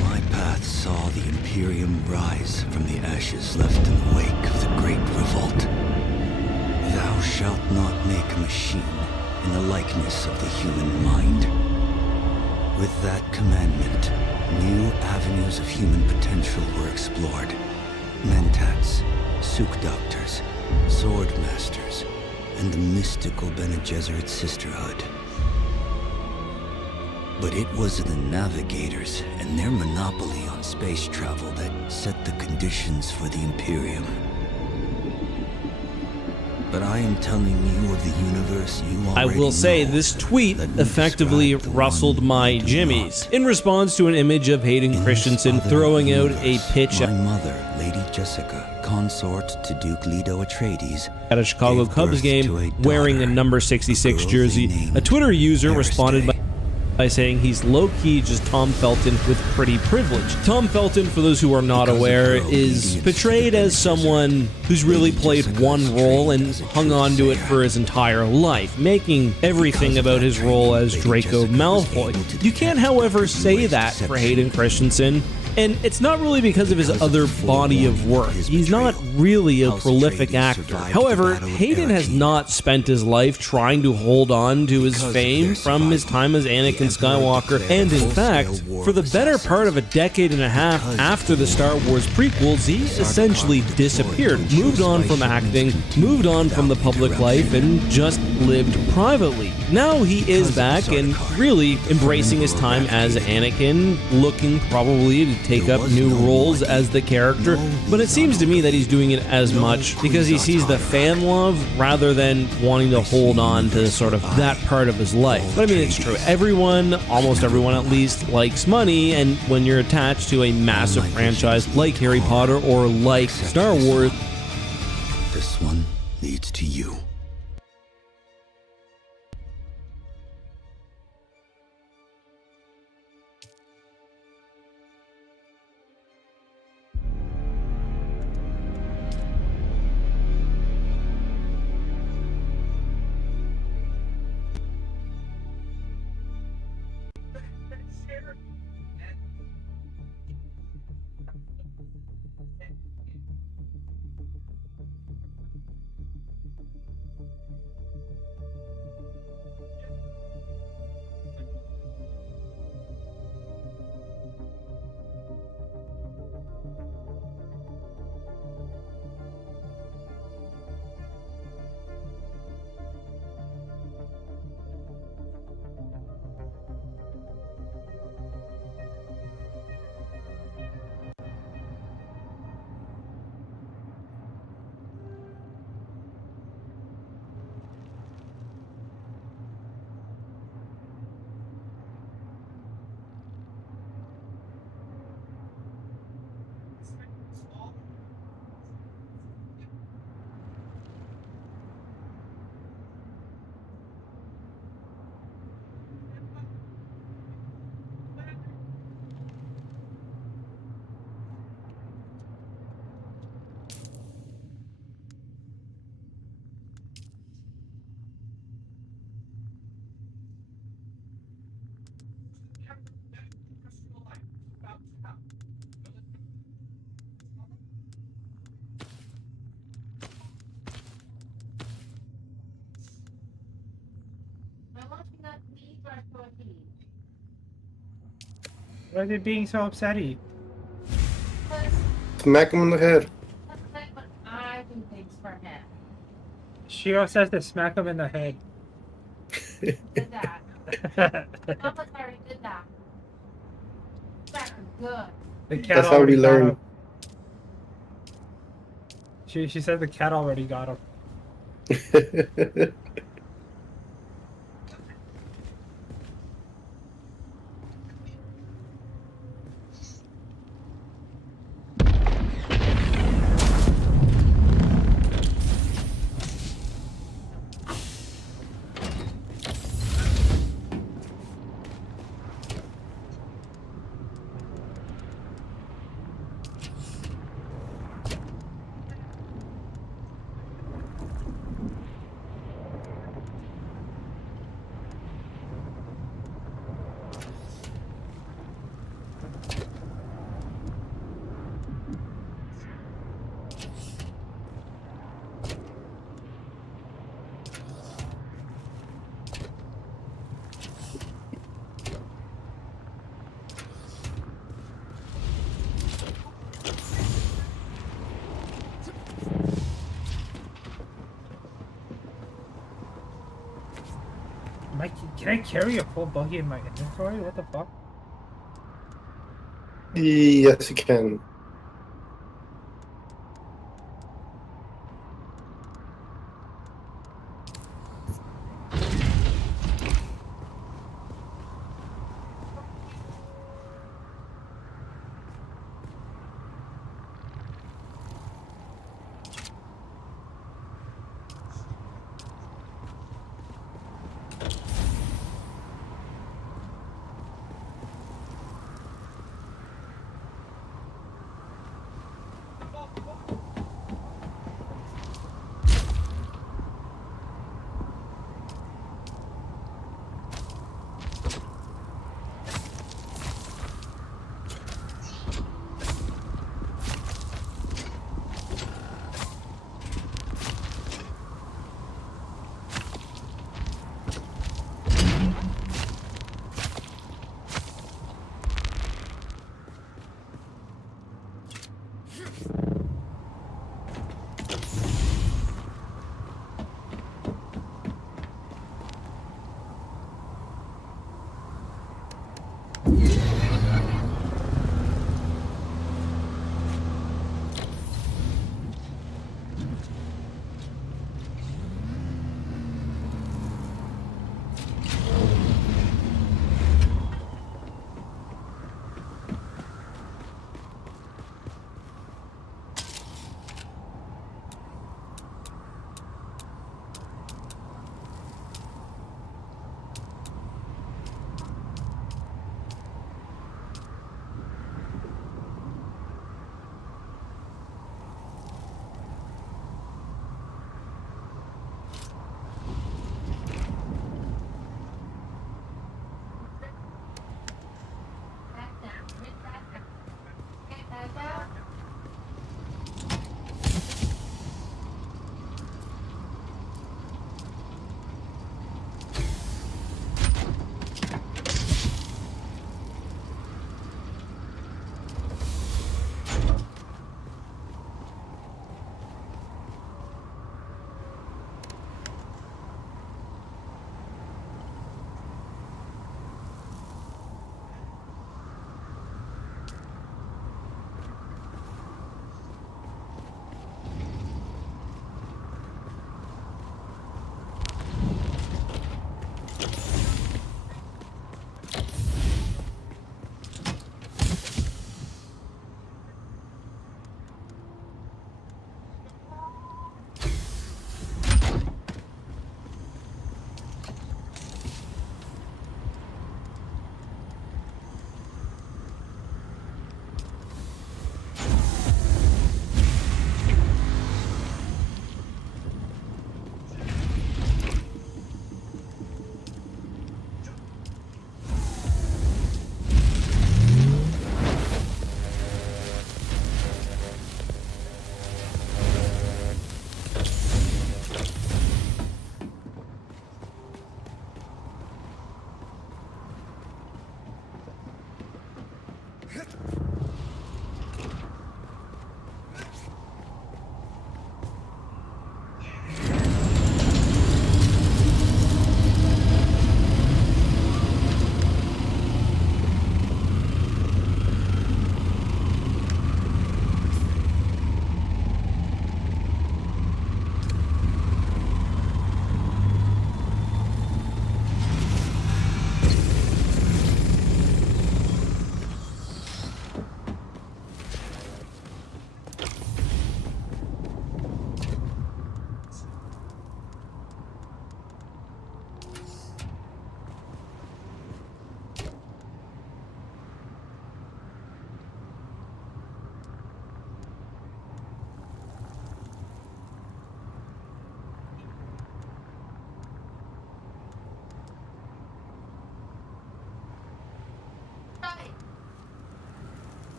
My path saw the Imperium rise from the ashes left in the wake of the Great Revolt. Thou shalt not make a machine in the likeness of the human mind. With that commandment, new avenues of human potential were explored. Mentats, Suk Doctors, Sword Masters, and the mystical Bene Gesserit Sisterhood. But it was the Navigators and their monopoly on space travel that set the conditions for the Imperium. But I am telling you of the universe you I already will say know. this tweet effectively rustled my jimmies in response to an image of Hayden Christensen throwing out a pitch My mother, Lady Jessica, consort to Duke Leto Atreides, at a Chicago gave Cubs birth to game a wearing a number 66 jersey. A Twitter user responded by saying he's low-key just Tom Felton with pretty privilege. Tom Felton, for those who are not aware, is portrayed as someone who's really played one role and hung on to it for his entire life, making everything about his role as Draco Malfoy. You can't, however, say that for Hayden Christensen. And it's not really because of his other body of work. He's not really a prolific actor. However, Hayden has not spent his life trying to hold on to his fame from his time as Anakin Skywalker. And in fact, for the better part of a decade and a half after the Star Wars prequels, he essentially disappeared, moved on from acting, moved on from the public life, and just lived privately. Now he is back and really embracing his time as Anakin, looking probably to take up new roles as the character, but it seems to me that he's doing it as much because he sees the fan love rather than wanting to hold on to sort of that part of his life. But I mean, it's true. Everyone, almost everyone at least, likes money, and when you're attached to a massive franchise like Harry Potter or like Star Wars, this one leads to you. Why are they being so upsetty? Smack him on the head. I do things for him. Shio says to smack him in the head. Did that. Military did that. That's good. The cat That's how we already got learn. him. She said the cat already got him. Can I carry a full buggy in my inventory? What the fuck? Yes, you can.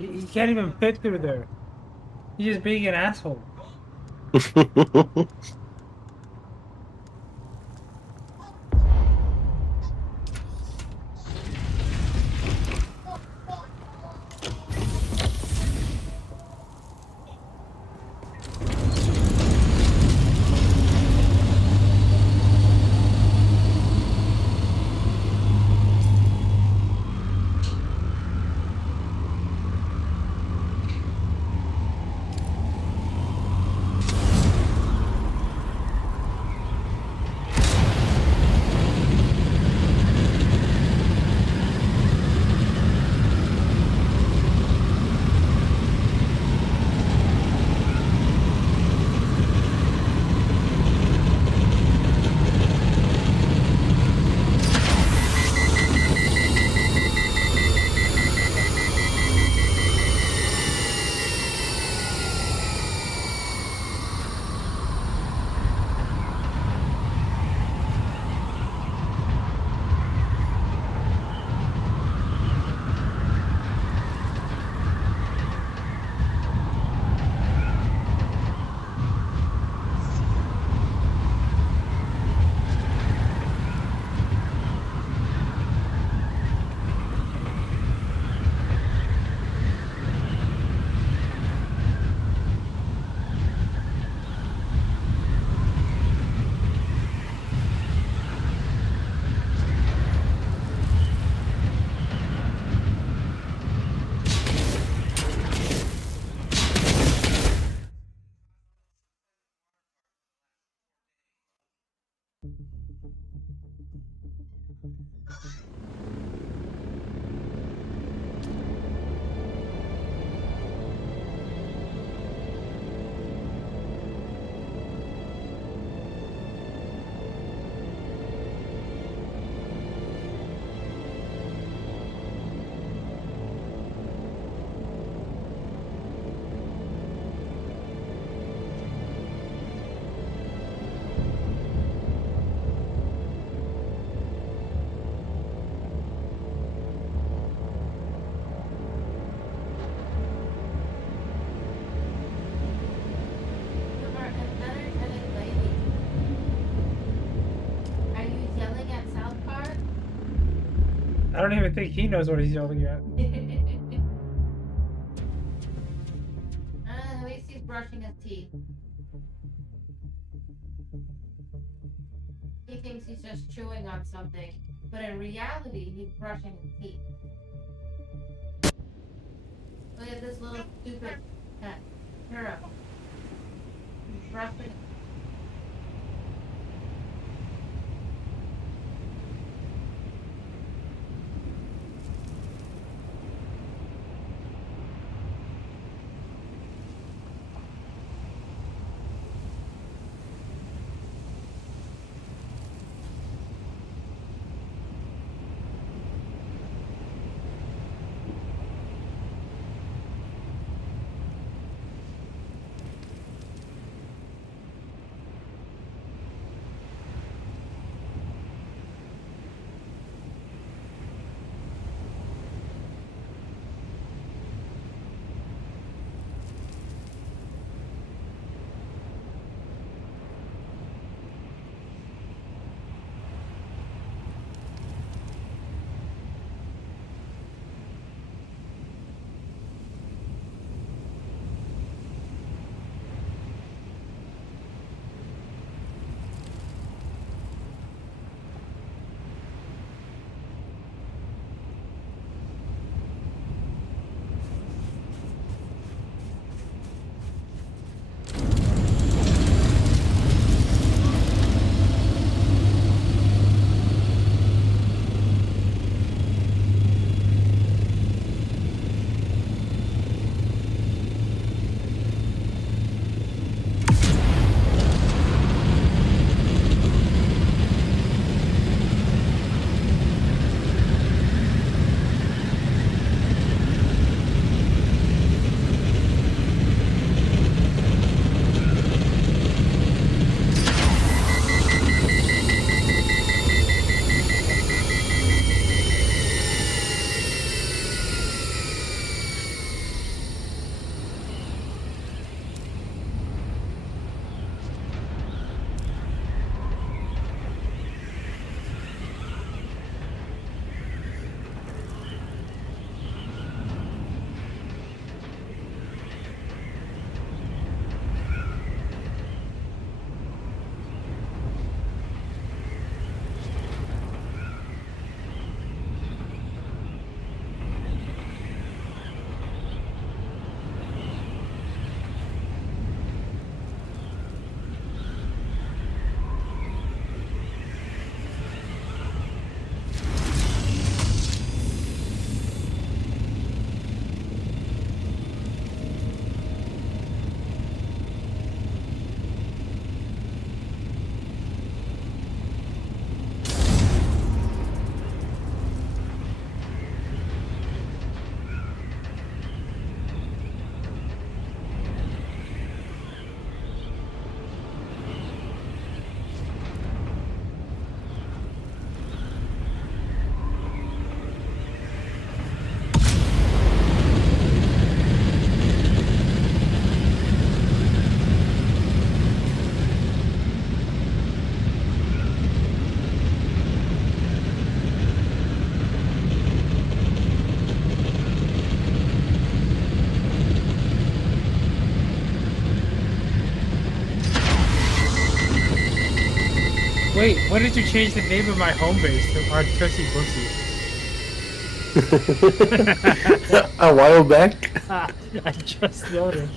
He can't even fit through there. He's just being an asshole. Are you yelling at South Park? I don't even think he knows what he's yelling at. At least he's brushing his teeth. He thinks he's just chewing on something, but in reality, he's brushing his teeth. Look at this little stupid hero. He's brushing. Wait, when did you change the name of my home base to Artussi Bussy? A while back. I just noticed.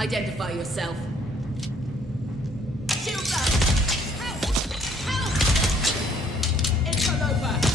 Identify yourself. Shield back! Help! Help! Interloper!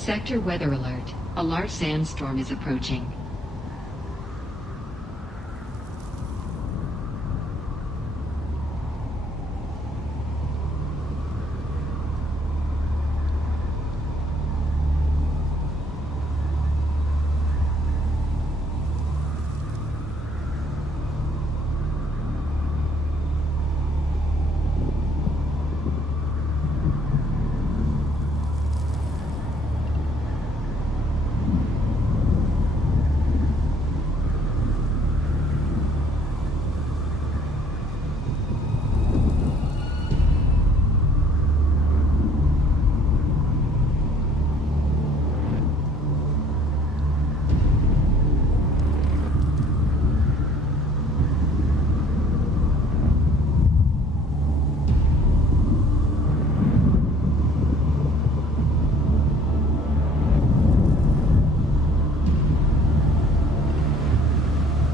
Sector weather alert. A large sandstorm is approaching.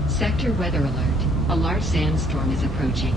Sector weather alert. A large sandstorm is approaching.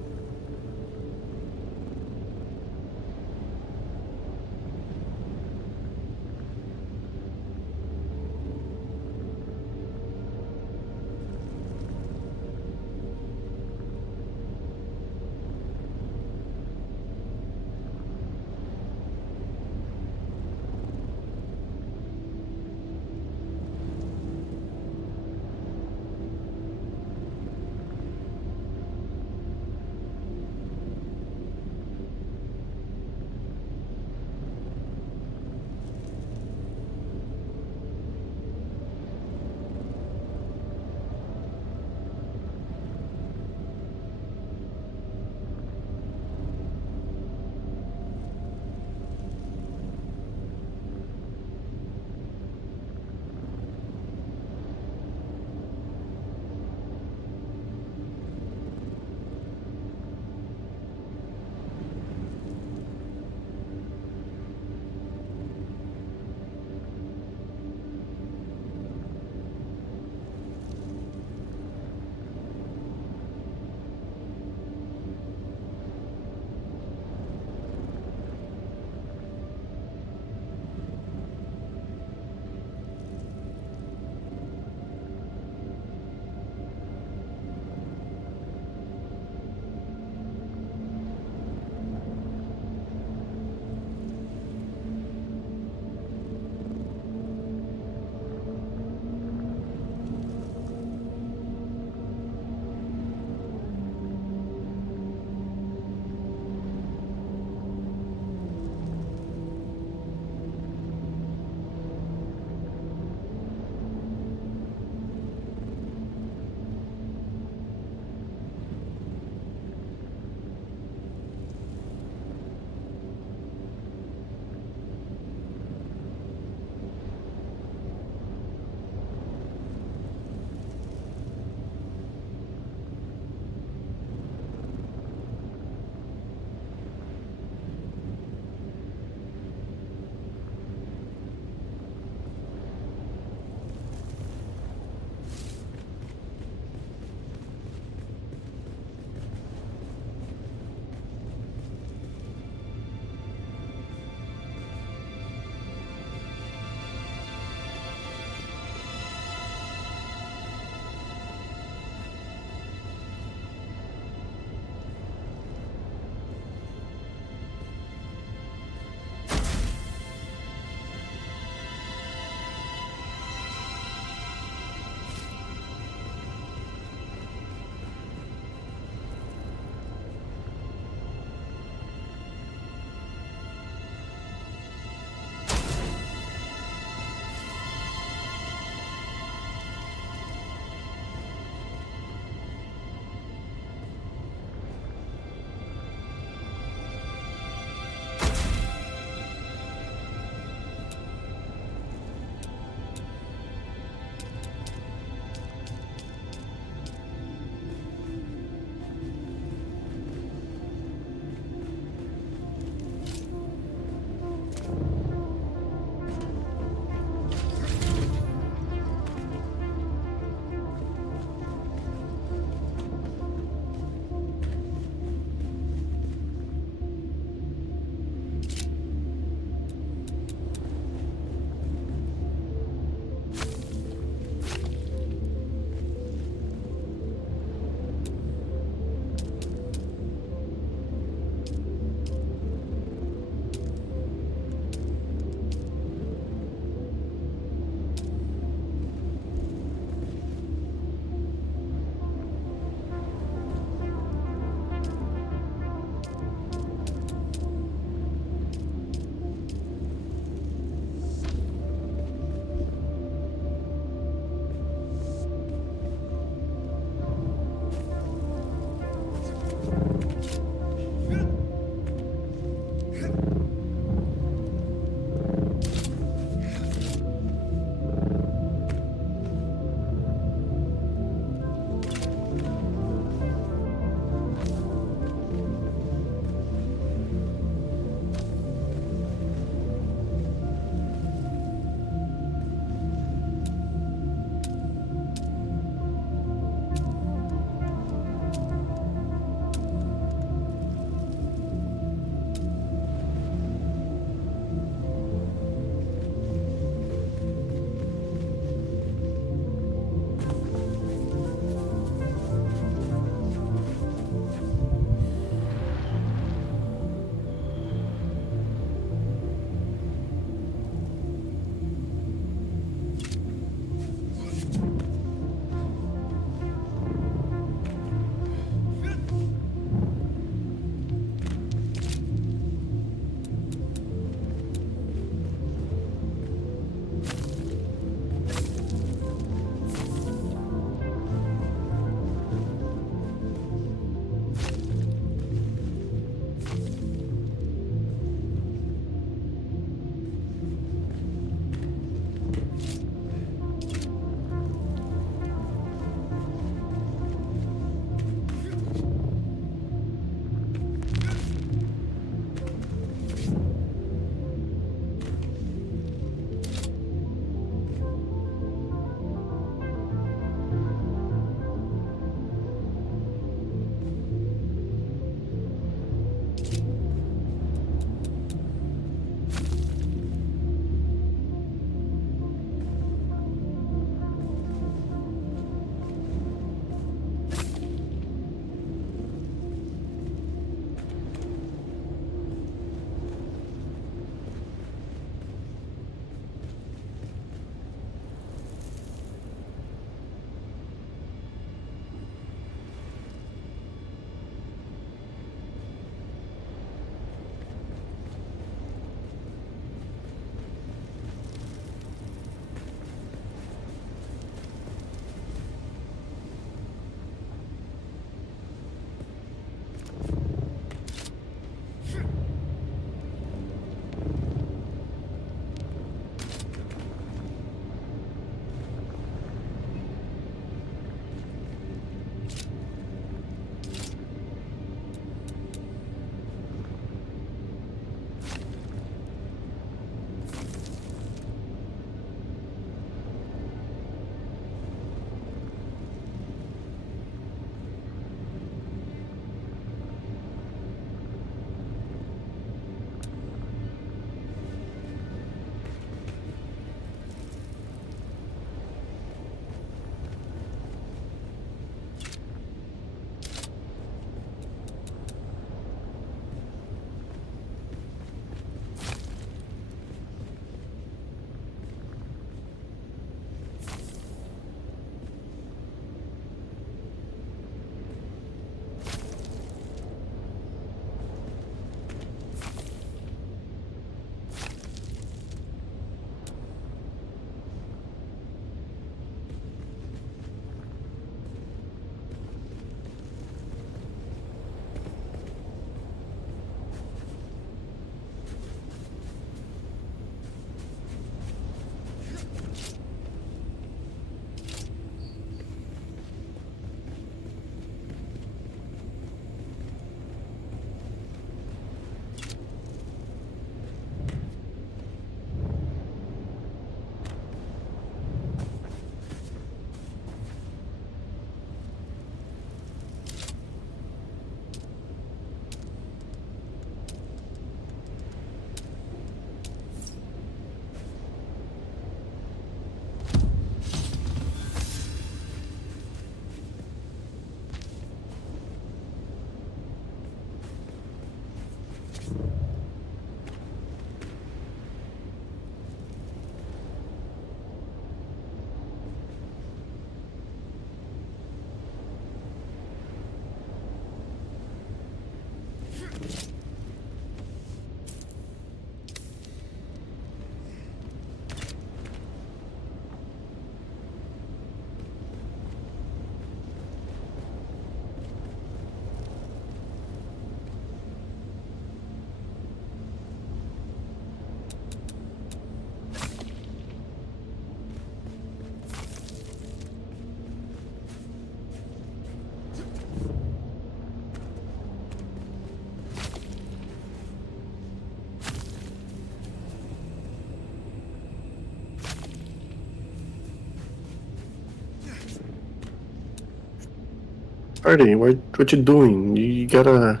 Artie, what you doing? You gotta.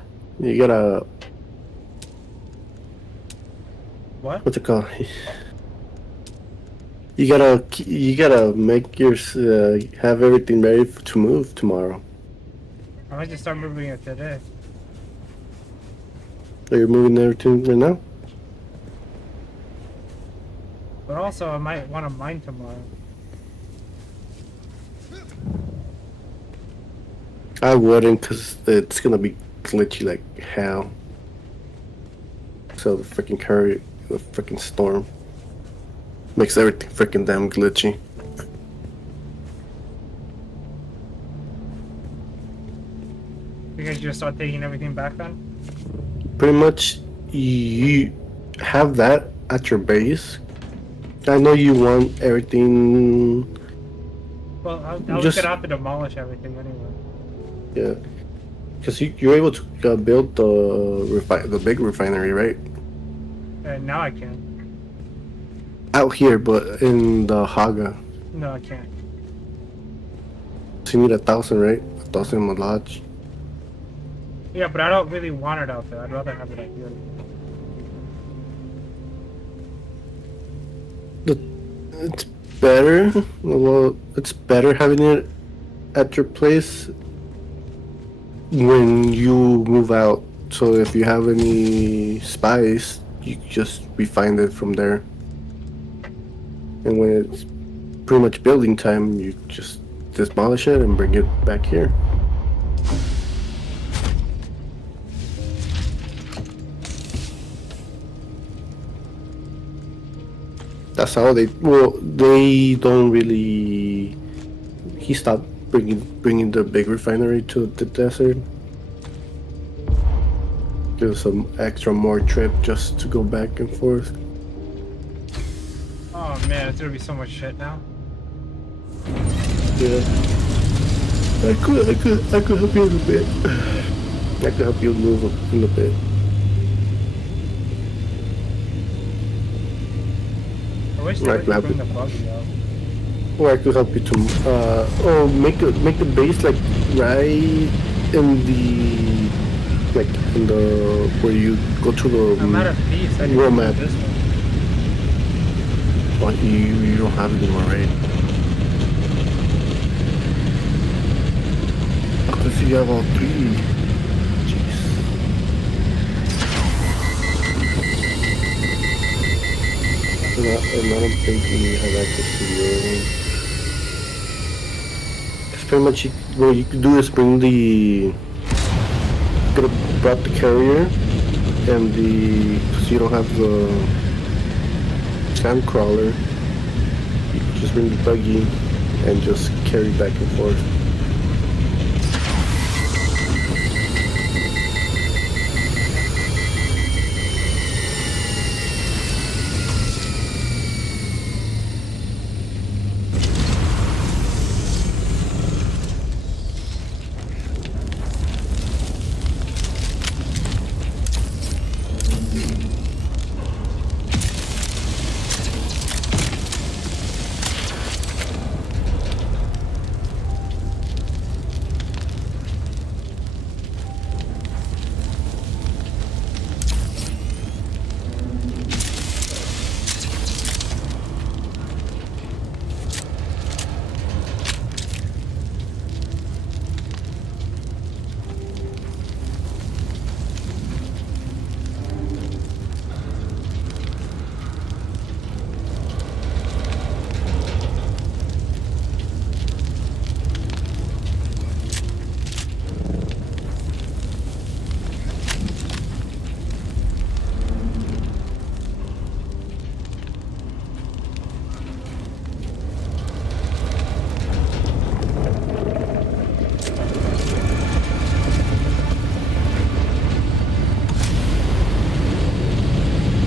What? What's it called? You gotta make your have everything ready to move tomorrow. I might just start moving it today. So you're moving everything right now? But also, I might want to mine tomorrow. I wouldn't, cause it's gonna be glitchy like hell. So the freaking curry, the freaking storm, makes everything freaking damn glitchy. You guys just start taking everything back then? Pretty much, you have that at your base. I know you want everything. Well, I was Just- gonna have to demolish everything anyway. Yeah, because you're able to build the big refinery, right? And now I can. Out here, but in the Haga. No, I can't. So you need 1,000, right? 1,000 in the lodge. Yeah, but I don't really want it out there. I'd rather have it out here. It's better. Well, it's better having it at your place when you move out. So if you have any spice, you just refine it from there. And when it's pretty much building time, you just demolish it and bring it back here. That's how they. Well, they don't really. He stopped bringing the big refinery to the desert. Give some extra more trip just to go back and forth. Oh man, it's gonna be so much shit now. Yeah. I could help you a little bit. I could help you move a little bit. I wish they Right, would grab bring it. the buggy out. Or I could help you to make the base like right in the where you go to the I'm out of peace. I can world do map. this one. But you don't have it anymore, right? Oh, if you have all three. Jeez. And I don't think we have access to the other one. It's pretty much what you could do is bring the. Could have brought the carrier and because you don't have the sand crawler. You could just bring the buggy and just carry back and forth.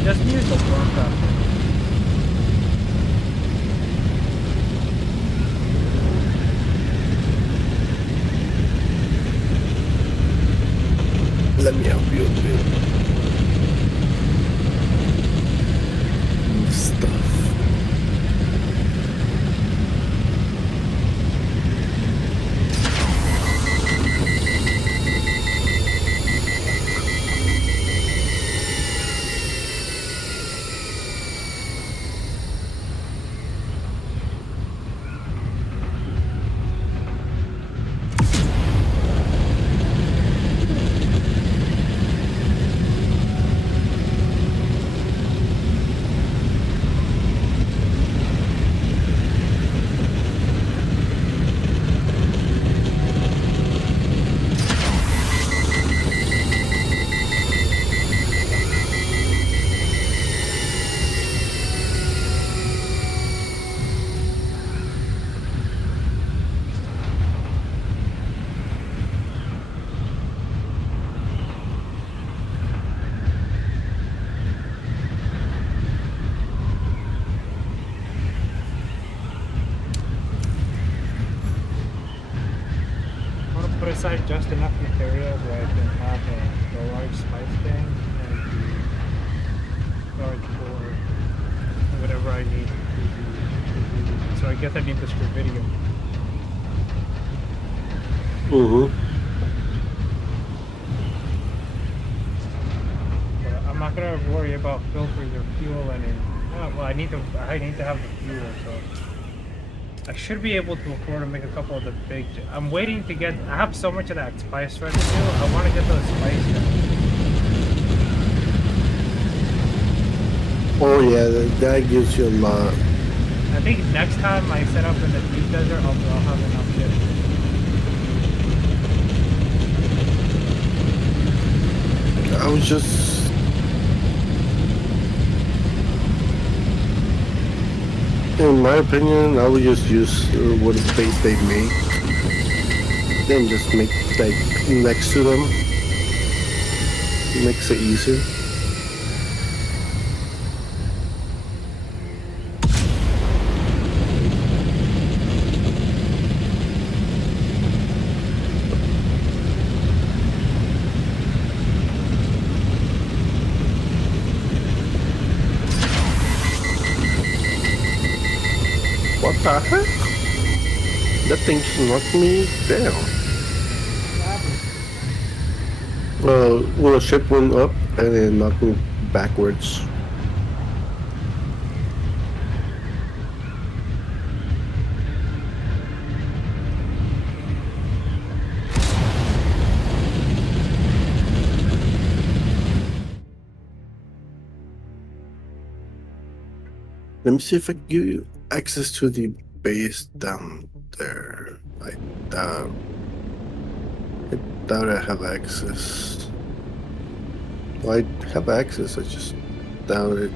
Just use the workup. Let me help you a bit. Stuff. aside just enough materials where I can have the large spice tank and the large cooler, whatever I need to do. So I guess I need this for video. But I'm not gonna worry about filters or fuel any. Well, I need to have the fuel, so I should be able to afford to make a couple of the big. I'm waiting to get. I have so much of that spice residue. I want to get those spice guns. Oh yeah, that gives you a lot. I think next time I set up in the deep desert, I'll have enough shit. I was just. In my opinion, I would just use what space they make. Then just make like next to them. Makes it easier. What the heck? That thing just knocked me down. Well, a ship went up and then knocked me backwards. Let me see if I can give you access to the base down there. I doubt I have access. Well, I have access, I just doubt it.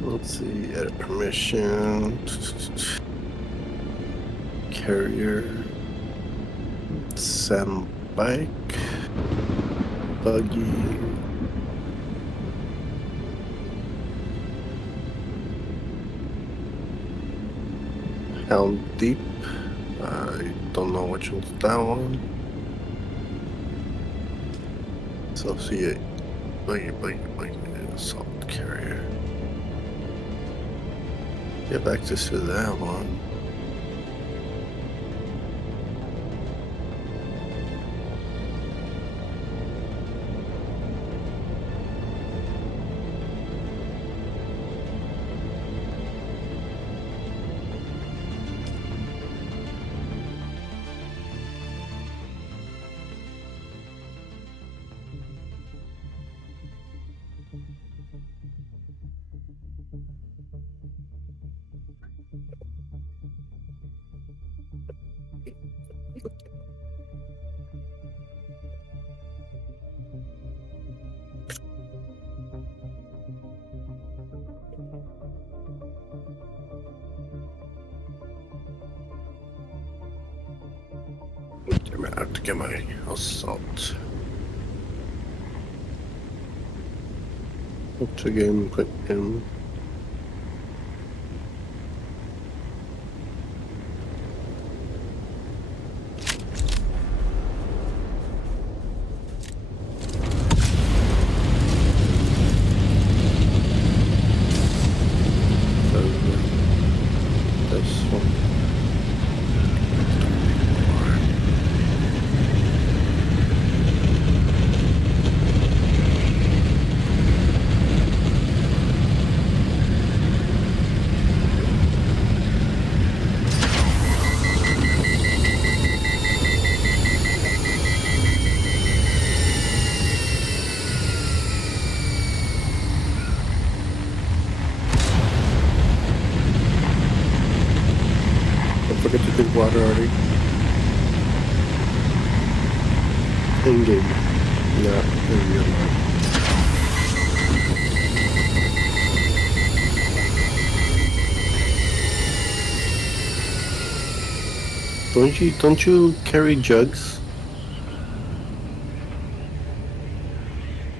Let's see, edit permission. Carrier. Sam bike. Buggy. Helm Deep. I don't know which one's that one. Associate. Buggy, assault carrier. Get access to that one. I have to get my assault. What's the game put in? Forget to drink water already. In game, not in real life. Don't you carry jugs?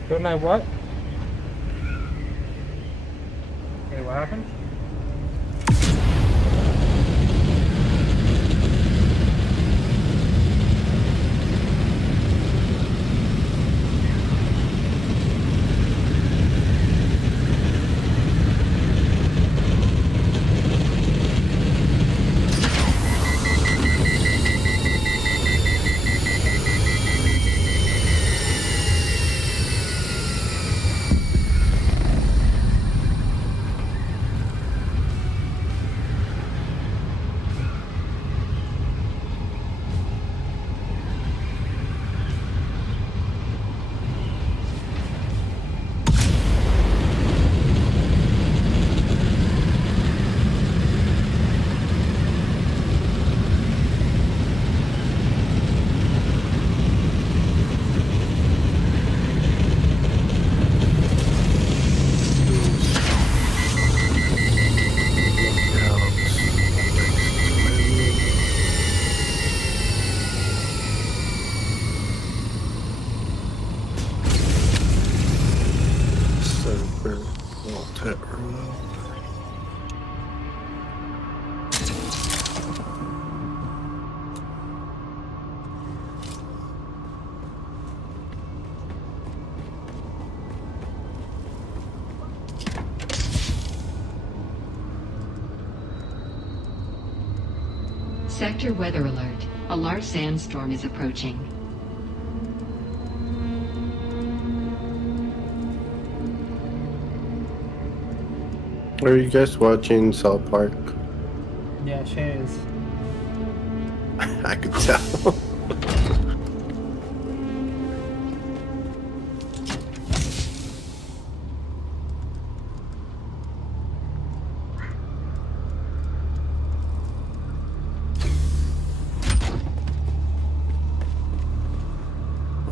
Don't I what? Wait, what happened? Sector weather alert. A large sandstorm is approaching. Are you guys watching South Park? Yeah, she is. I could tell.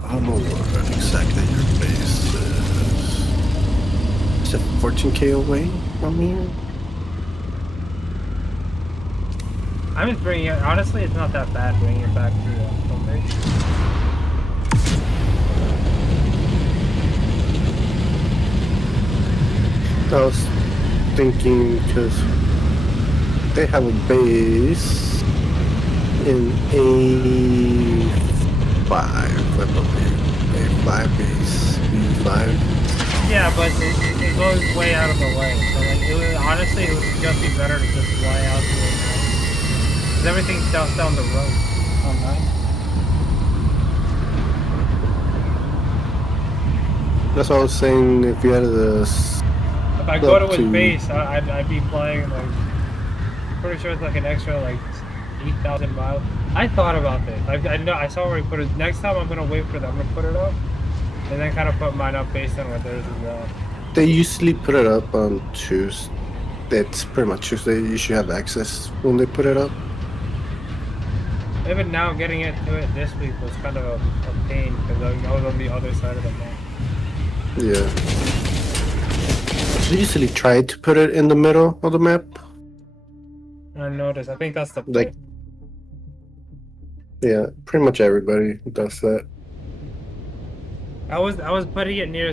I don't know what exactly your base is. Is it 14k away from here? I'm just bringing it. Honestly, it's not that bad bringing it back to home base. I was thinking because they have a base in A5, I believe. A5 base, B5. Yeah, but it goes way out of the way. So like, honestly, it would just be better to just fly out to it. Because everything's just down the road. Oh, nice. That's what I was saying. If you had If I go to his base, I'd be flying like, pretty sure it's like an extra like 8,000 miles. I thought about this. I know I saw where he put it. Next time I'm gonna wait for them to put it up, and then kind of put mine up based on what theirs is. They usually put it up on Tuesday. It's pretty much Tuesday. You should have access when they put it up. Even now, getting it to it this week was kind of a pain because I was on the other side of the map. Yeah. They usually try to put it in the middle of the map. I noticed. I think that's the Like, yeah, pretty much everybody does that. I was putting it near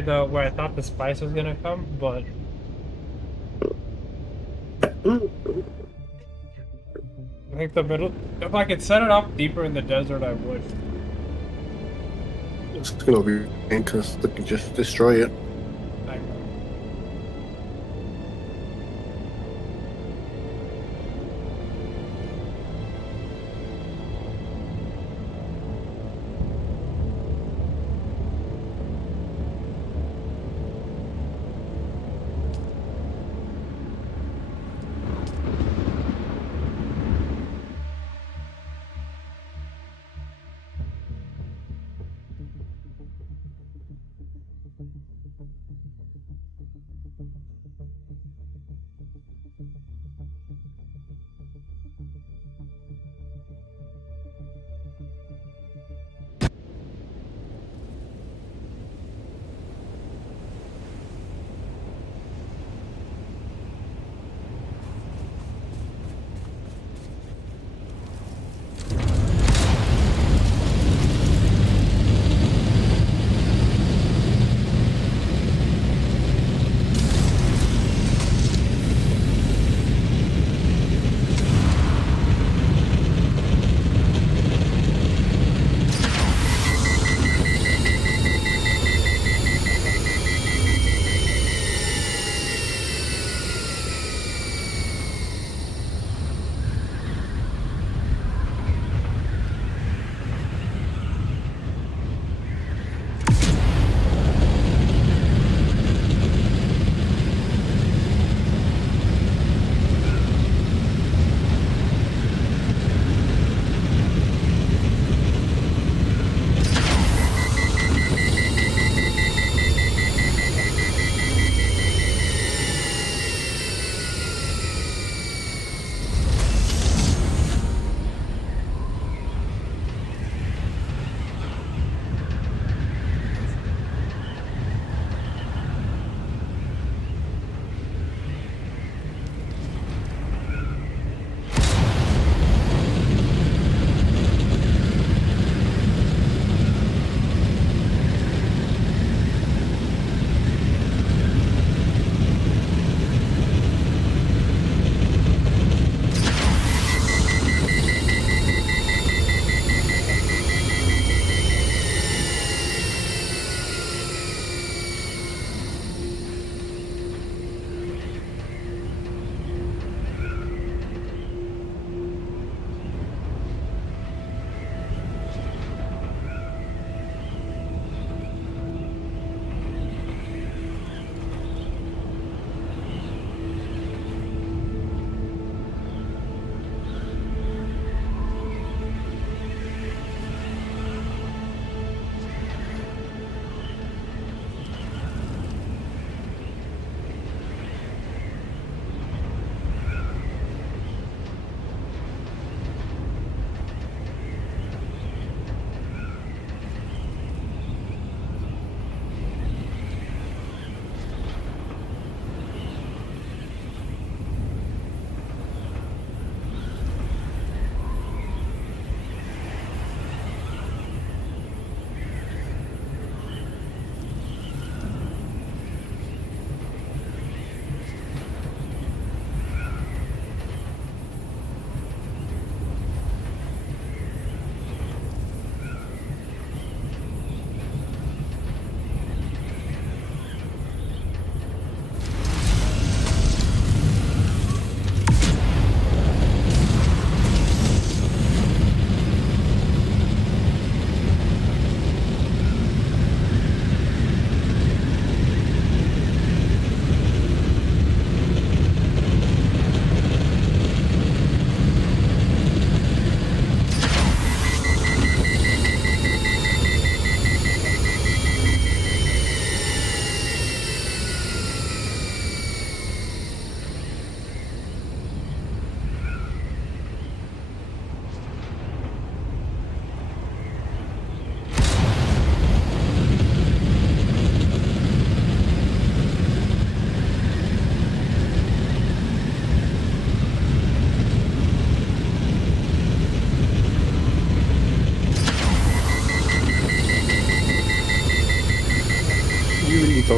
the where I thought the spice was gonna come, but I think the middle. If I could set it up deeper in the desert, I would. It's gonna be because they can just destroy it.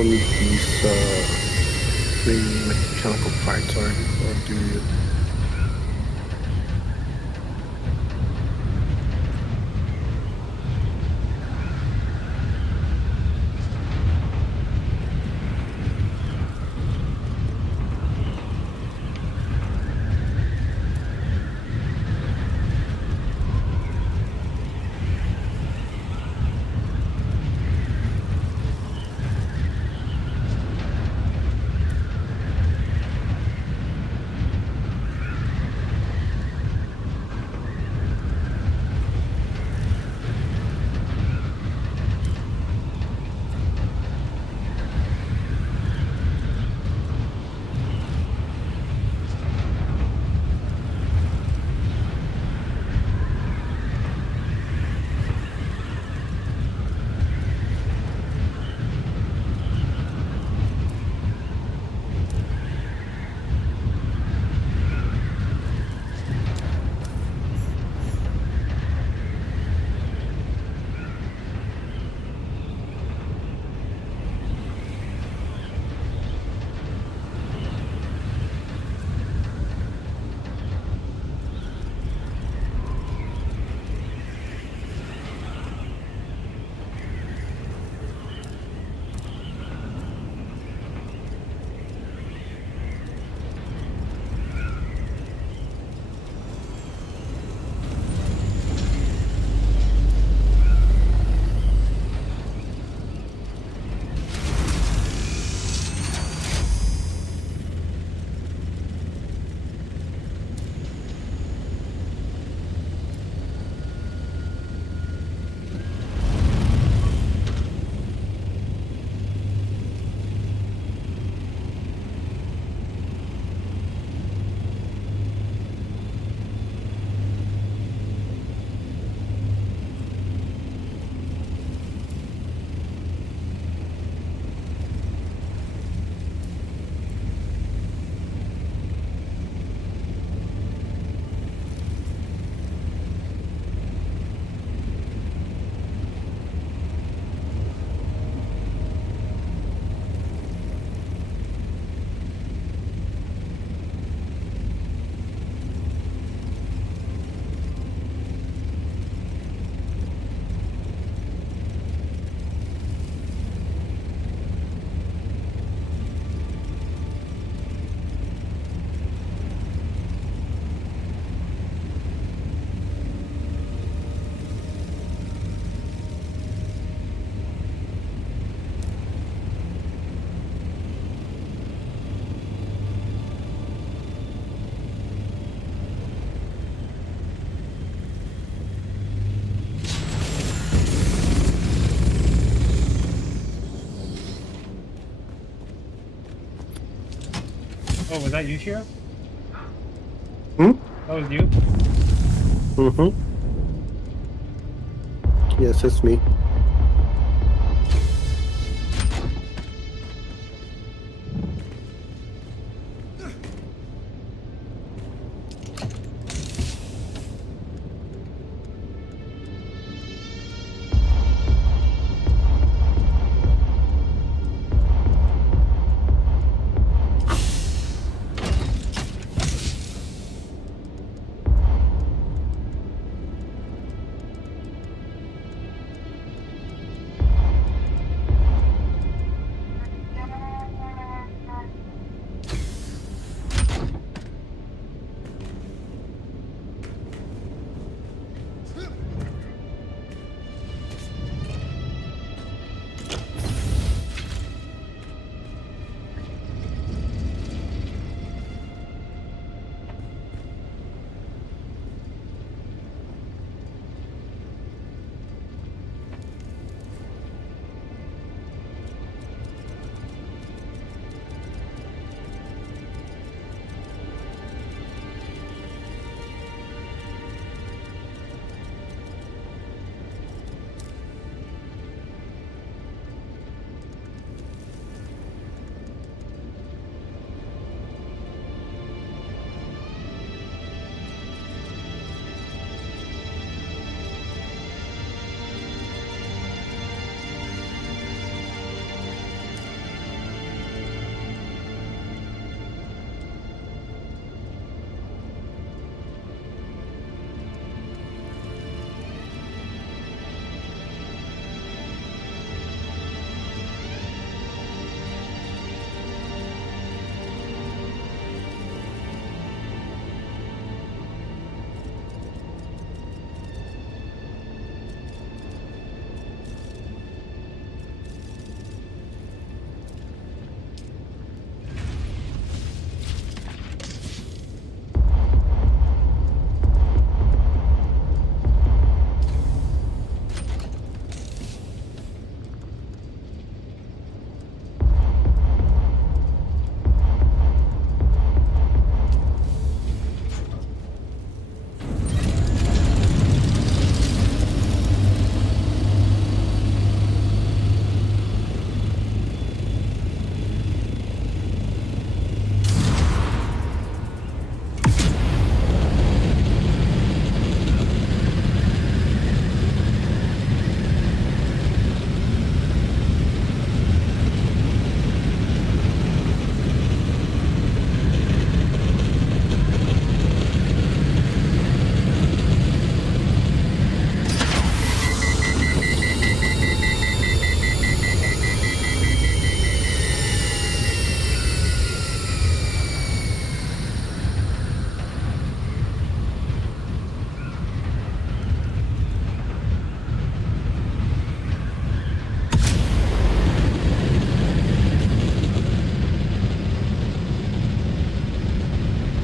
around these three mechanical parts are, or do you? Oh, was that you, Shiro? Hmm? That was you? Mm-hmm. Yes, it's me.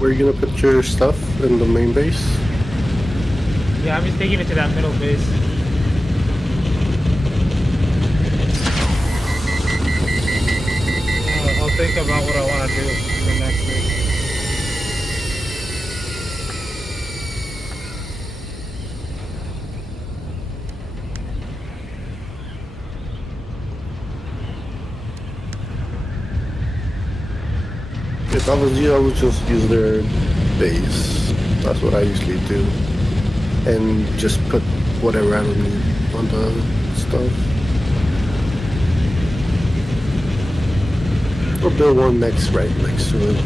Where are you gonna put your stuff in the main base? Yeah, I'm just taking it to that middle base. I'll think about what I want to do for next week. If I was you, I would just use their base. That's what I usually do. And just put whatever I don't need on the stuff. Or build one right next to it.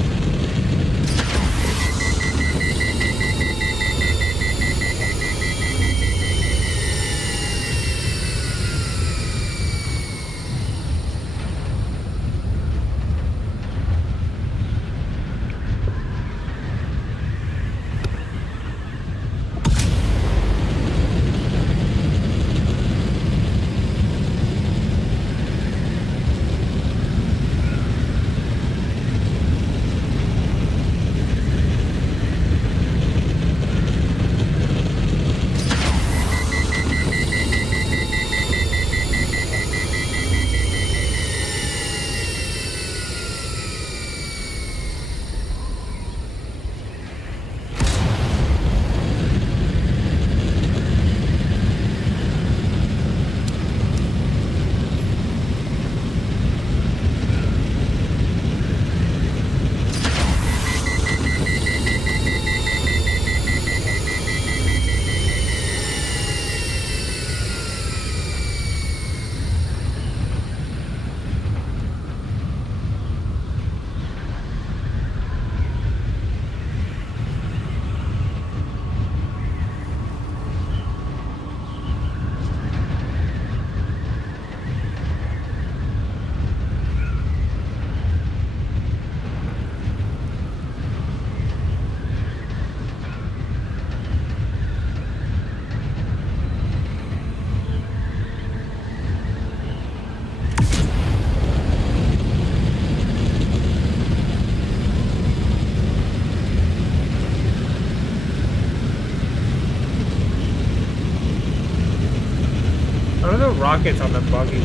What are the rockets on the buggy?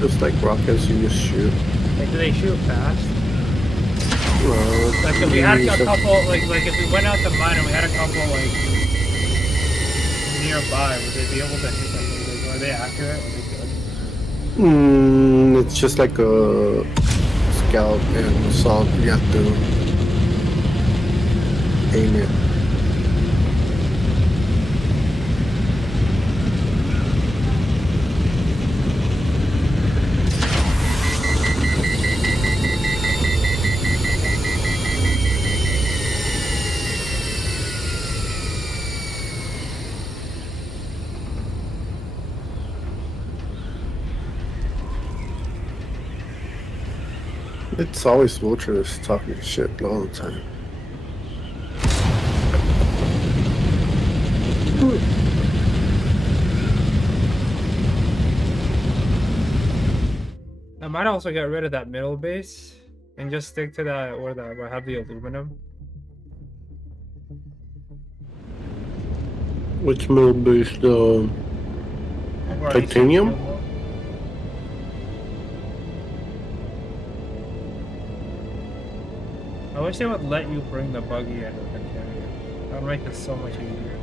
Just like rockets, you just shoot. Like, do they shoot fast? Well, Like, if we had a couple, like if we went out to mine and we had a couple, like, nearby, would they be able to hit them? Like, are they accurate? Are they good? It's just like a scout and assault. You have to aim it. It's always vultures talking shit all the time. I might also get rid of that middle base and just stick to that where I have the aluminum. Which middle base? The titanium? I wish they would let you bring the buggy in with the carrier. That would make this so much easier.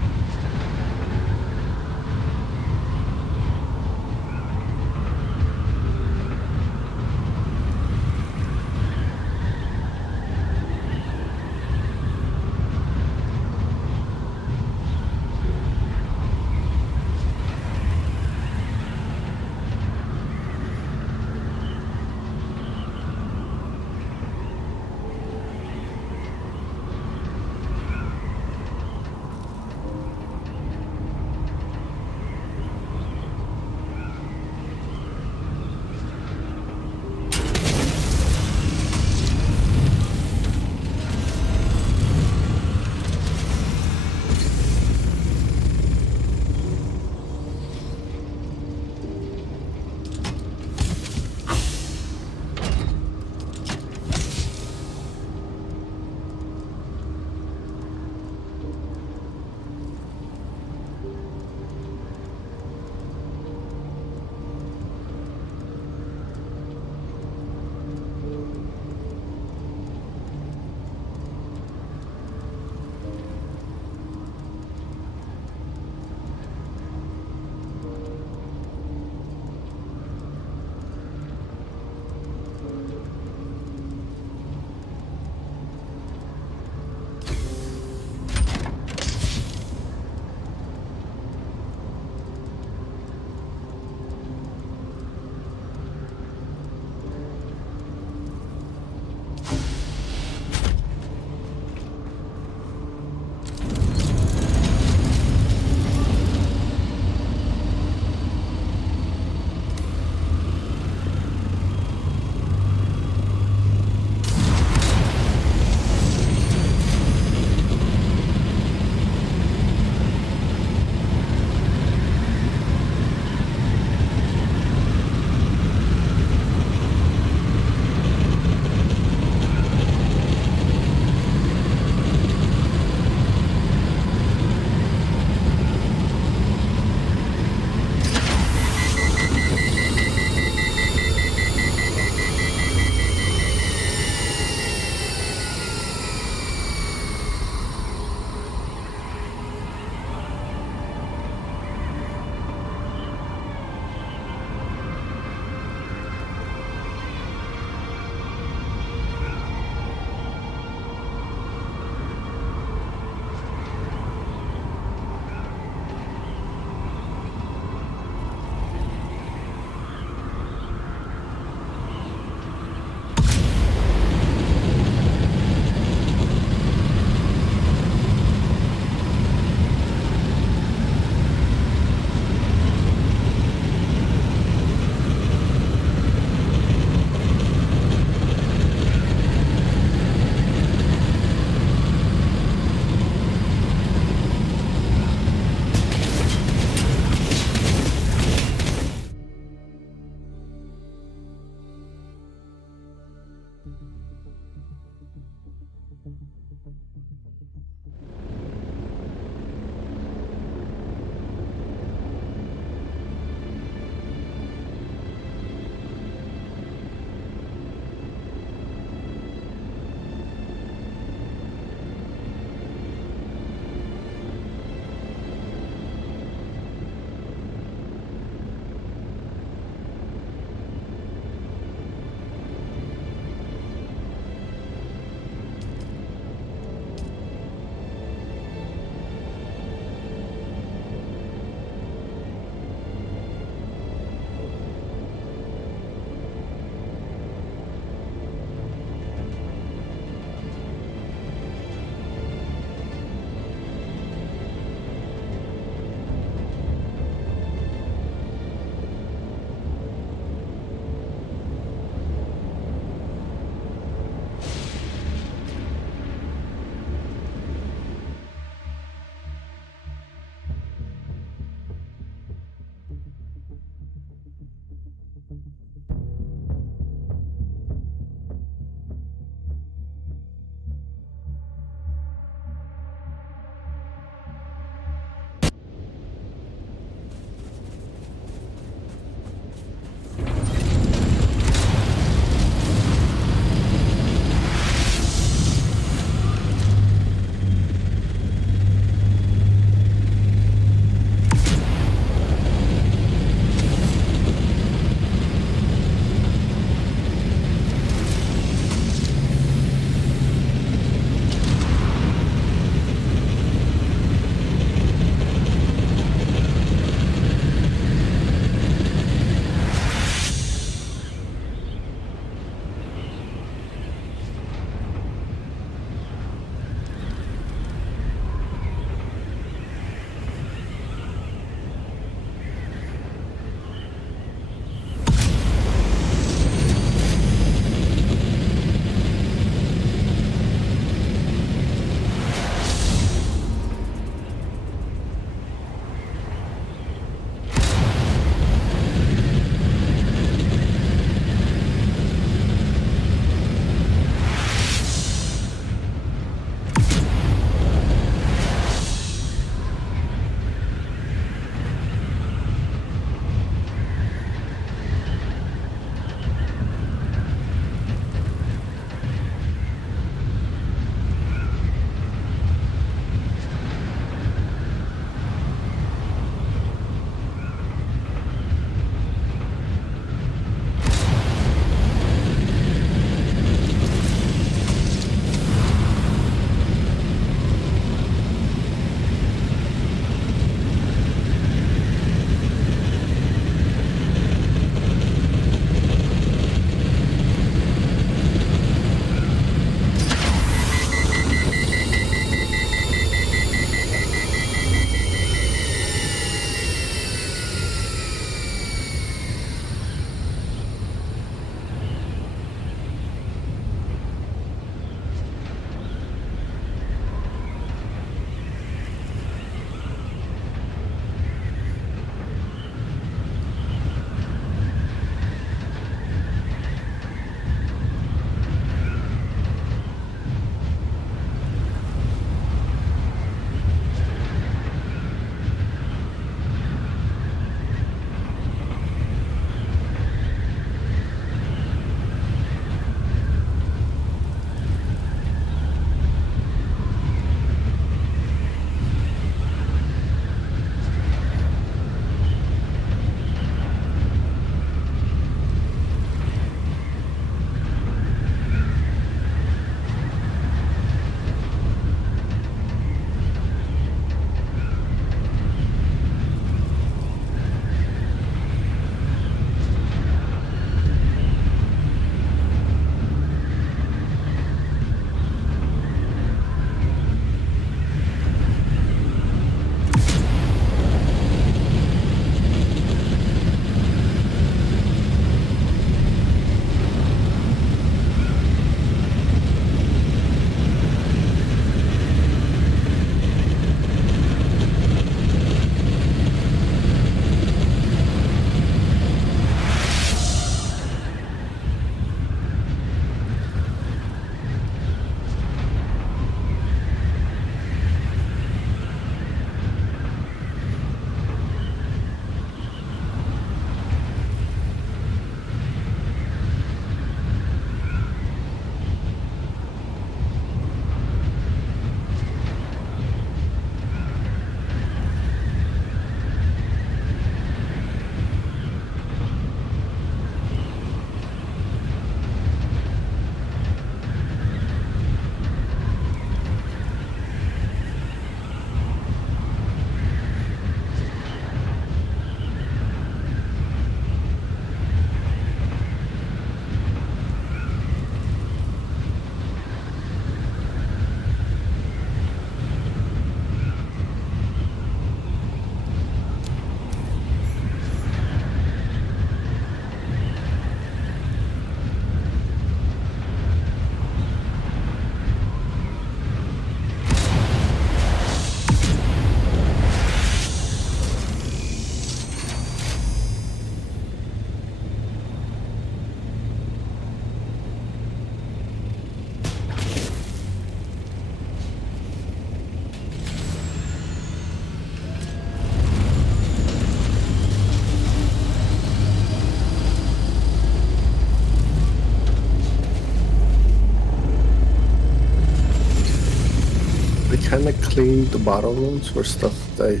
kind of cleaned the bottom ones for stuff that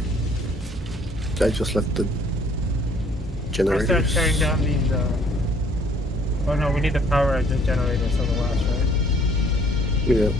I just left the I generators. start tearing down these. Oh no, we need the power generators on the last, right? Yeah.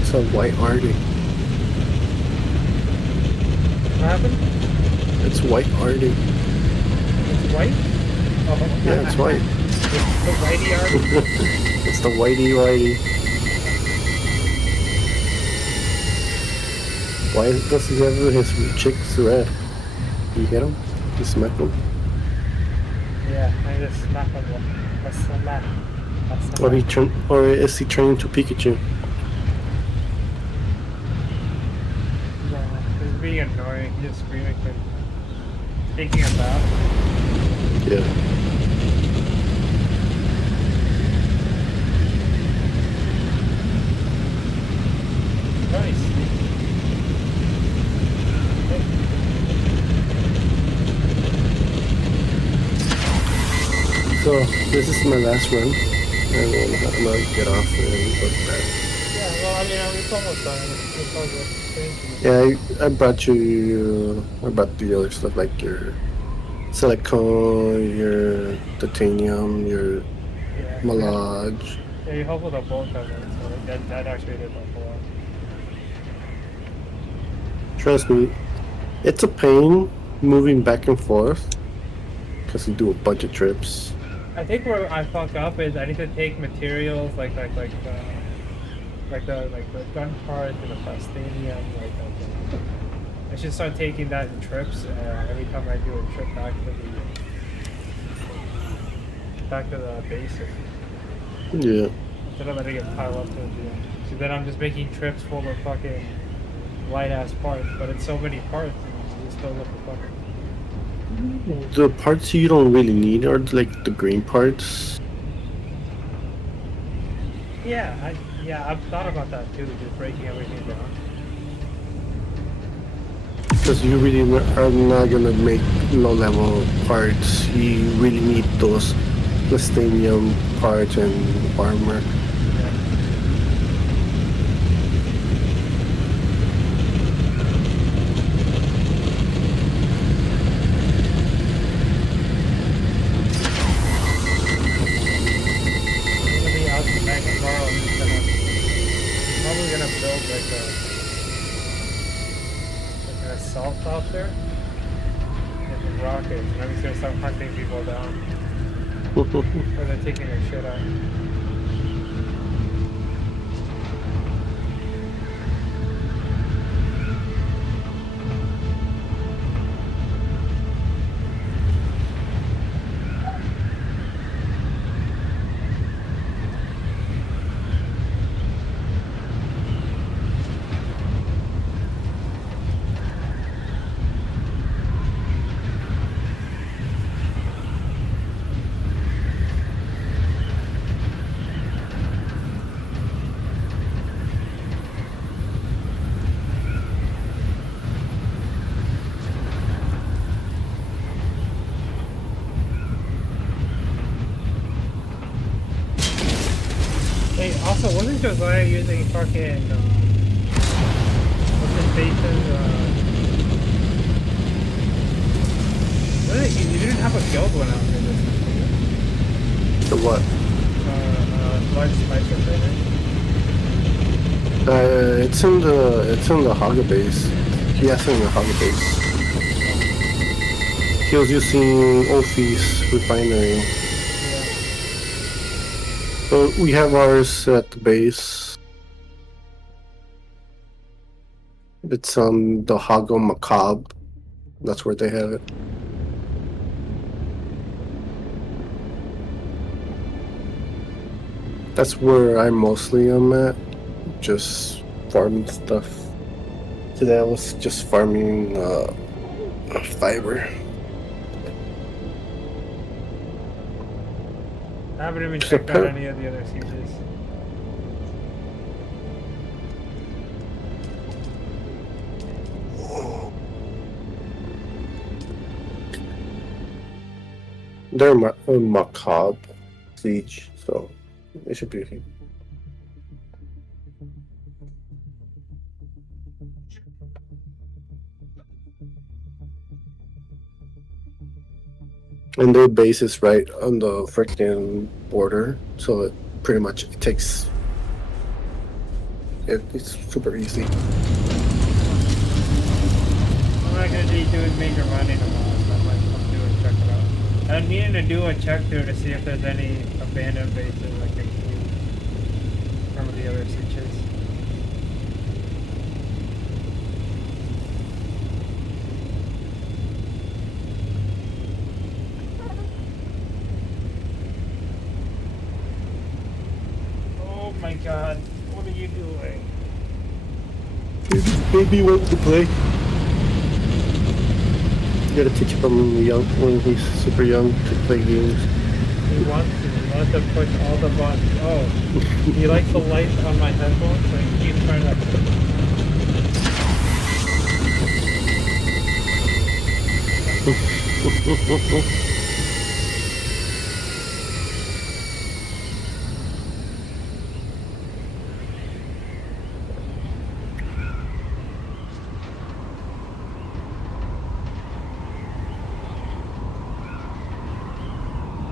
It's a white Artie. What happened? It's white Artie. It's white? Oh, Yeah, it's white. It's the whitey Artie? It's the whitey whitey. Why does he have his chicks red? You hit him? You smack him? Yeah, I just smack him. That's so mad. Or is he trained to Pikachu? No, he's being annoying. He's just screaming for taking a bath. Yeah. Nice. So, this is my last run. And then I'm gonna get off and go to bed. Yeah, well, I mean, it's almost done. It's all good. Thank you. Yeah, I brought the other stuff like your silicone, your titanium, your Malage. Yeah, you help with a bulk of it, so that actually did help a lot. Trust me, it's a pain moving back and forth because you do a bunch of trips. I think where I fuck up is I need to take materials like the gun parts and the plastinium. I should start taking that in trips every time I do a trip back to the base. Yeah. Instead of letting it pile up to the gym. So then I'm just making trips full of fucking light ass parts, but it's so many parts, and you still look the fucking. The parts you don't really need are like the green parts. Yeah, I've thought about that too, just breaking everything down. Because you really are not gonna make low-level parts. You really need those plastinium parts and armor. Out there and Arrakis, and I'm just gonna start hunting people down. Or they're taking their shit out. Hey, also, wasn't Josiah using fucking, what's his face's, you didn't have a guild one out there this time, The what? large spicer trainer. It's in the Haga base. He has it in the Haga base. He was using Ophi's refinery. So we have ours at the base. It's on the Hago Macabre. That's where they have it. That's where I mostly am at. Just farming stuff. Today I was just farming fiber. I haven't even checked out any of the other sieges. They're macabre siege, so it should be okay. And their base is right on the freaking border, so it pretty much takes It's super easy. I'm not gonna be doing major money tomorrow, so I'm like, I'm doing check it out. I'm needing to do a check through to see if there's any abandoned bases I can keep from the other switches. Oh my god, what are you doing? Baby wants to play. You gotta teach him from young, when he's super young, to play games. He wants to. He wants to push all the buttons. Oh, he likes the lights on my headphones, so he keeps trying to.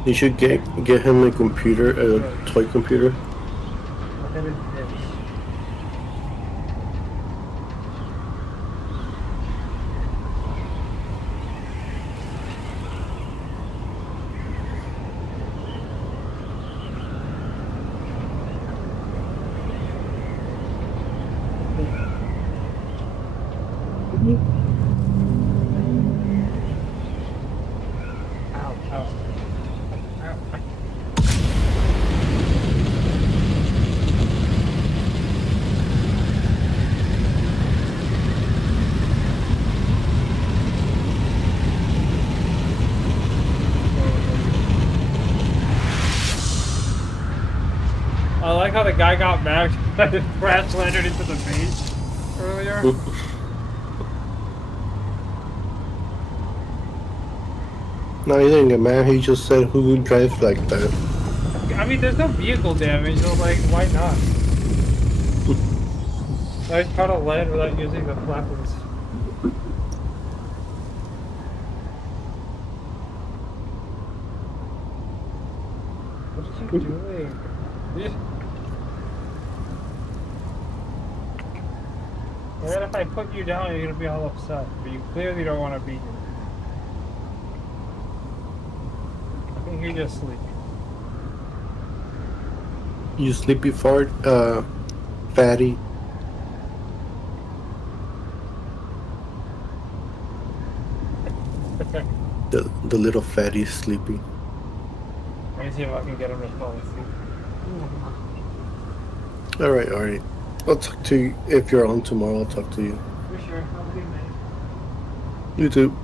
You should get him a computer, a toy computer. Look at his hips. Ow, ow. I like how the guy got mad that his crash landed into the base earlier. No, he didn't get mad. He just said, "Who would drive like that?" I mean, there's no vehicle damage, so like, why not? I try to land without using the flappers. What are you doing? And then if I put you down, you're gonna be all upset. But you clearly don't want to be here. I think you're just sleeping. You sleepy fart, fatty. The little fatty sleepy. Let me see if I can get him to fall asleep. Alright, alright. I'll talk to you. If you're on tomorrow, I'll talk to you. For sure. Have a good night. You too.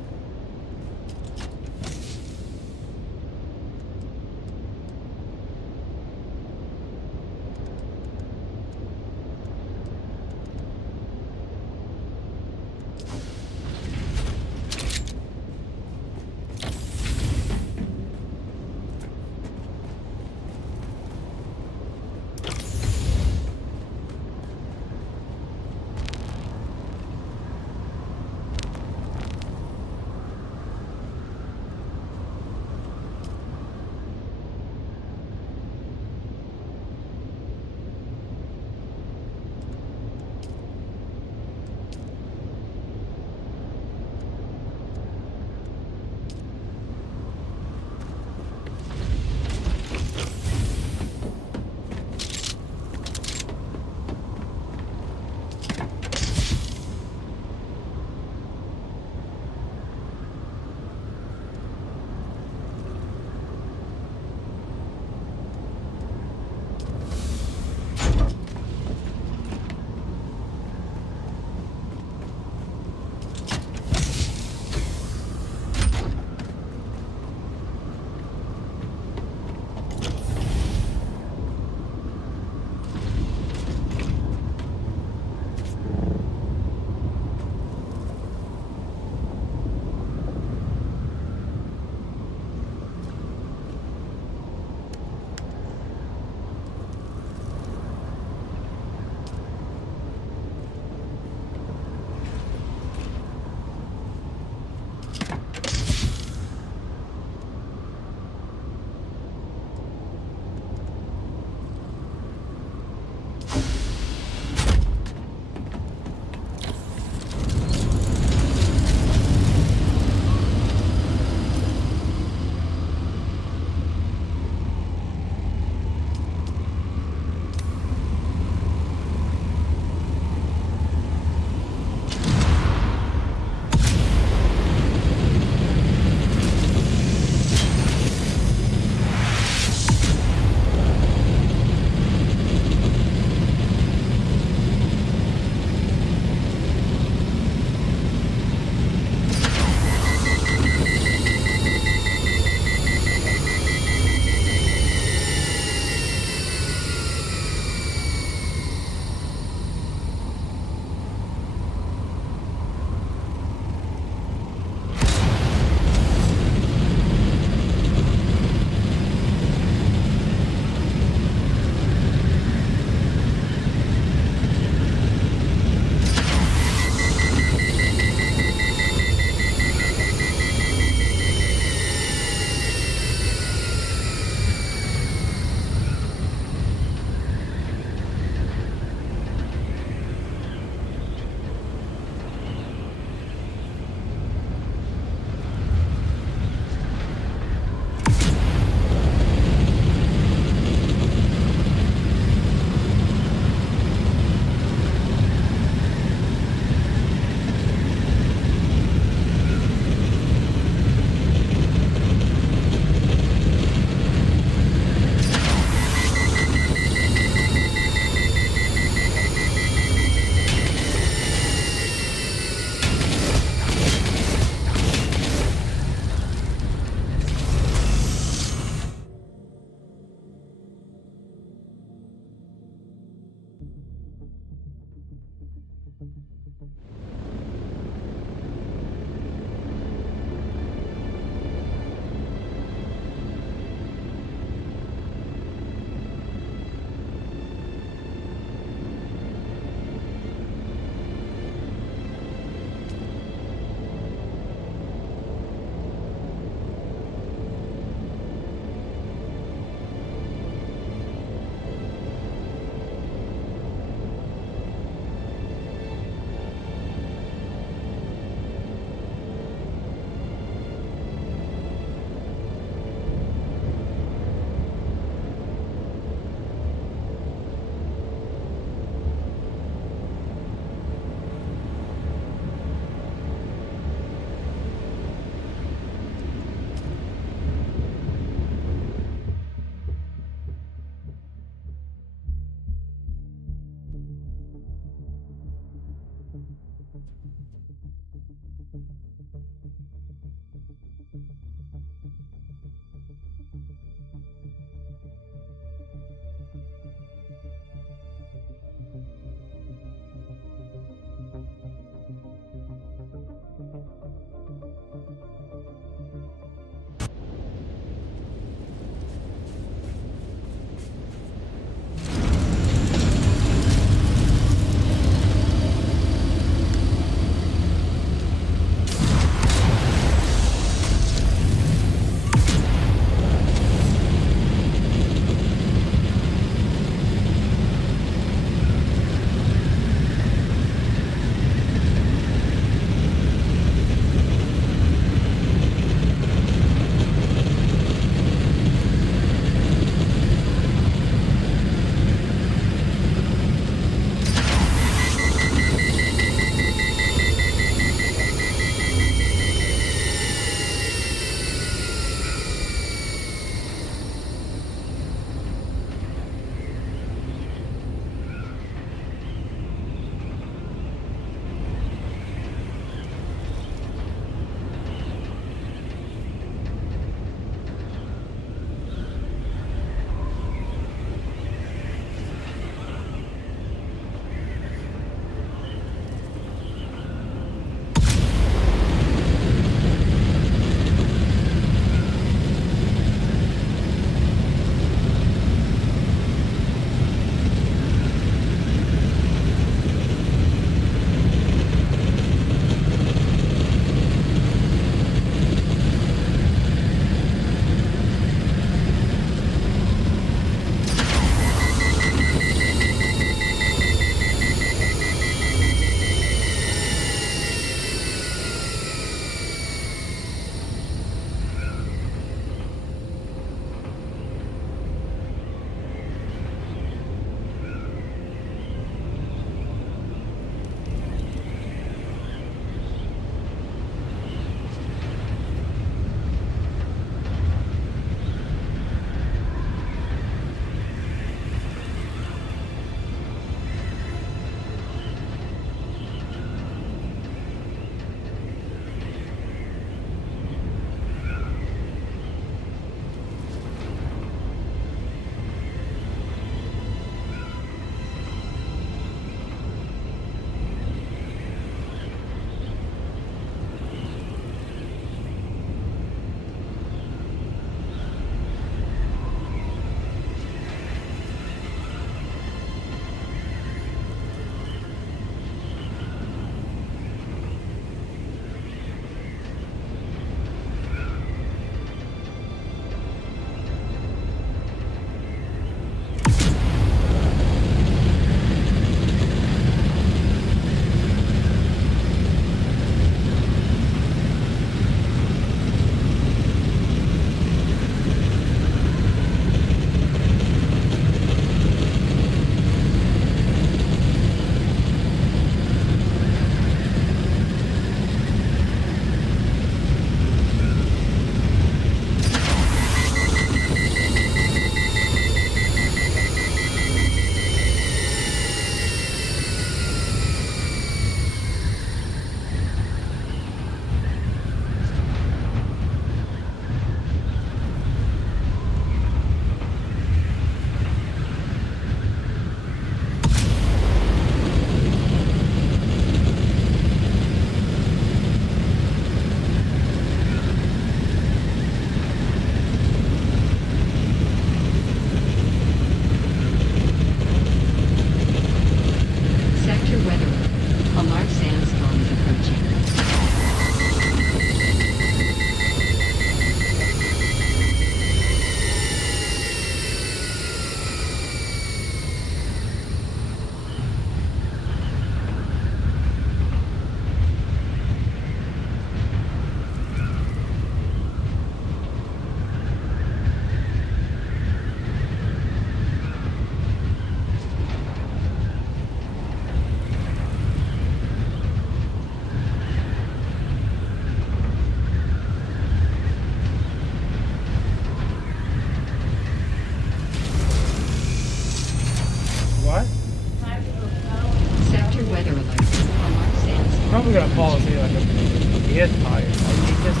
just...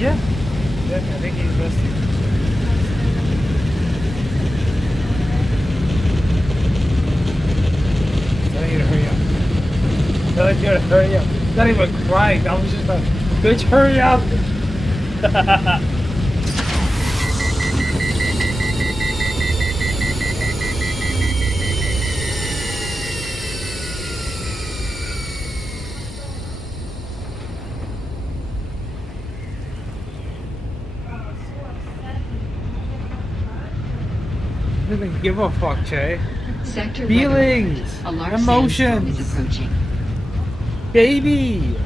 Yeah. Yeah, I think he's resting. Tell you to hurry up. Tell you to hurry up. Not even crying. I was just like, bitch, hurry up! Doesn't give a fuck, Che. Sector Feelings, weather. A large sandstorm is emotions, approaching. baby.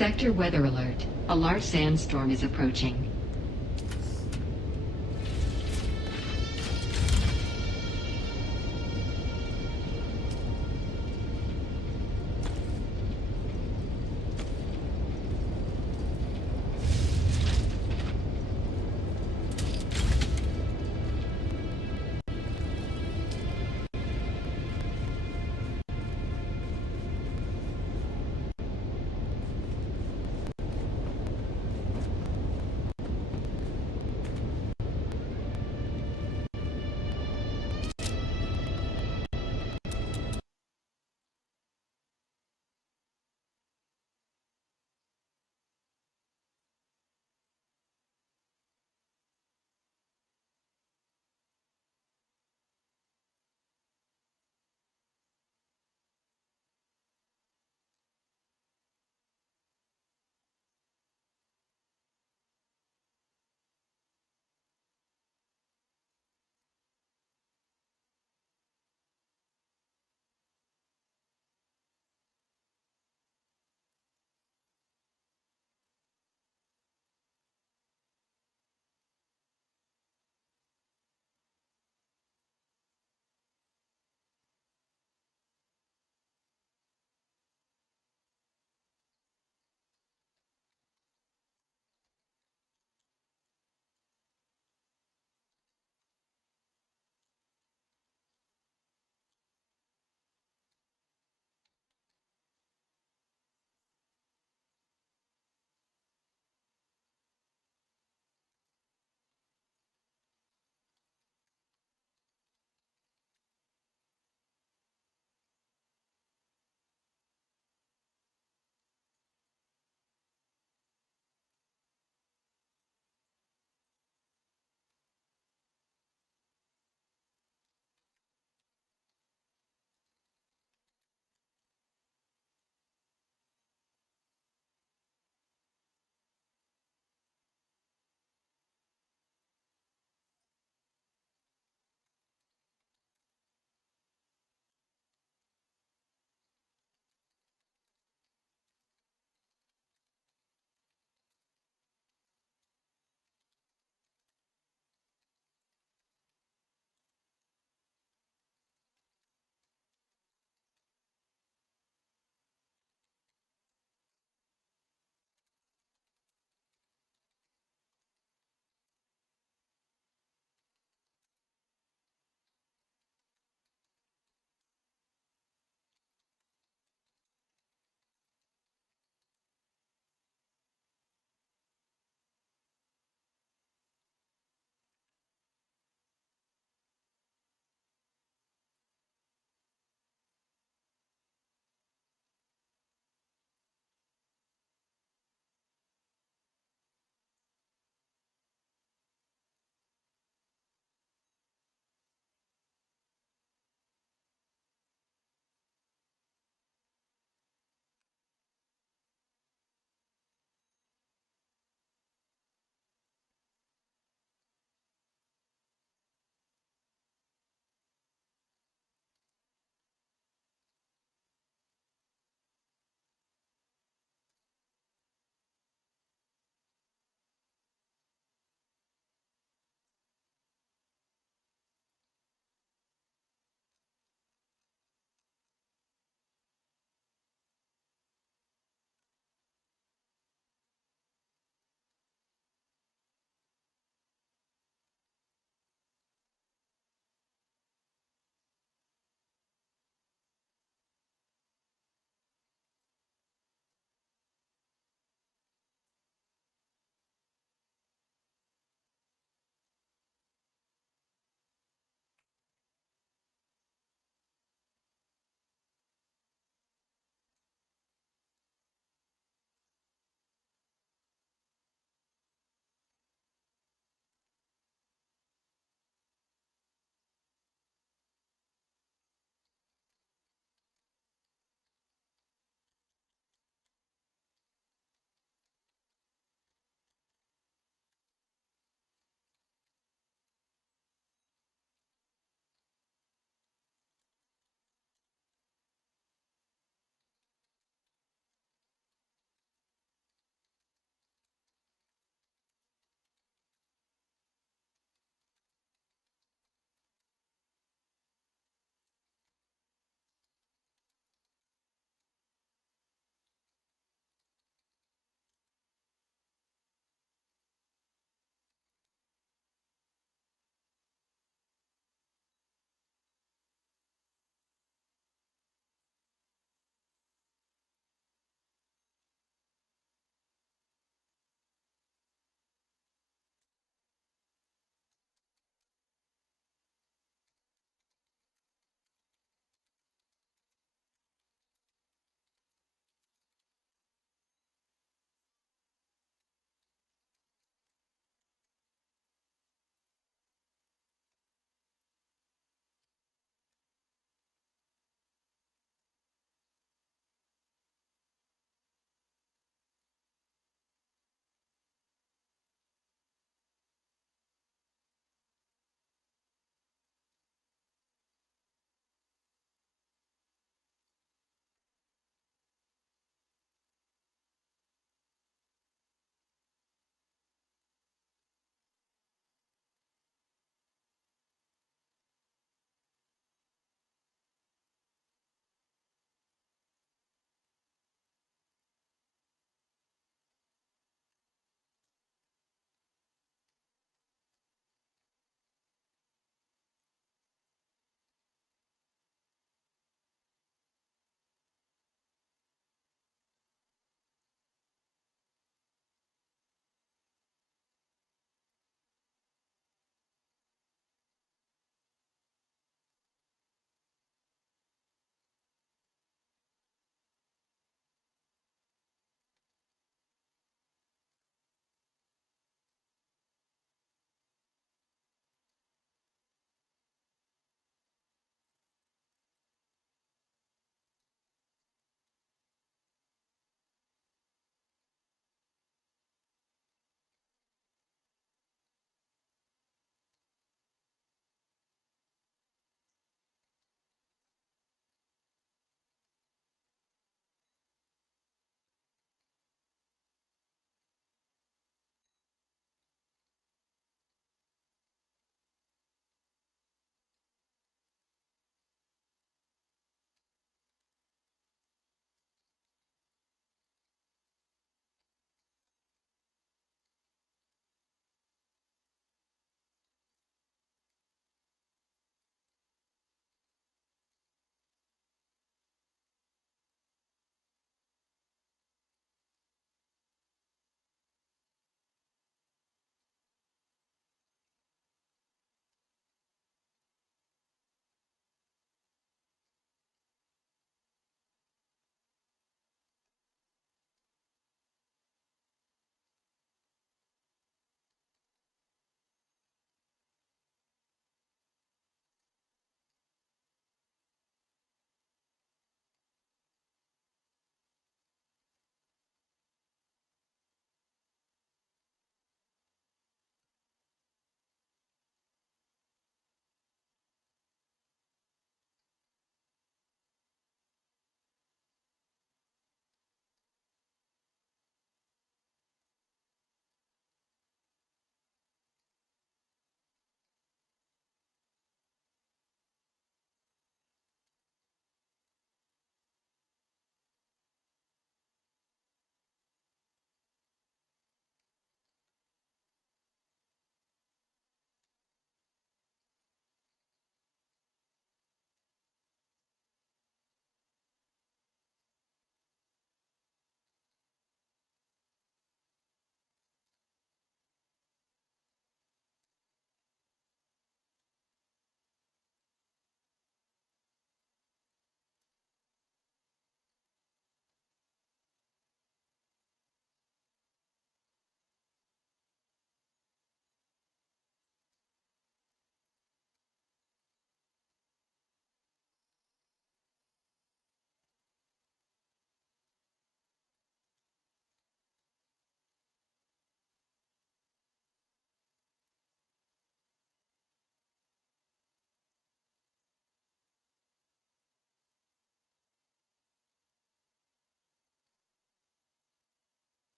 Sector weather alert. A large sandstorm is approaching.